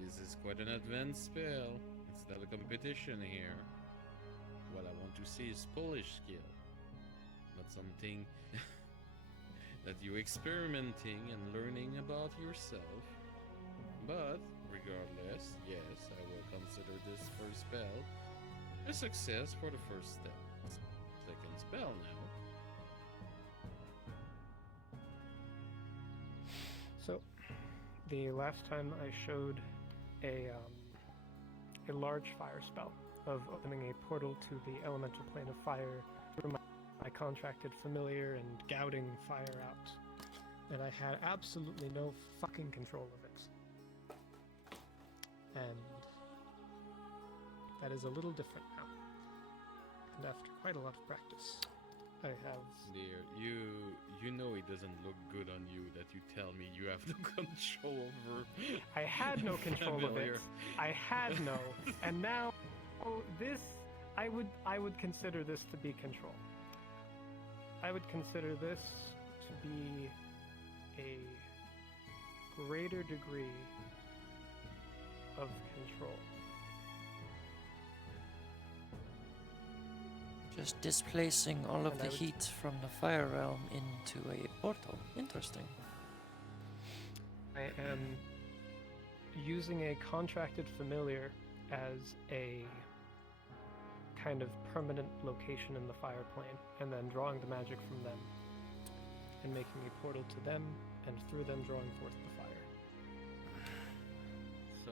This is quite an advanced spell. It's not a competition here. What I want to see is Polish skill. Not something that you're experimenting and learning about yourself. But, regardless, yes, I will consider this first spell a success for the first step. Second spell now. So, the last time I showed a large fire spell of opening a portal to the elemental plane of fire through my contracted familiar and gouting fire out. And I had absolutely no fucking control of it. And that is a little different now. And after quite a lot of practice, I have... Dear, you know it doesn't look good on you that you tell me you have no control over. I had no control of familiar. it. I had no. And now, this, I would consider this to be control. I would consider this to be a greater degree of control. Just displacing all of And the I would- heat from the fire realm into a portal. Interesting. I am using a contracted familiar as a kind of permanent location in the fire plane, and then drawing the magic from them, and making a portal to them, and through them drawing forth the fire. So,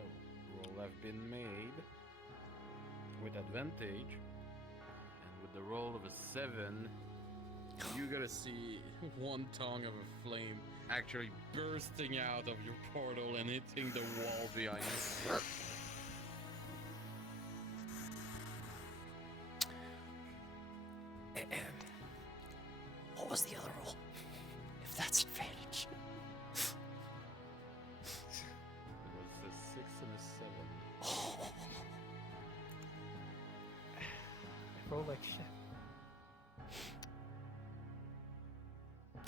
roll have been made with advantage, and with the roll of a 7, you gotta see one tongue of a flame actually bursting out of your portal and hitting the wall behind you. What was the other roll? If that's advantage. It was a 6 and a 7. Oh. I roll like shit.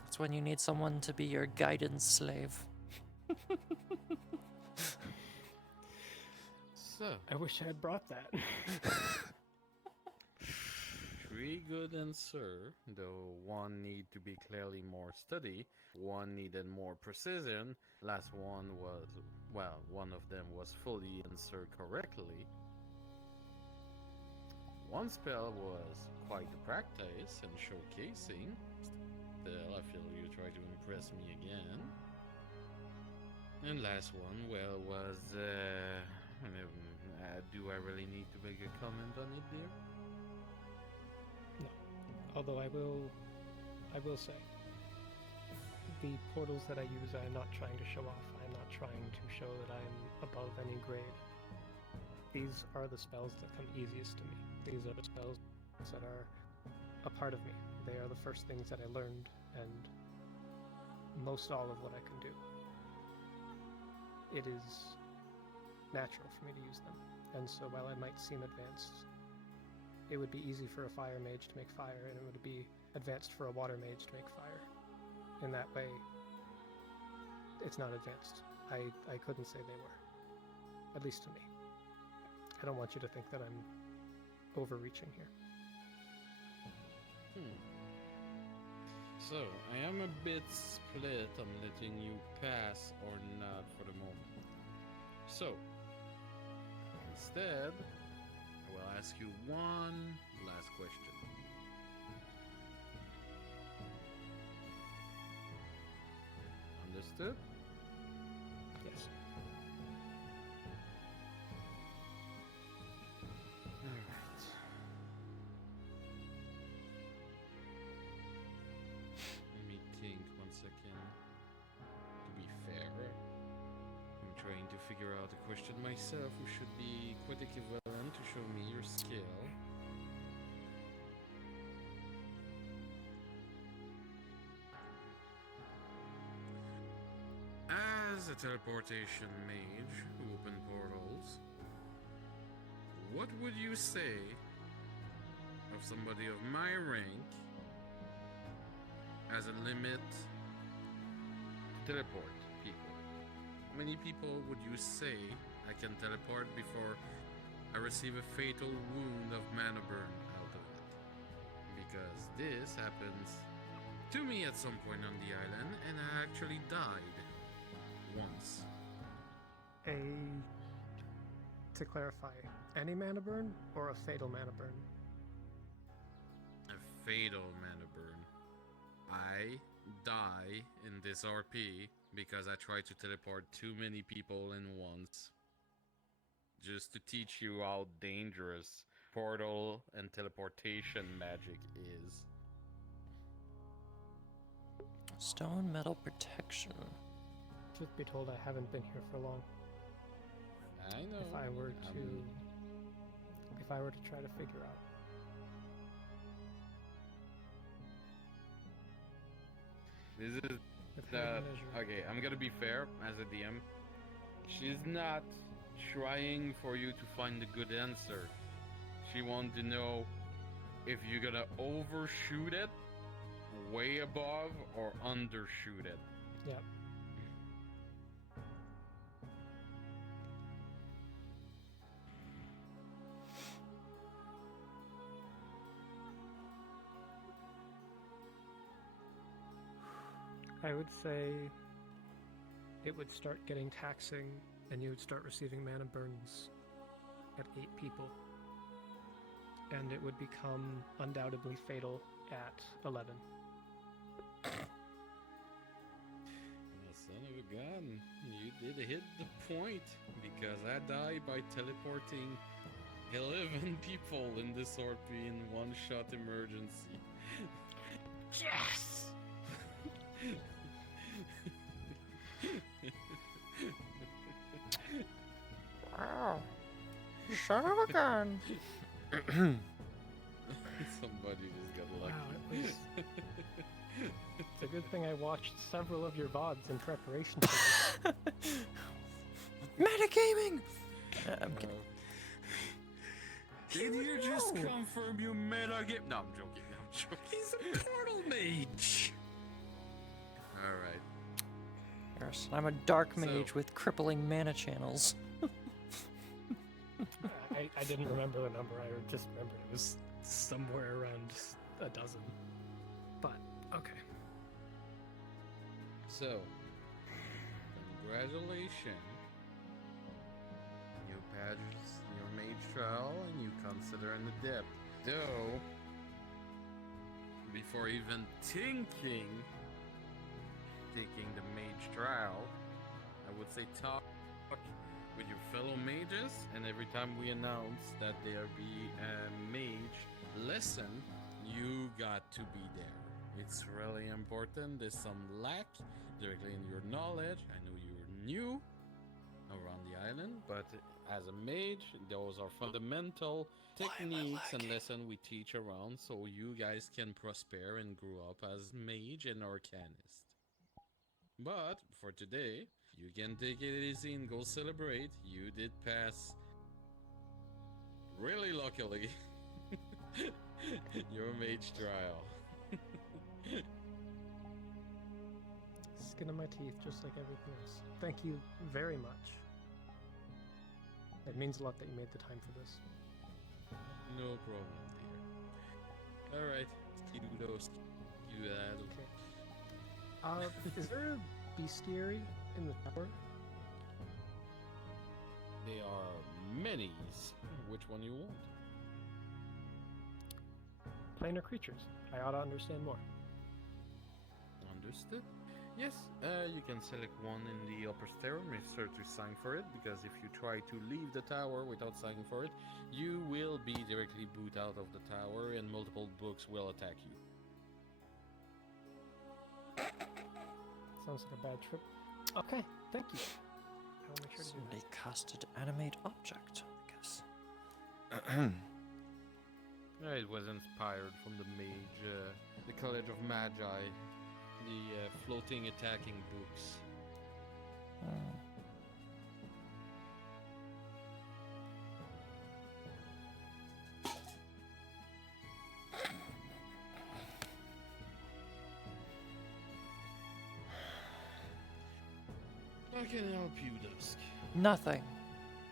That's when you need someone to be your guidance slave. So, I wish I had brought that. 3 good answer, though one need to be clearly more study, one needed more precision, last one was, well, one of them was fully answered correctly. One spell was quite the practice and showcasing. Still, I feel you try to impress me again. And last one, well, was, do I really need to make a comment on it, dear? No. Although I will say, the portals that I use, I am not trying to show off. I am not trying to show that I am above any grade. These are the spells that come easiest to me. These are the spells that are a part of me. They are the first things that I learned, and most all of what I can do. It is natural for me to use them. And so while I might seem advanced, it would be easy for a fire mage to make fire, and it would be advanced for a water mage to make fire. In that way, it's not advanced. I couldn't say they were. At least to me. I don't want you to think that I'm overreaching here. So, I am a bit split on letting you pass or not for the moment. So, instead, I will ask you one last question. Understood? Yes. Alright. Let me think 1 second. To be fair, I'm trying to figure out a question myself who should be quite equivalent to show me your skill. As a teleportation mage who opened portals, what would you say of somebody of my rank as a limit to teleport people? How many people would you say I can teleport before I receive a fatal wound of mana burn out of it? Because this happens to me at some point on the island, and I actually died once. To clarify, any mana burn or a fatal mana burn? A fatal mana burn. I die in this RP because I tried to teleport too many people in once. Just to teach you how dangerous portal and teleportation magic is. Stone metal protection. Truth be told, I haven't been here for long. I know. If I were to try to figure out. This is okay, I'm gonna be fair as a DM. She's not trying for you to find a good answer. She wants to know if you're gonna overshoot it, way above, or undershoot it. Yep. I would say it would start getting taxing and you would start receiving mana burns at 8 people. And it would become undoubtedly fatal at 11. Son of a gun, you did hit the point, because I died by teleporting 11 people in this RP in one-shot emergency. Yes! Wow. Son of a gun. Somebody just got lucky. Wow, it's a good thing I watched several of your VODs in preparation for this. Metagaming! I'm kidding. Did you just confirm you metagame? No, I'm joking. I'm joking. He's a portal mage! Alright. Yes, I'm a dark mage with crippling mana channels. I didn't remember the number, I just remembered it was somewhere around a dozen. But, okay. So, congratulations. You passed your mage trial and you consider an adept. Though, before even thinking taking the mage trial, I would say talk with your fellow mages, and every time we announce that there be a mage lesson, you got to be there. It's really important. There's some lack directly in your knowledge. I know you're new around the island, but as a mage, those are fundamental techniques and lessons we teach around so you guys can prosper and grow up as mage and arcanist. But for today, you can take it easy and go celebrate. You did pass, really luckily, your mage trial. Skin of my teeth, just like everything else. Thank you very much. It means a lot that you made the time for this. No problem, dear. Alright, skidoodle, Fau'lad. Okay. Is there a bestiary in the tower? There are many's. Which one you want? Planar creatures. I ought to understand more. Understood. Yes, you can select one in the upper stair. Make sure to sign for it, because if you try to leave the tower without signing for it, you will be directly booted out of the tower and multiple books will attack you. Sounds like a bad trip. Okay, thank you. I will make sure to do Somebody casted animate object, I guess. It was inspired from the mage, the College of Magi, the floating attacking books. I can help you, Dusk. Nothing.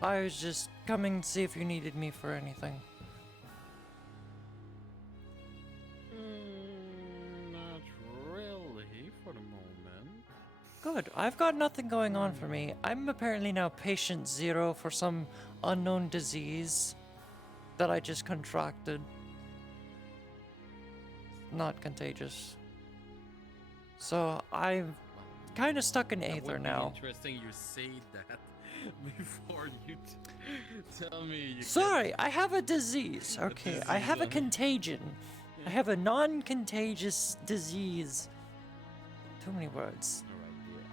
I was just coming to see if you needed me for anything. Not really for the moment. Good. I've got nothing going on for me. I'm apparently now patient 0 for some unknown disease that I just contracted. Not contagious. So I'm kind of stuck in Aether would now. Be interesting you say that before you tell me you Sorry, I have a disease. Okay, I have a contagion. I have a non-contagious disease. Too many words.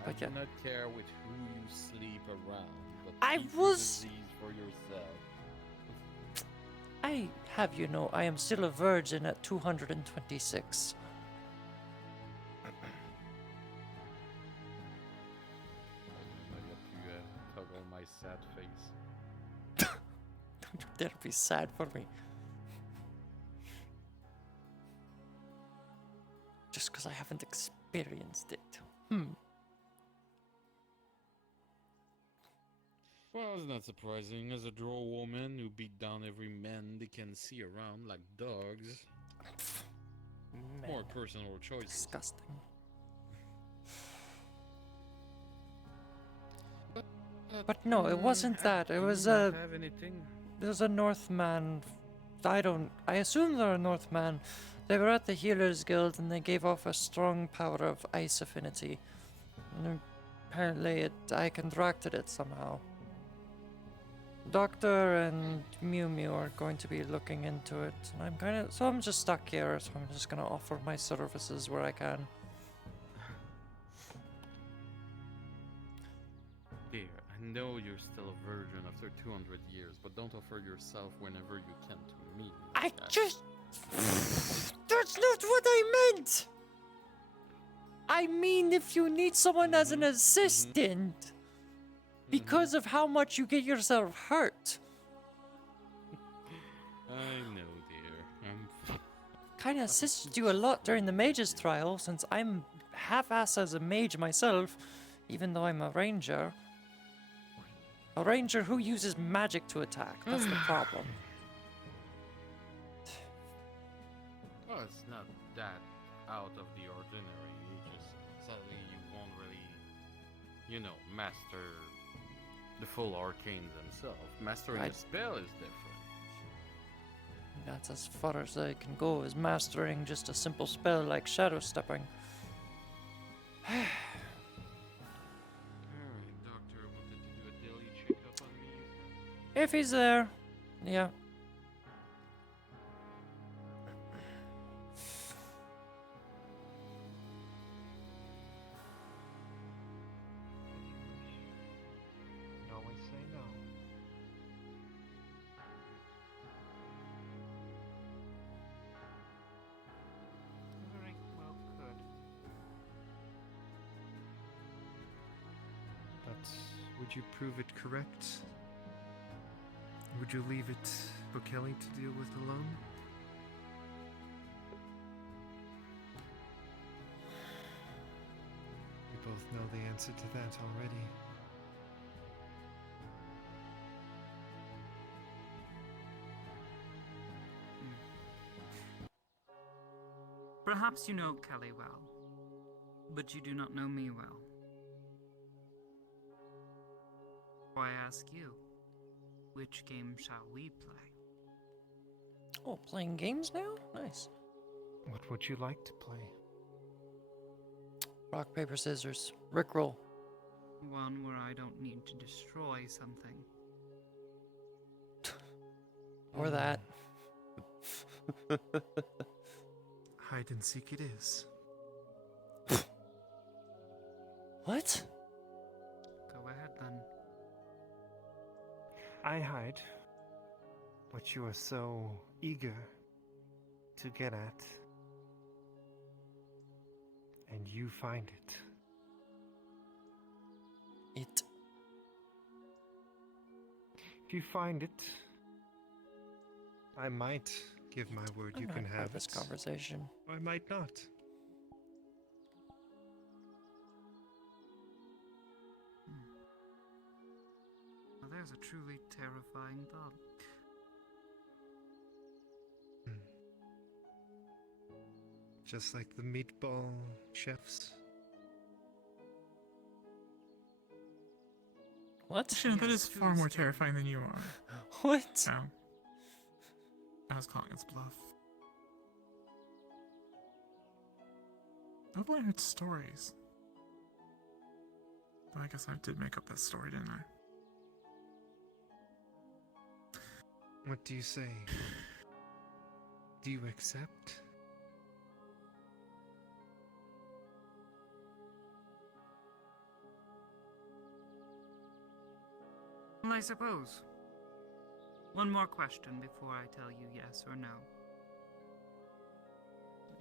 I do not care with who you sleep around, but I keep your was- disease for yourself. I have you know, I am still a virgin at 226. Toggle my sad face. Don't you dare be sad for me. Just because I haven't experienced it. Well, it's not surprising. As a drow woman who beat down every man they can see around like dogs. More personal choices. Disgusting. But no, it wasn't that. It was a. Have anything? There's a Northman. I assume they're a Northman. They were at the Healers Guild and they gave off a strong power of ice affinity. And apparently I contracted it somehow. Doctor and Mew Mew are going to be looking into it. And I'm just stuck here, so I'm just gonna offer my services where I can. Dear, I know you're still a virgin after 200 years, but don't offer yourself whenever you can to me. That's not what I meant! I mean, if you need someone as an assistant, because of how much you get yourself hurt. I know, dear. I'm Kind of assisted you a lot during the mage's trial, since I'm half-assed as a mage myself, even though I'm a ranger. A ranger who uses magic to attack, that's the problem. Well, it's not that out of the ordinary. You just suddenly you won't really, master the full arcanes themselves. Mastering a spell is different. That's as far as I can go, is mastering just a simple spell like shadow stepping. Alright, doctor wanted to do a daily checkup on me. If he's there, yeah. always say no. Very well could. But would you prove it correct? Would you leave it for Kelly to deal with alone? We both know the answer to that already. Perhaps you know Kelly well, but you do not know me well. So I ask you, which game shall we play? Oh, playing games now? Nice. What would you like to play? Rock, paper, scissors. Rickroll. One where I don't need to destroy something. Or that. Hide and seek it is. What? Go ahead then. I hide what you are so eager to get at, and you find it. If you find it, I might give my word you I'm can not part have of this it. conversation. I might not. Well, there's a truly terrifying thought. Just like the meatball chefs. What? Shannon, that is far more terrifying than you are. What? Oh. I was calling its bluff. I've only heard stories. Well, I guess I did make up that story, didn't I? What do you say? Do you accept? Well, I suppose. One more question before I tell you yes or no.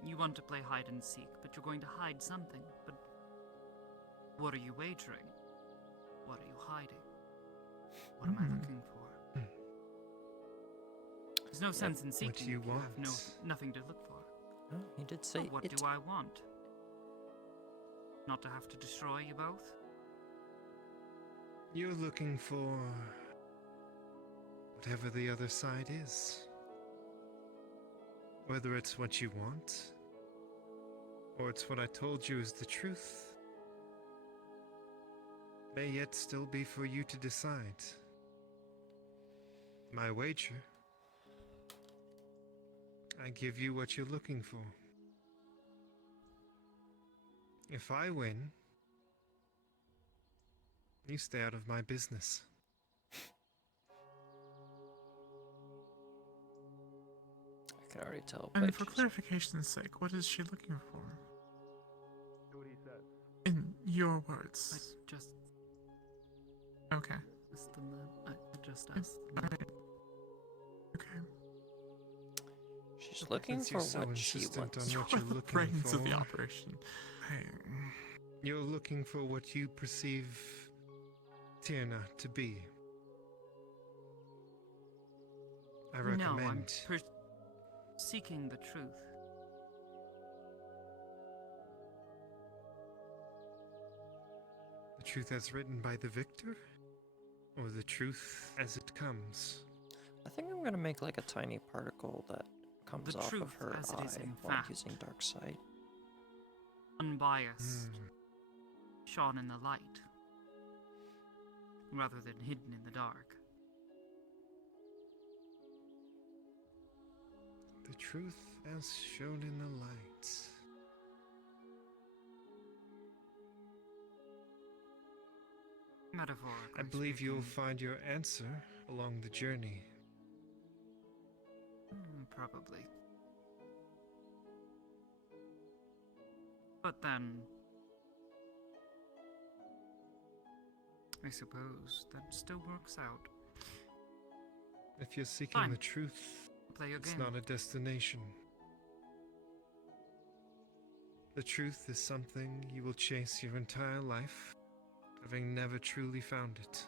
You want to play hide and seek, but you're going to hide something. But what are you wagering? What are you hiding? What am I looking for? There's no sense in seeking What do you if you have nothing to look for. Oh, he did say But what it. do I want? Not to have to destroy you both? You're looking for whatever the other side is. Whether it's what you want, or it's what I told you is the truth, may yet still be for you to decide. My wager, I give you what you're looking for. If I win, you stay out of my business. I can already tell. And by for just- clarification's sake, what is she looking for? Do what he says. In your words. I just Okay. asked them that. I just asked them that. Alright. Okay. She's looking Since for you're so what she insistent wants. on what You're you're the looking brains for, of the operation. Hey, you're looking for what you perceive Tierna to be. I No, I'm recommend seeking the truth. the truth as written by the victor, or the truth as it comes. I think I'm gonna make like a tiny particle that comes The off of truth her as it is eye in while fact. using dark sight. Unbiased. Shone in the light. Rather than hidden in the dark. The truth as shown in the light. Metaphorically I believe you'll speaking. find your answer along the journey. Probably. But then, I suppose that still works out. If you're seeking Fine. the truth, Play your it's game. not a destination. The truth is something you will chase your entire life, having never truly found it.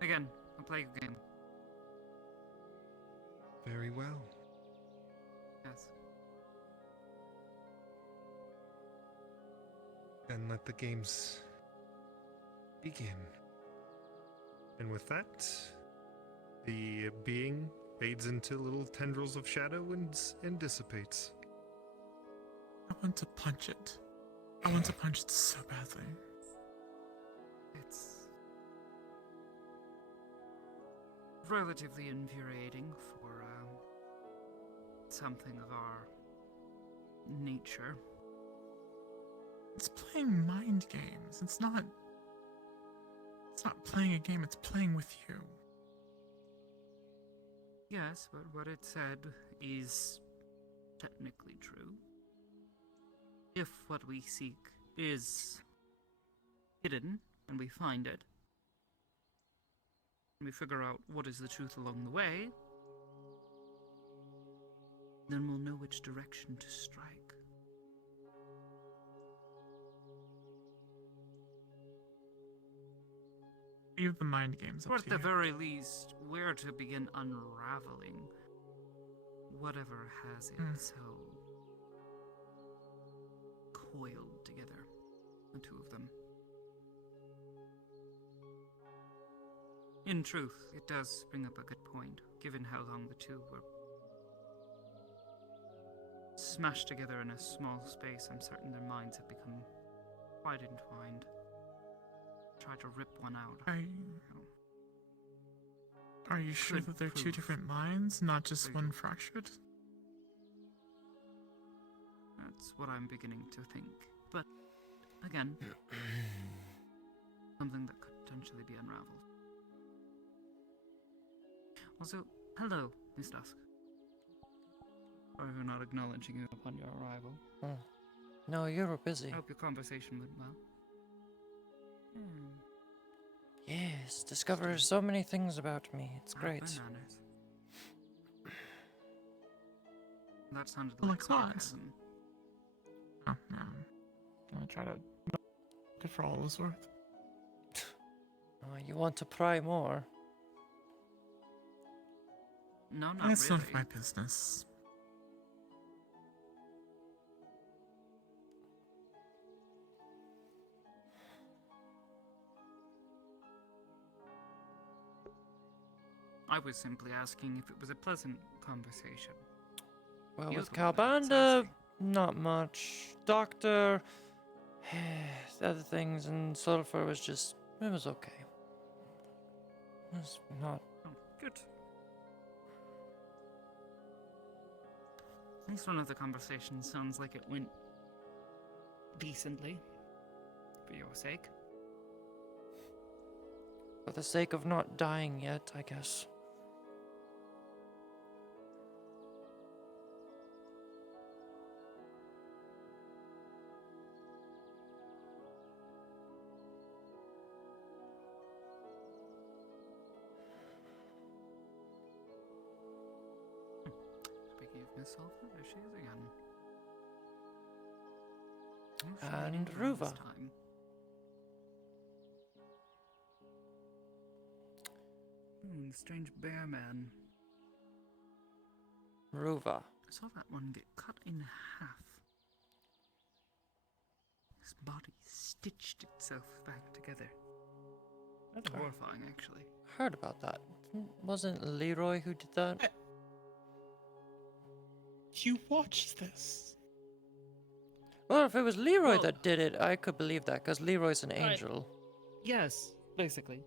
Again, I'll play your game. Very well. Yes. Then let the games begin. And with that, the being fades into little tendrils of shadow and dissipates. I want to punch it. I want to punch it so badly. It's relatively infuriating for something of our nature. It's playing mind games. It's not playing a game, it's playing with you. Yes, but what it said is technically true. If what we seek is hidden, and we find it, and we figure out what is the truth along the way, then we'll know which direction to strike. Leave the mind games up Or to at the you. very least, where to begin unraveling whatever has it so coiled together, the two of them. In truth, it does bring up a good point, given how long the two were smashed together in a small space. I'm certain their minds have become quite entwined. Try to rip one out. Are you sure that they're two different minds, not just one fractured? That's what I'm beginning to think. But, again, something that could potentially be unraveled. Also, hello, Miss Dusk. Sorry for not acknowledging you upon your arrival. Oh. No, you were busy. I hope your conversation went well. Yes, discover so many things about me. It's great. Bananas. That sounded Oh, like like what? sarcasm. Oh, no. I'm gonna try to milk it for all it's worth. Oh, you want to pry more? No, not That's really. none of my business. I was simply asking if it was a pleasant conversation. Well, You're with the one that Calbanda, sassy. not much. Doctor, the other things, and Sulfur was just, it was okay. It was not. Oh, good. At least one of the conversations sounds like it went decently. For your sake. For the sake of not dying yet, I guess. Speaking of Miss Sulfur, there she is again. Oh, she And made it around this Ruva. time. The strange bear man. Ruva. I saw that one get cut in half. His body stitched itself back together. That's horrifying, actually. Heard about that. Wasn't Leroy who did that? You watched this. Well, if it was Leroy that did it, I could believe that, because Leroy's an Right. angel. Yes, basically.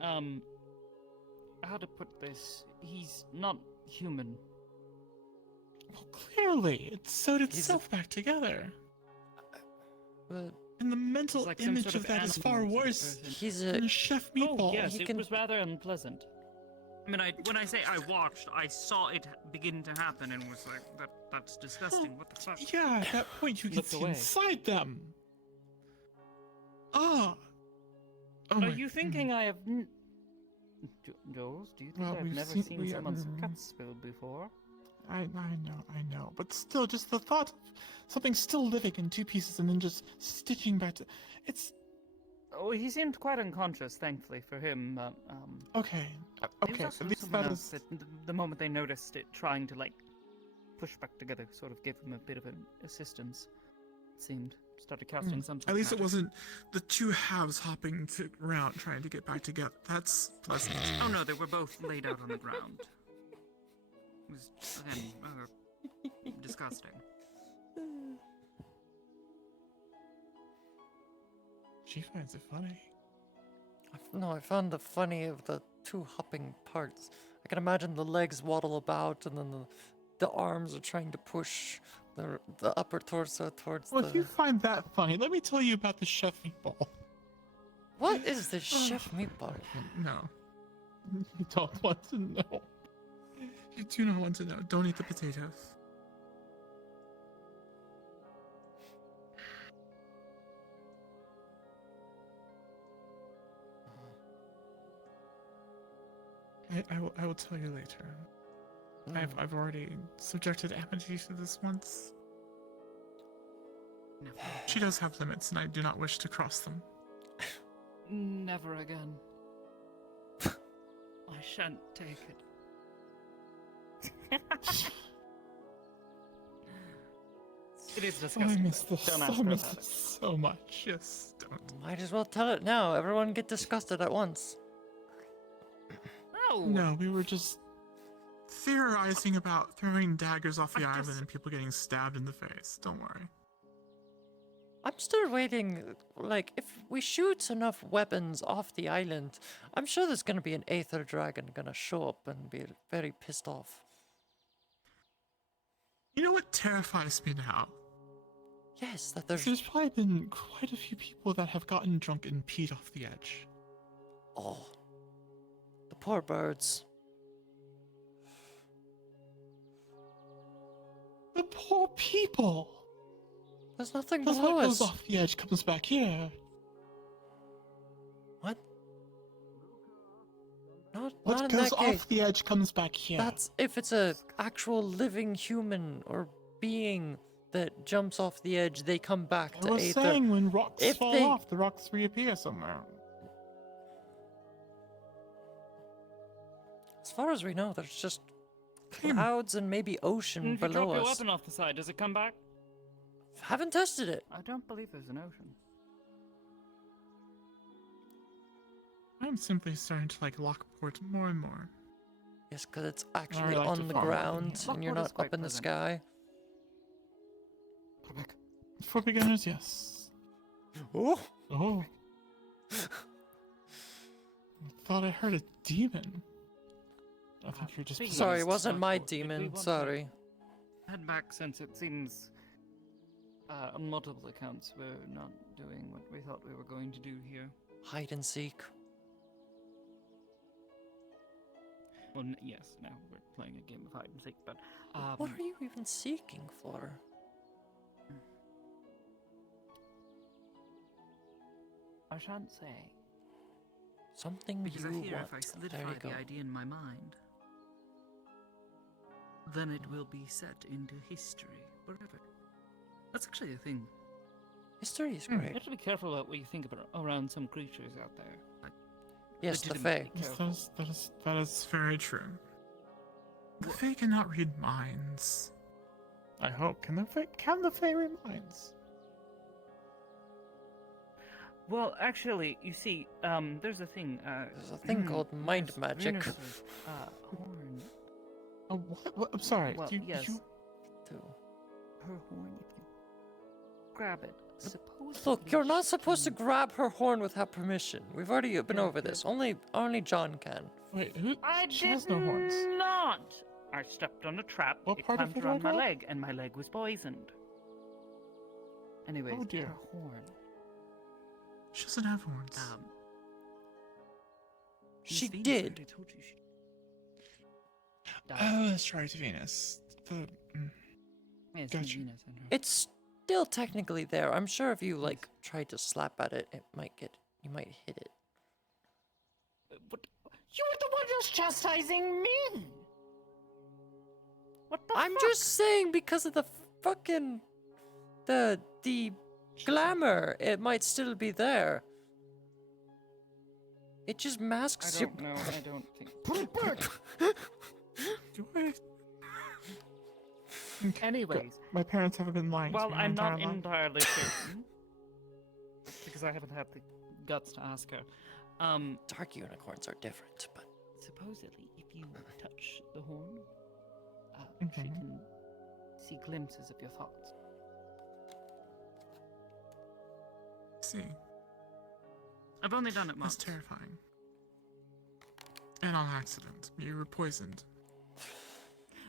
How to put this? He's not human. Well, clearly, it sewed itself back together. Well, and the mental like some image sort of of that is far animal worse He's than a chef meatball. Oh, yes, it was rather unpleasant. I mean, when I say I watched, I saw it begin to happen and was like, that's disgusting. What the fuck? Yeah, at that point you can Looked see away. inside them. Ah. Oh Are my you thinking I have... Jules, do you think Well, I've we've never seen- seen we- someone's guts spilled before? I know. But still, just the thought of something still living in two pieces and then just stitching back to... It's... Oh, he seemed quite unconscious, thankfully, for him. Okay. There was Okay, also at least someone that else is... that the moment they noticed it trying to, like, push back together, sort of gave him a bit of an assistance, it seemed. started casting some. At least it wasn't the two halves hopping around trying to get back together. That's pleasant. Oh no, they were both laid out on the ground. It was, again, rather disgusting. She finds it funny. No, I found the funny of the two hopping parts. I can imagine the legs waddle about, and then the arms are trying to push the upper torso towards Well, the... if you find that funny, let me tell you about the chef meatball. What is the chef meatball? No. You don't want to know. You do not want to know. Don't eat the potatoes. I will tell you later. I've already subjected Amity to this once. Never. She does have limits, and I do not wish to cross them. Never again. I shan't take it. It is disgusting. I miss this. Don't I ask her miss about this so much. Yes, don't. Might as well tell it now. Everyone get disgusted at once. No, we were just theorizing about throwing daggers off the island and people getting stabbed in the face. Don't worry. I'm still waiting. Like, if we shoot enough weapons off the island, I'm sure there's gonna be an Aether dragon gonna show up and be very pissed off. You know what terrifies me now? Yes, that there's... There's probably been quite a few people that have gotten drunk and peed off the edge. Oh. The poor birds. The poor people! There's nothing Because below what us. goes off the edge comes back here. What? Not What in goes that case. off the edge comes back here. That's if it's a actual living human or being that jumps off the edge, they come back I to was Aether. saying when rocks If fall they- off, the rocks reappear somewhere. As far as we know, there's just clouds and maybe ocean If you drop below your us. weapon off the side, does it come back? Haven't tested it. I don't believe there's an ocean. I'm simply starting to like Lockport more and more. Yes, because it's actually like to on the follow. ground and you're Lockport is not quite up in the pleasant. sky. For beginners, yes. Oh. Oh. I thought I heard a demon. I think you're just. Speaking Sorry, it of wasn't my Lockport, if we demon. want to Sorry. Head back, since it seems on multiple accounts we're not doing what we thought we were going to do here. Hide and seek. Well, yes, now we're playing a game of hide and seek, but What are you even seeking for? I shan't say. Something Because I you fear want. if I There solidify you go. the idea in my mind, then it will be set into history forever. That's actually a thing. History is You great. have to be careful about what you think about around some creatures out there. Like, Yes, the legitimately Fae. Yes, careful. that is very true. The Fae cannot read minds. I hope. Can the Fae read minds? Well, actually, you see, there's a thing. There's a thing called mind magic. Venus's, horn. Oh, what? I'm sorry. Well, did yes. you... Her horn, if you grab it, supposedly. Look, you're not supposed to grab her horn without permission. We've already been over this. Only John can. Wait, who? I She has no horns. did not. I stepped on a trap. What it part of clamped her around my dog? leg, and my leg was poisoned. Anyways, Oh, dear. her horn. She doesn't have horns. She Miss Venus, did. I told you she died. Oh, that's right, Venus. Yes, gotcha. Venus and her. It's still technically there. I'm sure if you like tried to slap at it, you might hit it. What? You were the one just chastising me. What the I'm fuck? just saying because of the fucking the glamour, it might still be there. It just I masks don't know. I don't think. Do I... Anyways, My parents haven't been lying Well, to me my I'm entire not life. entirely certain because I haven't had the guts to ask her. Dark unicorns are different, but Supposedly, if you touch the horn, Mm-hmm. she can see glimpses of your thoughts. See, I've only done it once. that's terrifying. And on accident, you were poisoned.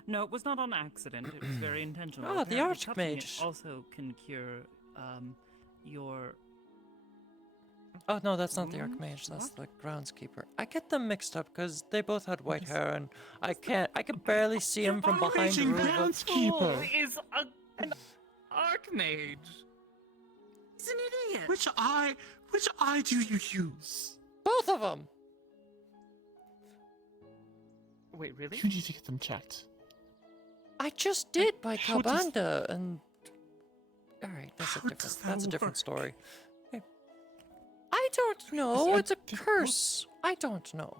No, it was not on accident. It was very intentional. Oh, the Apparently, touching it Archmage. also can cure your. oh no, that's not the Wounds? Archmage. That's the groundskeeper. I get them mixed up because they both had white hair, and I can barely see him from behind Archmage and Ruva. groundskeeper. Who is an archmage? He's an idiot. Which eye do you use? Both of them. Wait, really? You need to get them checked. I just did by How does- Kabanda, and all right, that's How a does different. that That's a different work? story. Okay. I don't know. that It's a difficult? curse. I don't know.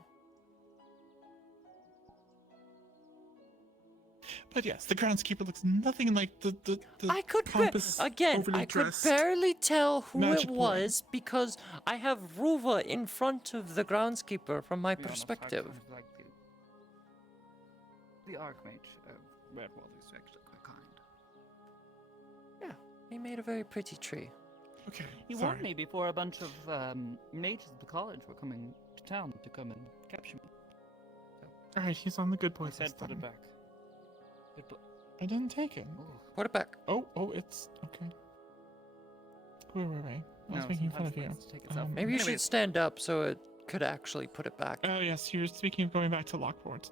But yes, the groundskeeper looks nothing like the I could pompous, again. overly I could dressed barely tell who magic it boy. was because I have Ruva in front of the groundskeeper from my To be honest, perspective. Archmage, like the Archmage of Redwall is actually quite kind. Yeah, he made a very pretty tree. Okay, He sorry. warned me before a bunch of mages of the college were coming to town to come and capture me. All right, he's on the good I boys said list put it then. back. Good boy. I didn't take it. Put it back. Oh, it's okay. Wait. I was No, making fun sometimes of you. it's take itself. Maybe you should Anyways. stand up so it could actually put it back. Oh yes, you're speaking of going back to Lockport.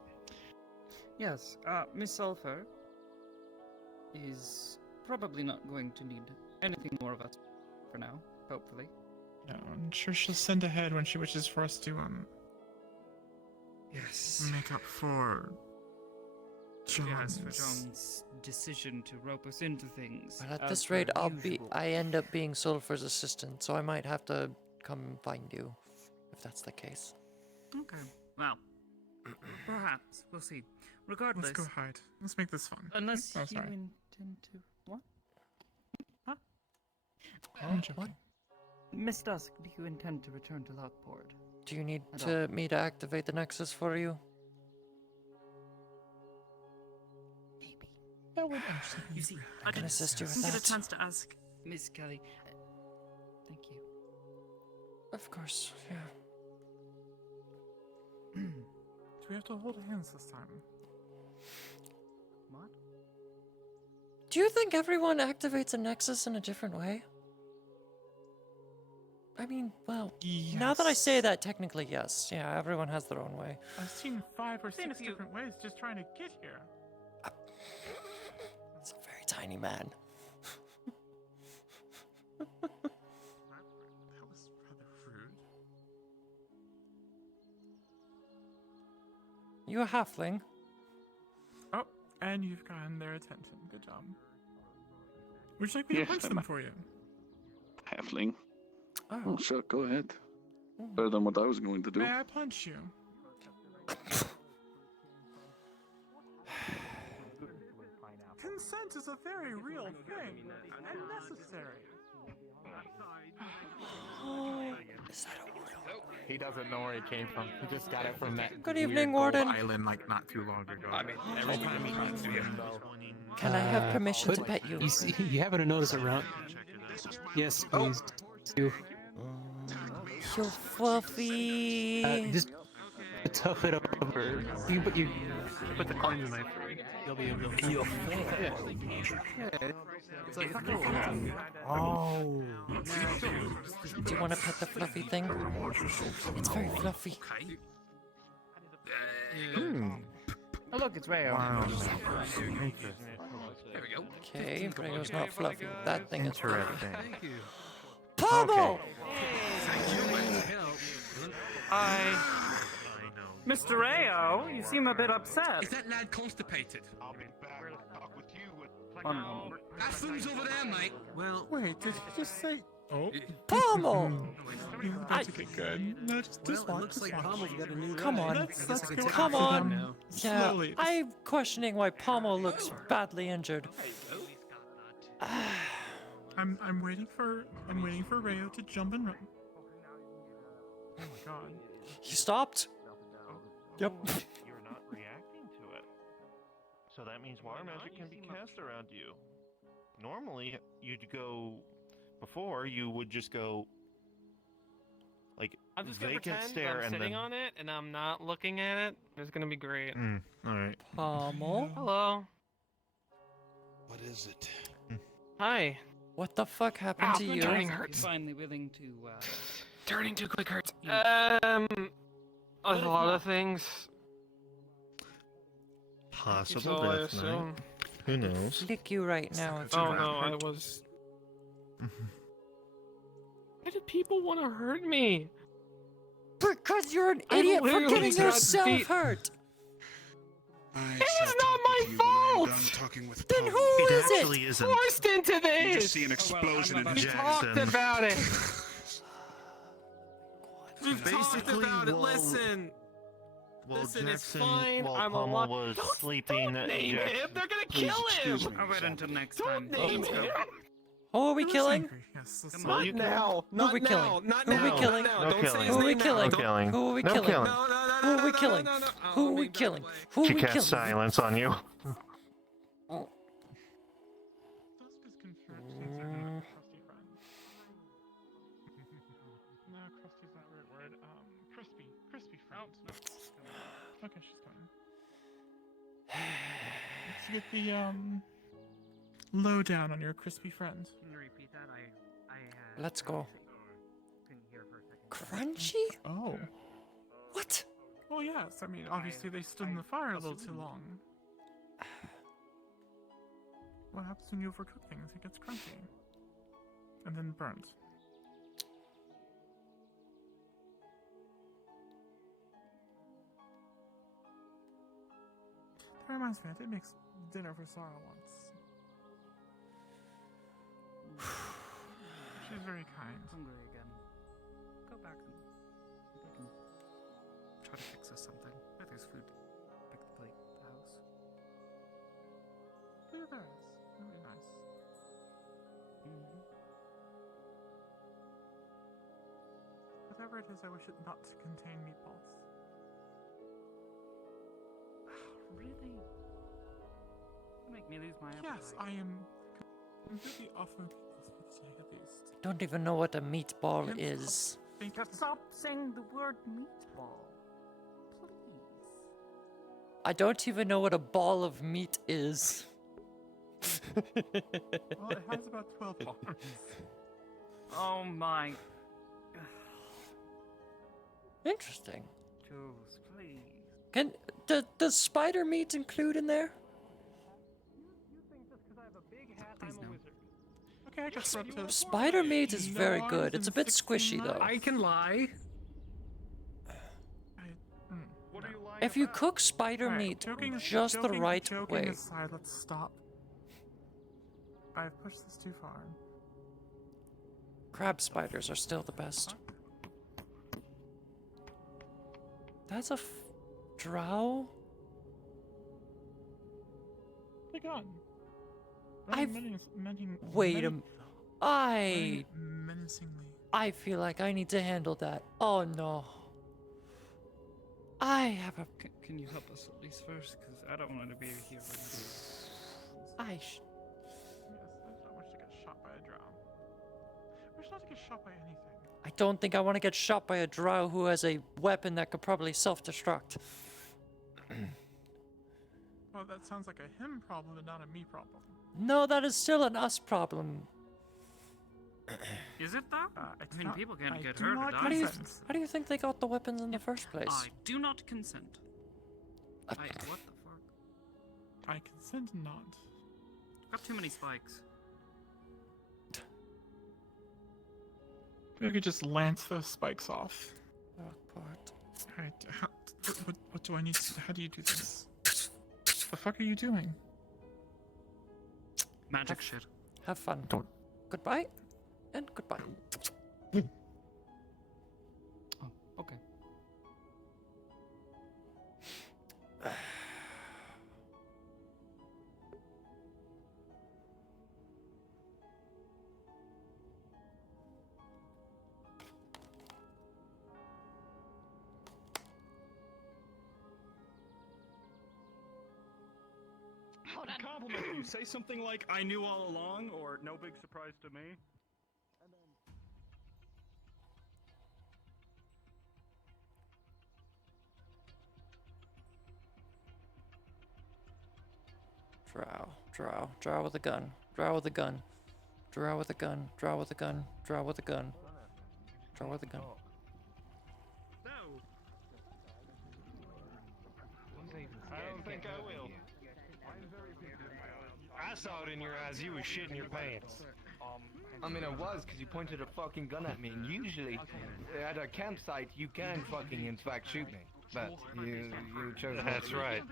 Yes, Miss Sulphur is probably not going to need anything more of us for now, hopefully. No, I'm sure she'll send ahead when she wishes for us to Yes. make up for Yes, for John's. John's decision to rope us into things. But at as this per rate, usual. I end up being Sulphur's assistant, so I might have to come find you, if that's the case. Okay, well, perhaps we'll see. Regardless, Let's go hide. Let's make this fun. unless Oh, you sorry. intend to what? Huh? I'm joking. Miss Dusk, do you intend to return to Lockport? Do you need At all? me to activate the Nexus for you? That would actually You see, I can assist you with didn't get that. a chance to ask Miss Kelly. Thank you. Of course, yeah. Do we have to hold hands this time? What? Do you think everyone activates a Nexus in a different way? I mean, well, now that I say that, technically, yes. Yeah, everyone has their own way. I've seen 5 or Seen a 6 few. different ways just trying to get here. It's a very tiny man. That was rather rude. You a halfling? Oh, and you've gotten their attention. Good job. Would you like me to Yes, punch I'm them a- for you? Halfling. Oh, Oh, sure, go ahead. Better than what I was going to do. May I punch you? Consent is a very real thing and necessary. is that a real? He doesn't know where it came from. He just got it from that. Good weird evening, gold Warden. Island, like not too long ago. I mean, every time he talks to him, though. Can I have permission to pet you? You, see, you happen to notice around? Yes, please. You You're fluffy. just tough it over. You put the coins in my free. You'll be able to. You'll It's like Oh. Do you want to pet the fluffy thing? It's very fluffy. Oh look, it's Rayo. There we go. Okay, Rayo's not fluffy. That thing is fluffy. Interesting. Pommel! Mr. Rayo, you seem a bit upset. Is that lad constipated? Oh, no. Bathrooms over there, mate. Well, Wait, did he just say Oh. Pommel! That's okay, good. No, just Well, walk. it looks just like walk. Pommel's got a new Come ride. on. Let's go Come after on. them. Yeah, Slowly. I'm questioning why Pommel looks badly injured. I'm waiting for Rayo to jump and run. Oh my god. He stopped? Yep. You're not reacting to it. So that means water magic can be cast around you. Normally, you'd go... Before, you would just go... Like, I'm just gonna vacant pretend stare I'm and sitting then... on it and I'm not looking at it. It's gonna be great. Alright. Pommel? Hello. What is it? Hi. What the fuck happened to you? Turning He's hurts. finally willing to. Turning too quick hurts. A lot of things. Possible So I death knight. assume. Who knows? Flick you right now. If you Oh want. no, I was. Why do people want to hurt me? Because you're an I idiot for literally getting got yourself beat. hurt. It's not my fault. Then who It is it? actually isn't. Forced into You this. just see an explosion in We talked Jackson. about it. We've talked Basically, about it. while- Listen. Well, Listen, it's Jackson, fine. while I'm Pommel alive. was Don't sleeping, name Jack- him. They're gonna Please kill excuse him. me. I'll wait until next Don't time. name Let's go. him. Who are we killing? Yes, Come Well, on. you Now, Who are we not killing? now, not Who are we now, killing? not now. No Don't say killing. his Who are we name killing? now. No killing. Who are we No killing? killing. Who are we killing? Who are we killing? Who are She we cast killing? silence on you. No, crusty's not the right word. Crispy friend. Okay, she's coming. Let's get the lowdown on your crispy friend. Can you repeat that? Let's go. Couldn't hear for a second. Crunchy? Oh. What? Well, yes. I mean, obviously they stood in the fire a little too long. What happens when you overcook things? It gets crunchy. And then burnt. That reminds me, I did make dinner for Sarah once. She's very kind. Hungry again. Go back and maybe I can try to fix us something. If there's food, pick the plate, the house. Yeah, there is. Really nice. Mm-hmm. Whatever it is, I wish it not to contain meatballs. Really? You make me lose my appetite. Yes, I am completely off of meatballs at least. Don't even know what a meatball is. Stop saying the word meatball. Please. I don't even know what a ball of meat is. Well, it has about 12 arms. Oh my. Interesting. Jules, please. Can does spider meat include in there? You think just because I have a big hat, I'm a wizard. Okay, I guess we're up to... Spider meat is No very arms good. It's a and bit 16 squishy though. I can lie. What are you lying If you about? cook spider Alright, meat joking just the right joking way. aside, let's stop. I've pushed this too far. Crab spiders are still the best. That's a drow? My god. I've- Wait a menacingly. I feel like I need to handle that. Oh no. I have a Can you help us at least first? Because I don't want to be here. I Yes, I don't wish to get shot by a drow. I wish not to get shot by anything. I don't think I want to get shot by a drow who has a weapon that could probably self-destruct. Well, that sounds like a him problem and not a me problem. No, that is still an us problem. Is it though? It's I mean, not- people can I get do hurt or not die. How do you think they got the weapons in the first place? I do not consent. What the fuck? I consent not. Got too many spikes. We could just lance those spikes off. Rockport. Alright, what do I need to... How do you do this? The fuck are you doing? Magic shit. Have fun. Goodbye. And goodbye. Oh, okay. Compliment you. Say something like, I knew all along, or no big surprise to me. Drow with a gun. Drow with a gun. Drow with a gun. Drow with a gun. Drow with a gun. Drow with a gun. No. I don't think I will. I saw it in your eyes. You was shitting your pants. I mean, I was, because you pointed a fucking gun at me, and usually, at a campsite, you can fucking, in fact, shoot me. But you chose not That's to. right.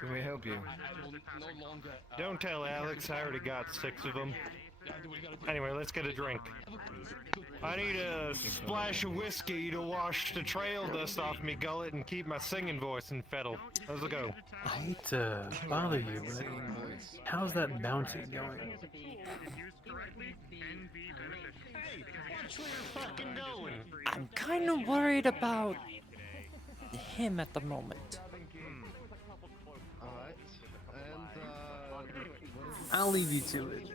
Can we help you? Don't tell Alex. I already got 6 of them. Anyway, let's get a drink. I need a splash of whiskey to wash the trail dust off me gullet and keep my singing voice in fettle. Let's go. I hate to bother you, but how's that bounty going? Hey, watch where you're fucking going. I'm kind of worried about him at the moment. Alright, and I'll leave you to it.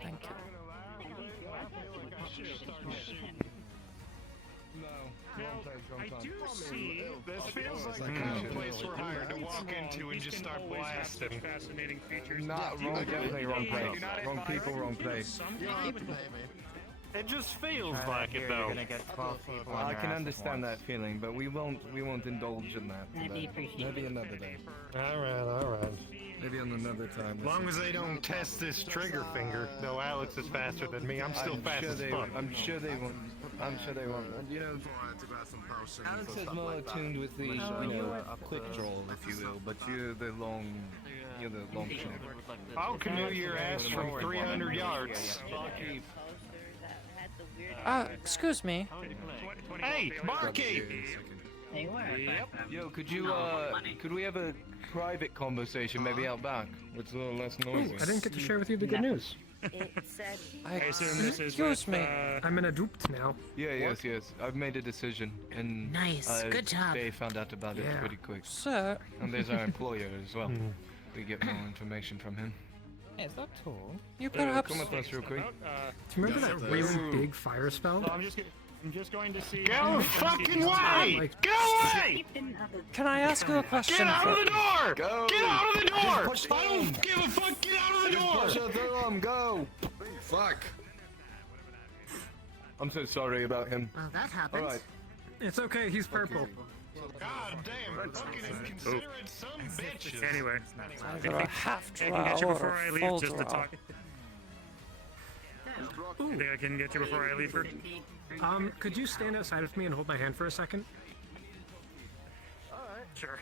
Thank you. I do see. This feels like the kind of place we're hired to walk into and just start blasting. Fascinating features. Not wrong, definitely wrong place. Wrong people, wrong place. It just feels like it though. I can understand that feeling, but we won't indulge in that today. Maybe another day. Alright. Maybe on another time. As long as they don't test this trigger finger, though Alex is faster than me, I'm still fast as fuck. I'm sure they won't. And you know, Alex is more attuned with the, quick draw, if you will, but you're the long shot. I'll canoe your ass from 300 yards. Excuse me. Hey, barkeep! Yep. Yo, could we have a private conversation, maybe out back? It's a little less noisy. I didn't get to share with you the good news. I assume this is Excuse me. I'm in a duped now. Yes. I've made a decision, and Nice, good job. They found out about it pretty quick. Sir. And there's our employer as well. We get more information from him. Hey, is that tall? You perhaps. Come with us real quick. Do you remember that really big fire spell? I'm just going to see. Go fucking way! Go away! Can I ask you a question? Get out of the door! Go! Get out of the door! Push I don't give a fuck! Get out of the door! Push it through him, go! Fuck! I'm so sorry about him. Well, that happens. Alright. It's okay, he's purple. God damn, fucking inconsiderate some bitches. Anyway, Either a half I can get you drow before or I a leave full just to drow. talk. You think I can get you before I leave her? Could you stand outside with me and hold my hand for a second? Alright. Sure.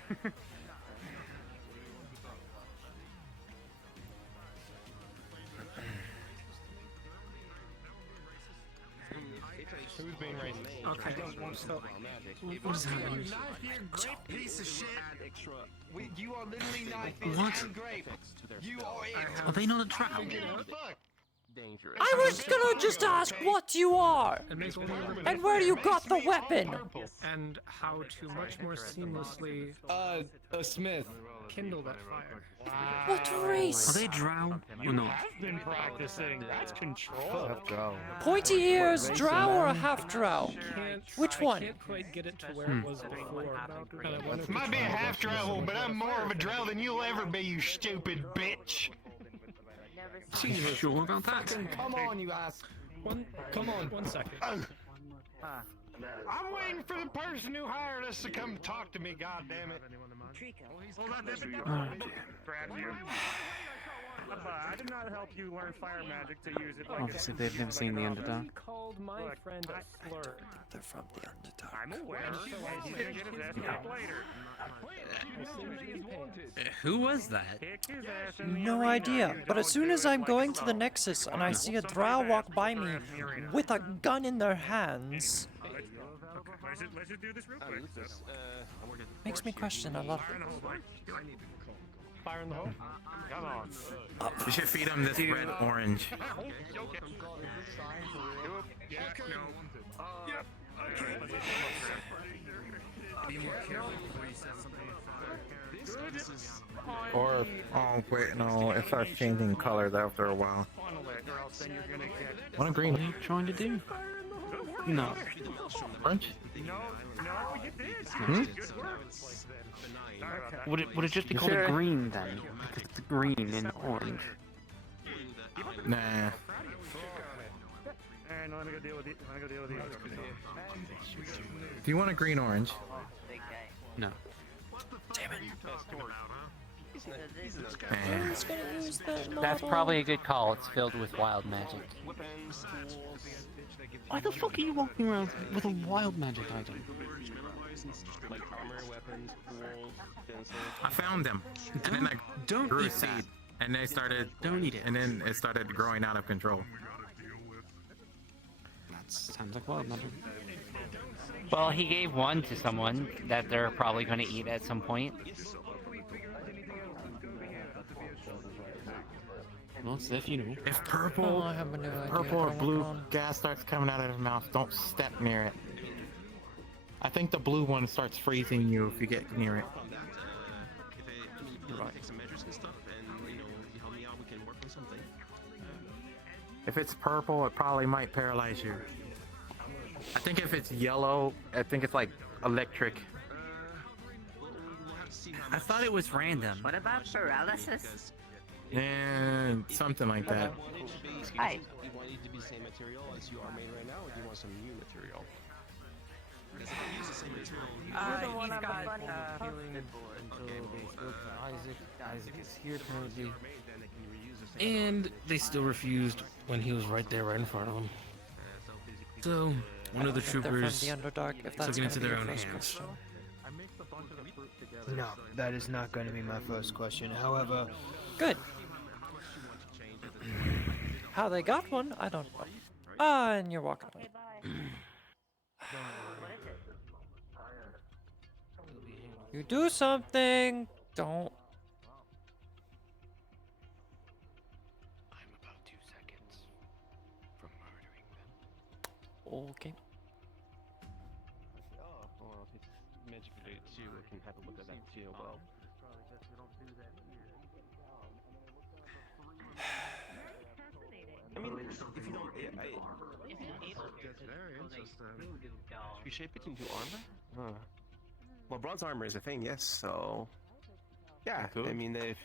Who's being racist? Okay. So, what is happening? Great piece of shit. You are literally knife What? and grape. You are it. Are they not a trap? Dangerous. I was gonna just ask what you are, and where you got the weapon. And how to much more seamlessly A smith. kindle that fire. What race? Are they drow or not? I've been practicing. That's control. Pointy ears, drow or a half drow? Which one? I can't quite get it to where it was before. And I wonder if Might it's be a wrong. half drow, but I'm more of a drow than you'll ever be, you stupid bitch. You sure about that? Come on, you ass. Come on. 1 second. I'm waiting for the person who hired us to come talk to me, goddammit. Hold on, Oh, dear. grab you. I did not help you learn fire magic to use it like Obviously, they've never seen the Underdark. He called my friend a slur. They're from the Underdark. I'm aware. He's gonna get his ass kicked later. Who was that? Kick his ass in the No arena. idea, You but as don't soon do as it I'm like going so. to the Nexus and I see a drow walk by me with a gun in their hands, Let's just do this real quick. makes me question a lot. Fire in the hole? Come on. You should feed him this red orange. Be more careful before you set something on fire. Or, oh wait, no, it starts changing colors after a while. What a green. What are you trying to do? No. Orange? No, you did. Hmm? Good work. Would it just be called a green then? Because it's green and orange. Nah. Alright, no, let me go deal with it. If you want a green orange, No. Damn it. That's probably a good call. It's filled with wild magic. Why the fuck are you walking around with a wild magic item? Like armor, weapons, tools, pencils. I found them. And then I grew a seed. And they started. Don't eat it. And then it started growing out of control. That sounds like wild magic. Well, he gave one to someone that they're probably going to eat at some point. Well, it's if you know. If purple, Oh, I have a new idea. purple or Hold blue on. gas starts coming out of his mouth, don't step near it. I think the blue one starts freezing you if you get near it. Take some measures and stuff, and you help me out. We can work on something. If it's purple, it probably might paralyze you. I think if it's yellow, I think it's like electric. I thought it was random. What about paralysis? And something like that. Hi. You want it to be the same material as you are made right now, or do you want some new material? Because if I use the same material, He's got Healing until they spoke to Isaac. Isaac is here currently. And they still refused when he was right there, right in front of them. So, one of the They're from troopers the Underdark, if that's took it into gonna be their your own first hands. question. No, that is not going to be my first question. However, Good. How they got one, I don't know. Ah, and you're walking away. You do something. Don't. I'm about 2 seconds from murdering them. Okay. Oh, well, if it's magic related too, I can have a look at that too. Well, I mean, if you don't, That's very interesting. you shape it into armor. Huh. Well, bronze armor is a thing, yes. So, yeah. Cool. I mean, they've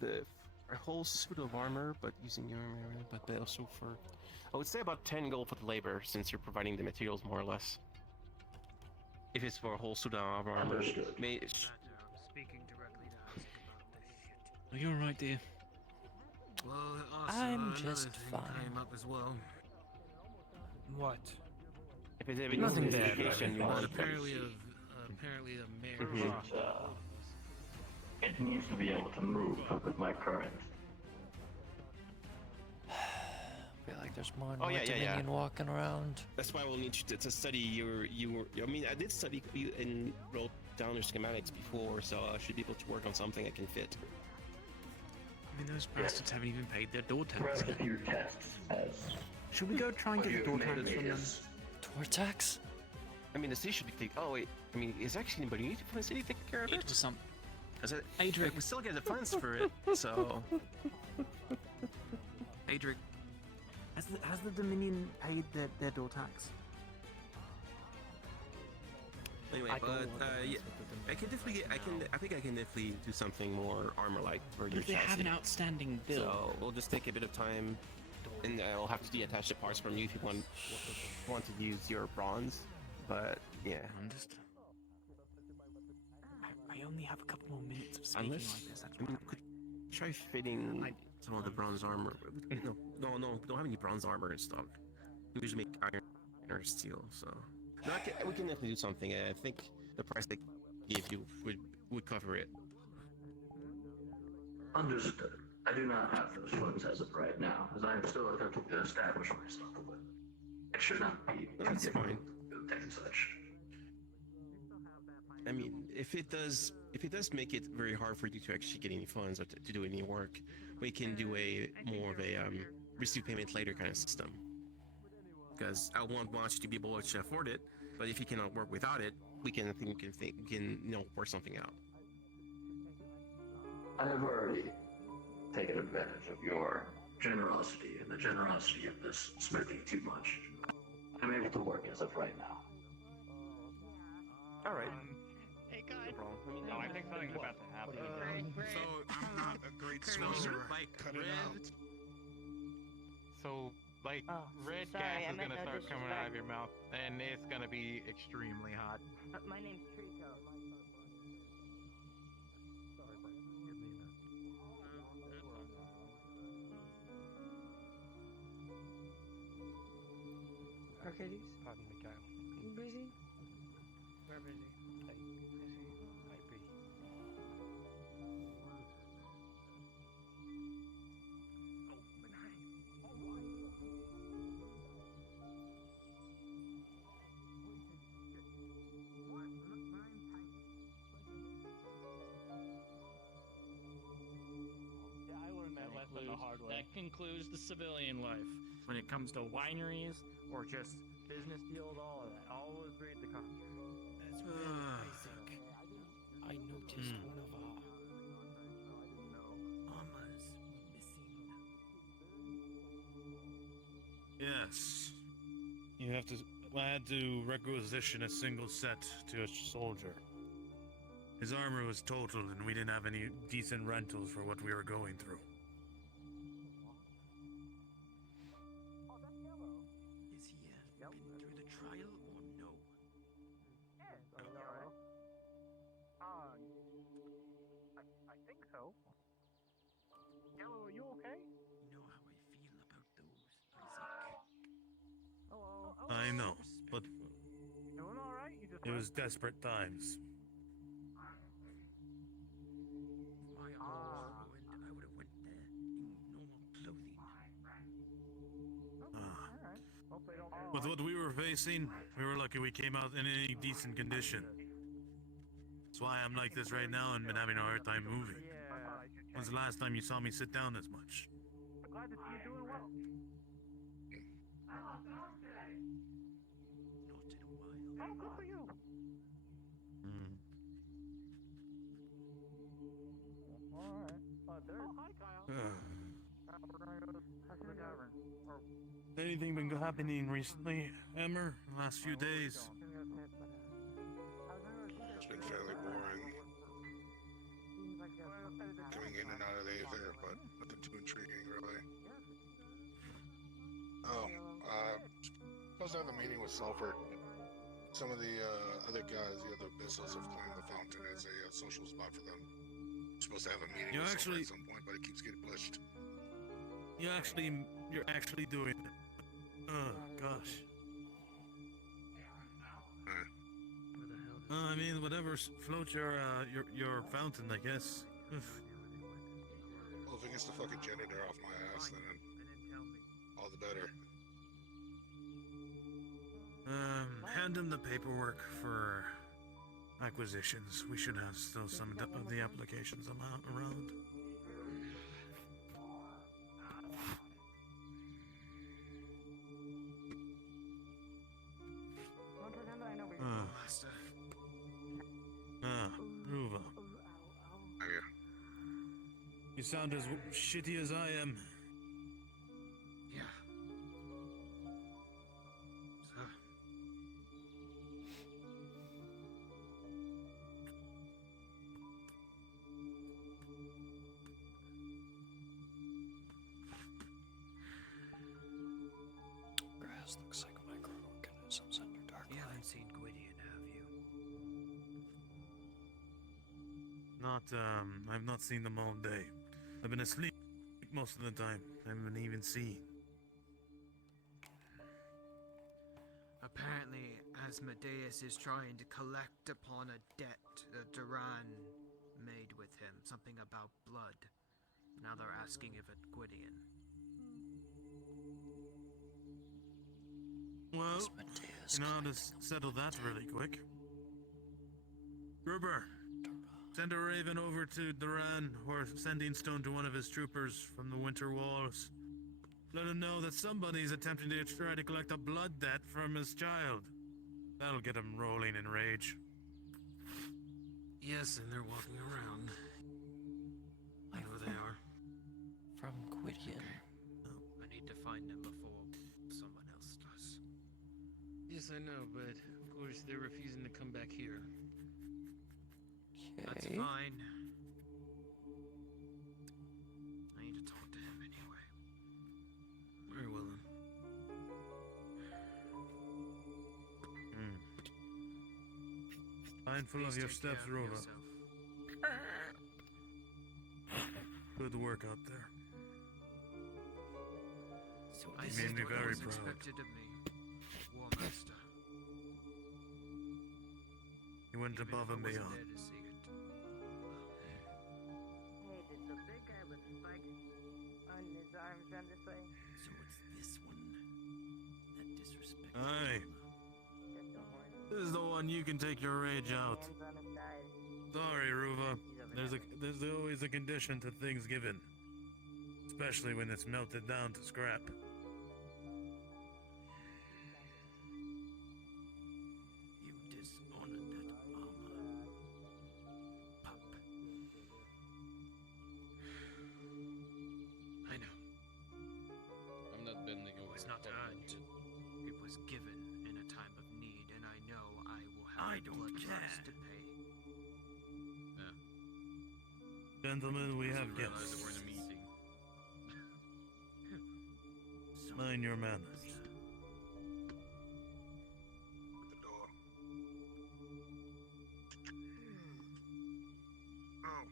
the a whole suit of armor, but using your armor, but they also for I would say about 10 gold for the labor, since you're providing the materials more or less. If it's for a whole suit of armor, Understood. Speaking directly to ask about this shit. Are you alright, dear? Well, also, I'm another just thing fine. came up as well. What? If it's a Nothing bad. investigation, you want Apparently a mayor. It needs to be able to move with my current. I feel like there's more Oh, yeah, North yeah, yeah. Dominion walking around. That's why we'll need to study your. I mean, I did study you and wrote down your schematics before, so I should be able to work on something that can fit. I mean, those bastards haven't even paid their door tax. Run a few tests as Should we go try and get the door tax from them? Door tax? I mean, the city should be taking. Oh wait, I mean, is actually anybody need from the city taking care of it? It was some. Is it? Adric. We still get the funds for it, so. Adric, has the Dominion paid their door tax? Anyway, I don't but want to yeah, I can definitely. I think I can definitely do something more armor-like for But your if they have chassis. an outstanding bill. So we'll just take a bit of time, and I'll have to deattach the parts from you if you want to use your bronze. But yeah. Understood. I only have a couple more minutes of speaking like this. That's I mean, try fitting some of the bronze armor. No, don't have any bronze armor in stock. We usually make iron or steel, so no, we can definitely do something. I think the price they gave you would cover it. Understood. I do not have those funds as of right now, as I am still attempting to establish myself, but it should not be That's fine. and such. I mean, if it does make it very hard for you to actually get any funds or to do any work, we can do more of a receive payment later kind of system. Because I won't want you to be able to afford it, but if you cannot work without it, we can work something out. I have already taken advantage of your generosity and the generosity of this smithy too much. I'm able to work as of right now. All right. Hey guys. No problem. No, I think something's about to happen. So I'm not a great swimmer. Cut it out. So, like, red sorry, gas I is meant gonna no start coming out of disrespect. your mouth, and it's gonna be extremely hot. My name's Trico. Arcades? Pardon me, Kyle. You busy? We're busy. Hey, busy. I be. Yeah, I learned that lesson the hard way. That concludes the civilian life. When it comes to wineries or just business deals, all of that, always read the contract. That's really basic. I noticed one of our armors missing. Yes. You have to. I had to requisition a single set to a soldier. His armor was totaled, and we didn't have any decent rentals for what we were going through. Is he been through the trial or no? I think so. Yellow, are you okay? You know how I feel about those, Isaac. Hello. I know, but You doing all right? You just it was desperate times. My armor was ruined. I would have went there in normal clothing. Alright. Hope they don't. With what we were facing, we were lucky we came out in any decent condition. That's why I'm like this right now and been having a hard time moving. When's the last time you saw me sit down as much? Glad to see you doing well. Oh, good for you. Alright. Hi, Kyle. We're gonna go to the tavern. Anything been happening recently, Emmer? The last few days? It's been fairly boring. Coming in and out of the Aether, but nothing too intriguing, really. Oh, supposed to have a meeting with Sulfur. Some of the other guys, the other Abyssals, have claimed the fountain as a social spot for them. Supposed to have a meeting with Sulfur at some point, but it keeps getting pushed. You're actually doing it. Oh, gosh. I mean, whatever floats your fountain, I guess. Well, if it gets the fucking janitor off my ass, then all the better. Hand him the paperwork for acquisitions. We should have still some of the applications around. Ruva. You sound as shitty as I am. Yeah. Grass looks like microorganisms under dark light. You haven't seen Gwydion, have you? I've not seen them all day. I've been asleep most of the time. I haven't even seen. Apparently, Asmodeus is trying to collect upon a debt that Duran made with him. Something about blood. Now they're asking if it's Gwydion. Well, you know how to settle that really quick. Gruber, send a raven over to Duran or Sending Stone to one of his troopers from the Winter Walls. Let him know that somebody's attempting to try to collect a blood debt from his child. That'll get him rolling in rage. Yes, and they're walking around. I know they are. From Gwydion. I need to find them before someone else does. Yes, I know, but of course they're refusing to come back here. That's Okay. fine. I need to talk to him anyway. Very well then. Mindful of your steps, Rova. Good work out there. So You this made is me what very was proud. expected of me, War Master. You went Even above if I and wasn't beyond. there to see it. Hey, did the big guy with spikes on his arms run this way? So it's this one that disrespected Aye. Just a horn. This is the one you can take your rage out. Hands on his side. Sorry, Ruva. There's always a condition to things given. Especially when it's melted down to scrap. You dishonored that armor. Pup. I know. I'm not bending over. It was not earned. It was given in a time of need, and I know I will have a blood price to pay. Gentlemen, we have Realize that guests. we're in a meeting. Mind your manners. The door. Oh.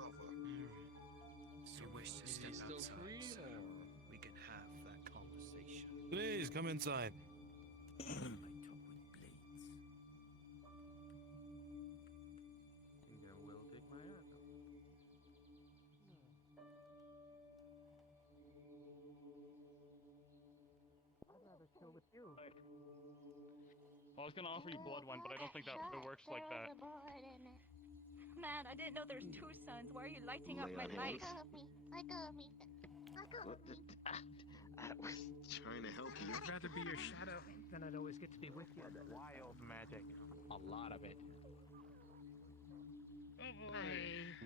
Alpha. If you wish to Is step he still outside, free, sir, or? we can have that conversation. Please come inside. think I will take my hat off. I'd rather chill with you. I was gonna offer you blood one, but I don't think that works like that. Man, I didn't know there's two suns. Why are you lighting up my life? Let go of me. I was trying to help you. I'd rather be your shadow than I'd always get to be with you. Wild magic. A lot of it.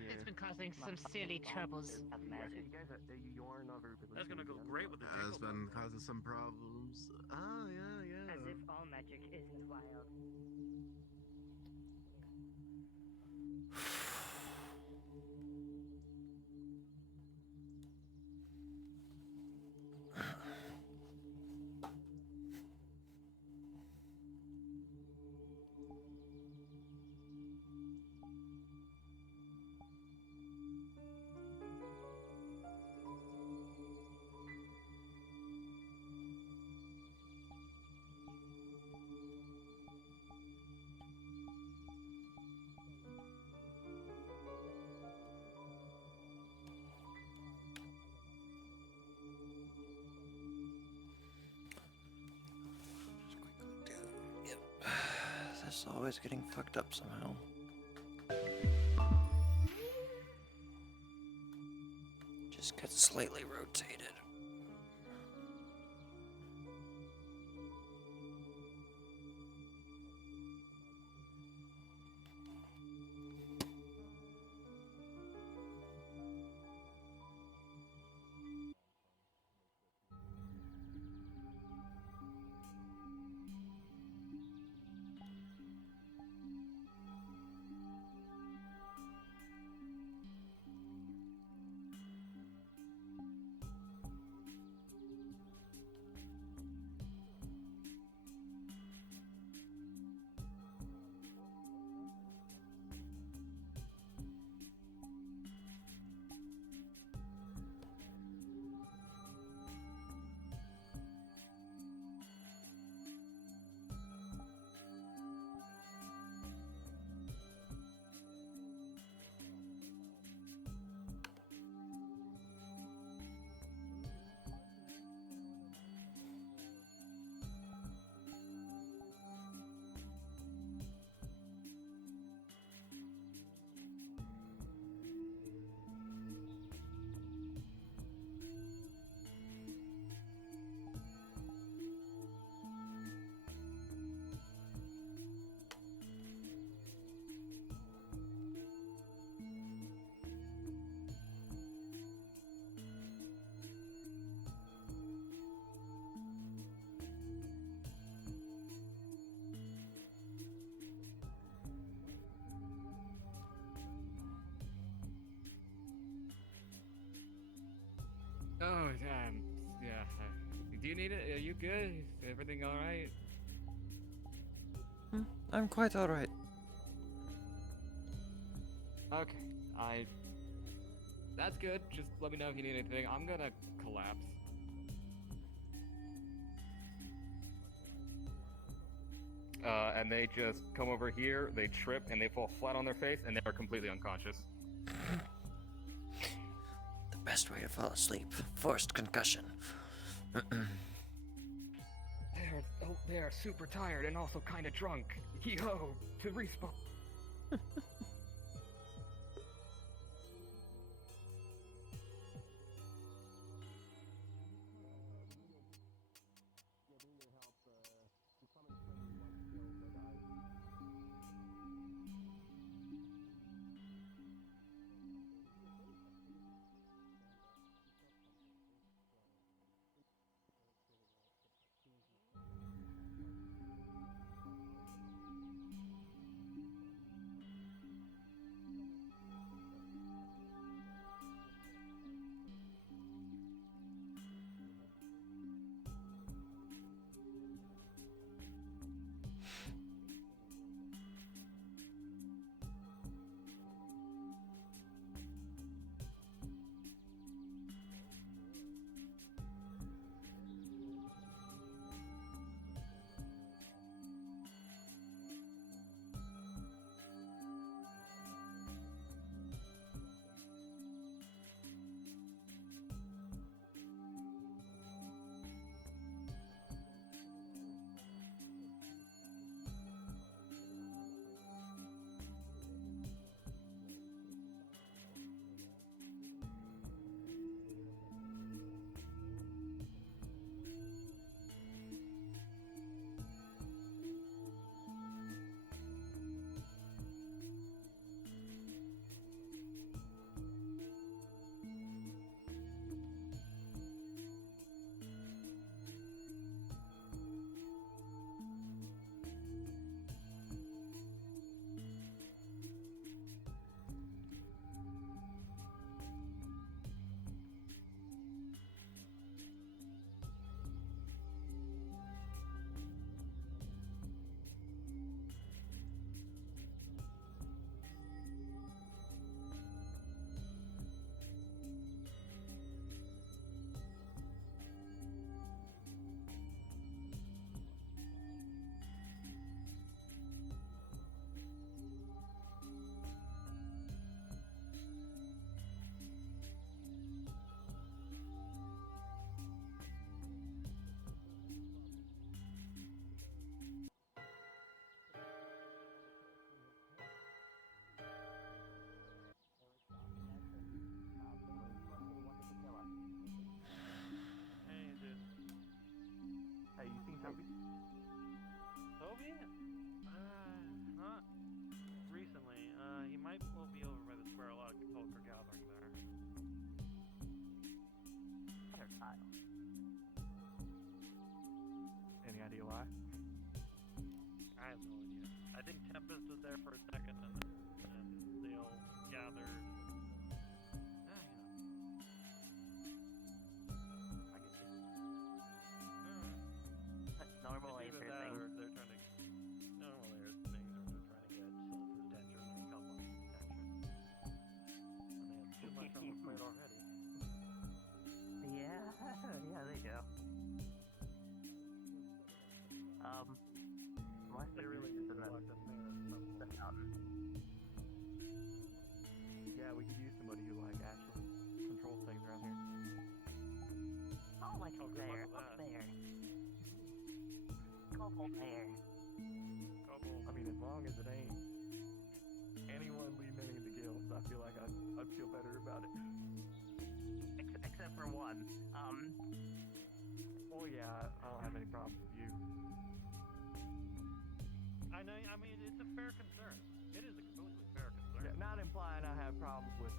It's been causing some silly troubles. You guys are not very That's gonna go great with the Has been causing some problems. Oh, yeah. As if all magic isn't wild. This is always getting fucked up somehow. Just gets slightly rotated. Oh, yeah. Do you need it? Are you good? Is everything alright? I'm quite alright. Okay, That's good. Just let me know if you need anything. I'm gonna collapse. And they just come over here, they trip, and they fall flat on their face, and they are completely unconscious. The best way to fall asleep. Forced concussion. They are super tired and also kind of drunk. Yo, to respawn. Hey, you seen Toby? Toby? Not recently. He might well be over by the square a lot of folk are gathering there. Better Kyle. Any idea why? I have no idea. I think Tempest was there for a second and they all gathered. Normal It's Aether either that thing. or they're trying to normal Aether things, or they're trying to get Sulfur's attention or a couple of attention. And they have too much on the plate already. Yeah, yeah, they do. Unless They really need need to lock them there at some the point. fountain. Yeah, we could use somebody who like actually controls things around here. Oh, like Oh, up good luck there, with up that. there. Cobalt there. Couple. I mean, as long as it ain't anyone leading any of the guilds, I feel like I'd feel better about it. Except for one. Oh yeah, I don't have any problems with you. I know. I mean, it's a fair concern. It is a completely fair concern. Yeah, not implying I have problems with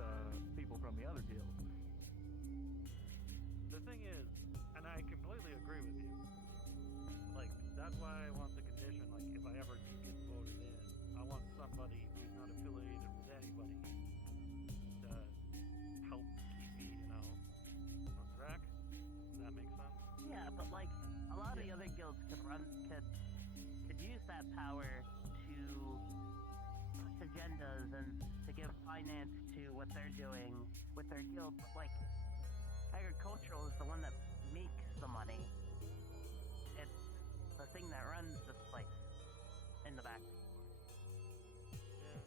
people from the other guilds. The thing is, and I completely agree with you. Like, that's why I want the condition. Like, if I ever do get voted in, I want somebody who's not affiliated with anybody to help keep me, on track. Yeah, but like a lot of the other guilds could use that power to push agendas and to give finance to what they're doing with their guild. But like agricultural is the one that makes the money. It's the thing that runs this place in the back. Yeah.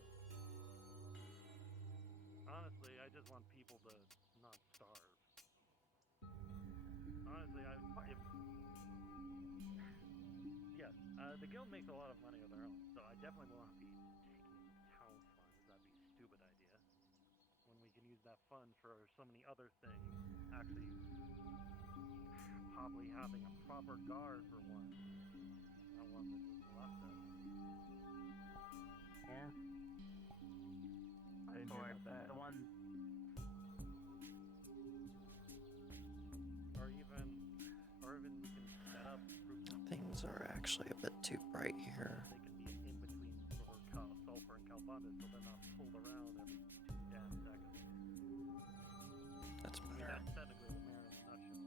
Honestly, I just want people to not starve. Honestly, yes, the guild makes a lot of money of their own, so I definitely will not be taking town funds. That'd be a stupid idea. When we can use that fund for so many other things, actually, probably having a proper guard for one, not one that just left us. Yeah. I didn't hear about that. The one. Or even we can set up groups. Things are actually a bit too bright here. They can be in between sulfur and Calbanda, so they're not pulled around every 2 damn seconds. That's better. That's technically the mayor in a nutshell.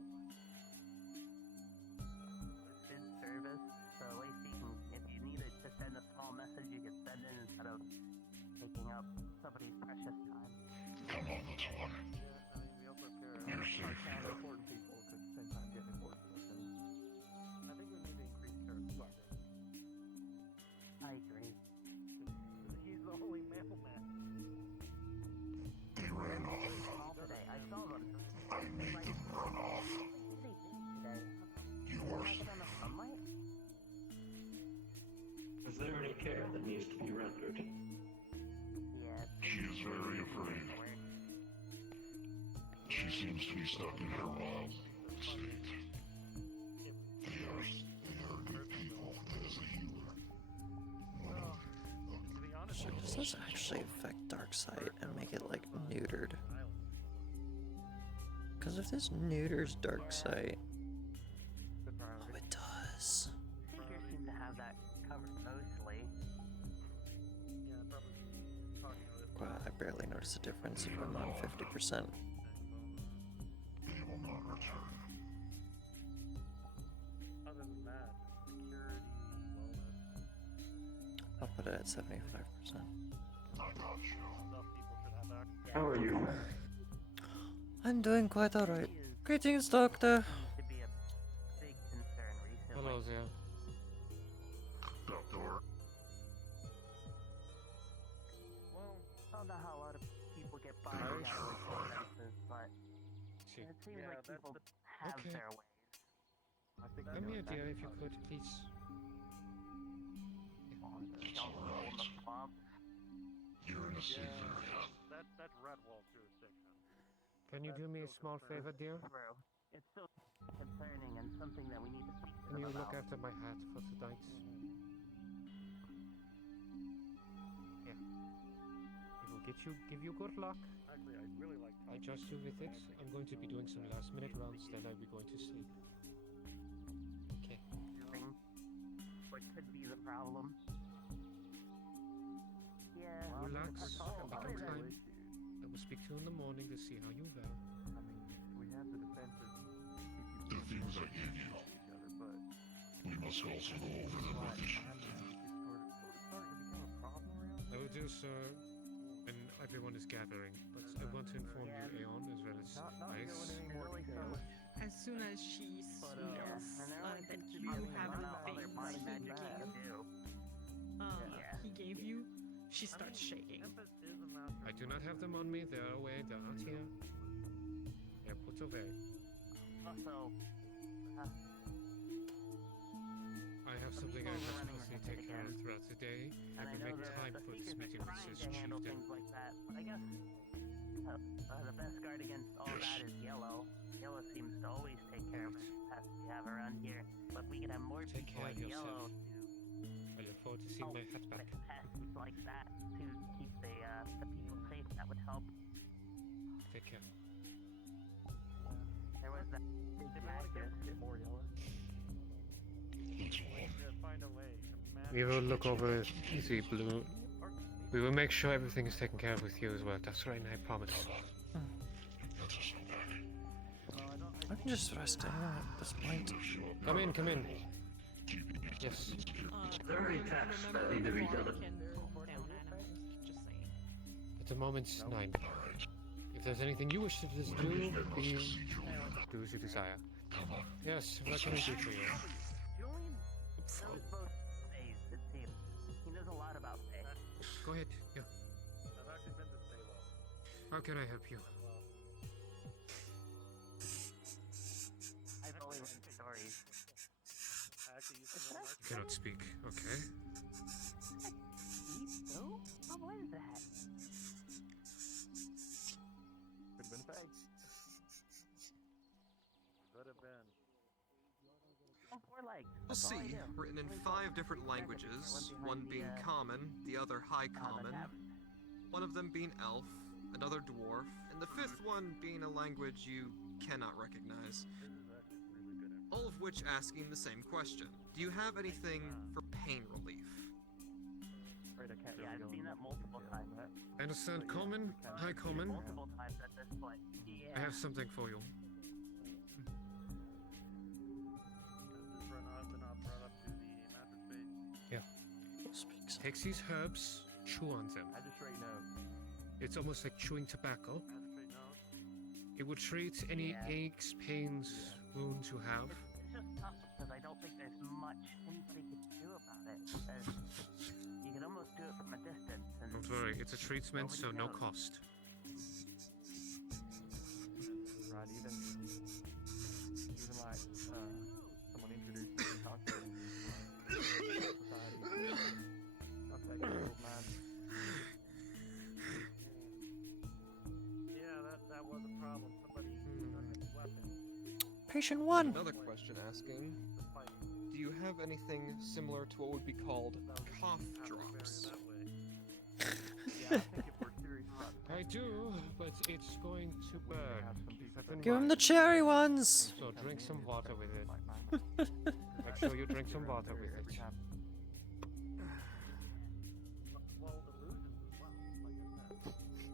Good service. So at least you can, if you needed to send a small message, you could send it instead of taking up somebody's precious time. Come on, that's one. Yeah, I mean, we also care. Our town important people could spend time getting important stuff done. I think we need to increase Carrot's guard. I agree. He's the only mailman. They ran off. Today, I saw them. I made them run off. You are. Is there any care that needs to be rendered? Yes. She is very afraid. She seems to be stuck in her wild state. They are good people. That is a healer. So does this actually affect Darkseid and make it like neutered? Because if this neuters Darkseid, oh, it does. Figure seem to have that covered mostly. Yeah, probably talking about it. Well, I barely notice a difference if I'm on 50%. They will not return. Other than that, security, wellness. I'll put it at 75%. I got you. Stuff people should have access. How are you? I'm doing quite alright. Greetings, Doctor. To be a big concern recently. Hello there. Doctor. Well, I don't know how a lot of people get by with expenses, but it seems like people have Okay. their ways. I think Let me idea if you could, please. You're in a safe area. That's Redwall jurisdiction. Can you do me a small favor, dear? True. It's still concerning and something that we need to speak to Can them you look about. after my hat for tonight? Here. It will give you good luck. Actually, I really like I trust you with it. I'm going to be doing some last minute rounds, then I'll be going to sleep. Okay. What could be the problem? Yeah. Relax. I thought about Take it. your time. I will speak to you in the morning to see how you fare. I mean, we have the defenses. The things I gave you. We must also go over them with each other. I will do so when everyone is gathering, but I want to inform you, Aeon, as well as Ice. As soon as she smells that you have the things he gave you, she starts shaking. I do not have them on me. They are away. They are not here. They are put away. Also, I have something I have to personally take care of throughout the day. I will make time for this meeting with this handle chieftain. things like that. But I guess the best guard against all that is Yellow. Yellow seems to always take care of the pests we have around here. But we could have more Take people care like of Yellow yourself. I look forward to seeing my hat back. pests like that to keep the people safe. That would help. Take care. There was that. Get more yellow. Find a way. We will look over the blue. We will make sure everything is taken care of with you as well. That's right, I promise. Just resting at this point. Come in, come in. Yes. There are any tasks that need to be done. At the moment, 9. If there's anything you wish to just do as you desire. Yes, what can I do for you? Julian knows both ways, it seems. He knows a lot about faith. Go ahead. Yeah. I've actually been to Fau'lad. How can I help you? I've only read stories. I actually used to know Mark. You cannot speak. Okay. So? What was that? Could have been fake. Could have been. Let's see. Written in 5 different languages, one being common, the other high common, one of them being elf, another dwarf, and the 5th one being a language you cannot recognize. All of which asking the same question. Do you have anything for pain relief? Yeah, I've seen that multiple times. I understand common, high common. Multiple times at this point. Yeah. I have something for you. Yeah. Takes these herbs, chew on them. It's almost like chewing tobacco. It would treat any aches, pains, wounds you have. It's just tough because I don't think there's much anybody could do about it. You can almost do it from a distance. And Don't worry, it's a treatment, so no knows. cost. Right, even like someone introduced me to conquering society. Not that cool, man. Yeah, that was a problem. Somebody took his weapon. Patient 1. Another question asking, do you have anything similar to what would be called cough drops? I do, but it's going to burn. Give him the cherry ones. So drink some water with it. Make sure you drink some water with it.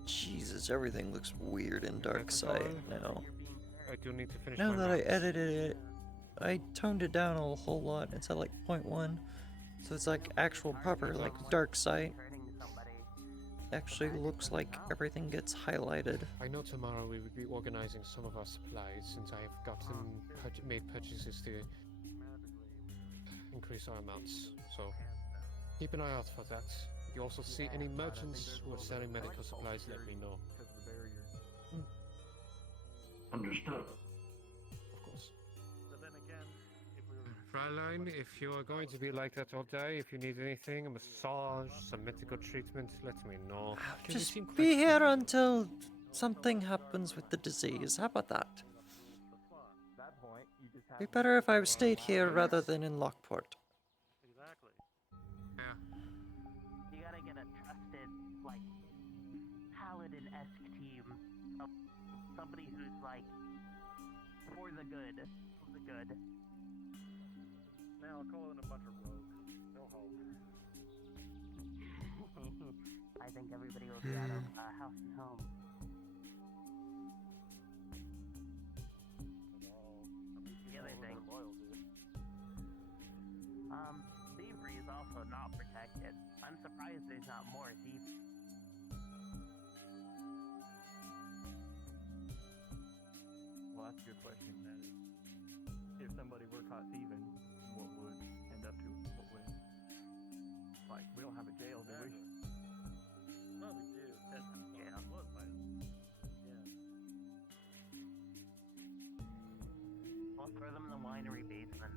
Jesus, everything looks weird in dark side now. I do need to finish Now my that I rounds. edited it, I toned it down a whole lot. It's at like 0.1. So it's like actual proper like dark sight. Actually looks like everything gets highlighted. I know tomorrow we will be organizing some of our supplies since I have gotten made purchases to increase our amounts. So keep an eye out for that. If you also see any merchants who are selling medical supplies, let me know. Understood. Of course. But then again, if we were Fräulein, if you are going to be like that all day, if you need anything, a massage, some medical treatment, let me know. Because you Just seem quite be here until something happens with the disease. How about that? that point, you just have Be better if I stayed here rather than in Lockport. Exactly. you gotta get a trusted, like, paladin-esque team. Somebody who's like for the good. For the good. Now I'll call in a bunch of rogues. They'll help. I think everybody will be out of house and home. The other thing. Thievery is also not protected. I'm surprised there's not more thievery. Well, that's a good question. That is, if somebody were caught thieving, what would end up to? What would? Like, we don't have a jail, do we? Well, we do. That's jail. Look, yeah. We'll throw them in the winery basement.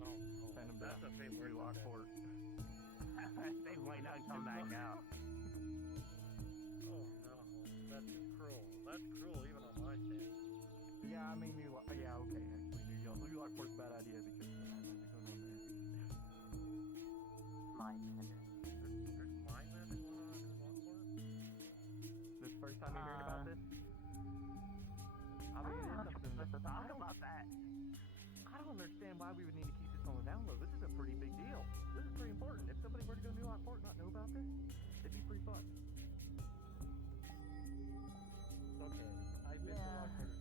No, send them down to Lockport. They might not come back out. Oh no, that's just cruel. That's cruel even on my standards. Yeah, I mean, yeah, okay, actually, New Lockport's a bad idea because I don't know what's going on there. Mine. There's mine then going on in Lockport? This first time you're hearing about this? I mean, it is something Let's talk about that. I don't understand why we would need to keep this on the down low. This is a pretty big deal. This is pretty important. If somebody were to go to New Lockport and not know about this, it'd be pretty fun. Okay, I've been to Lockport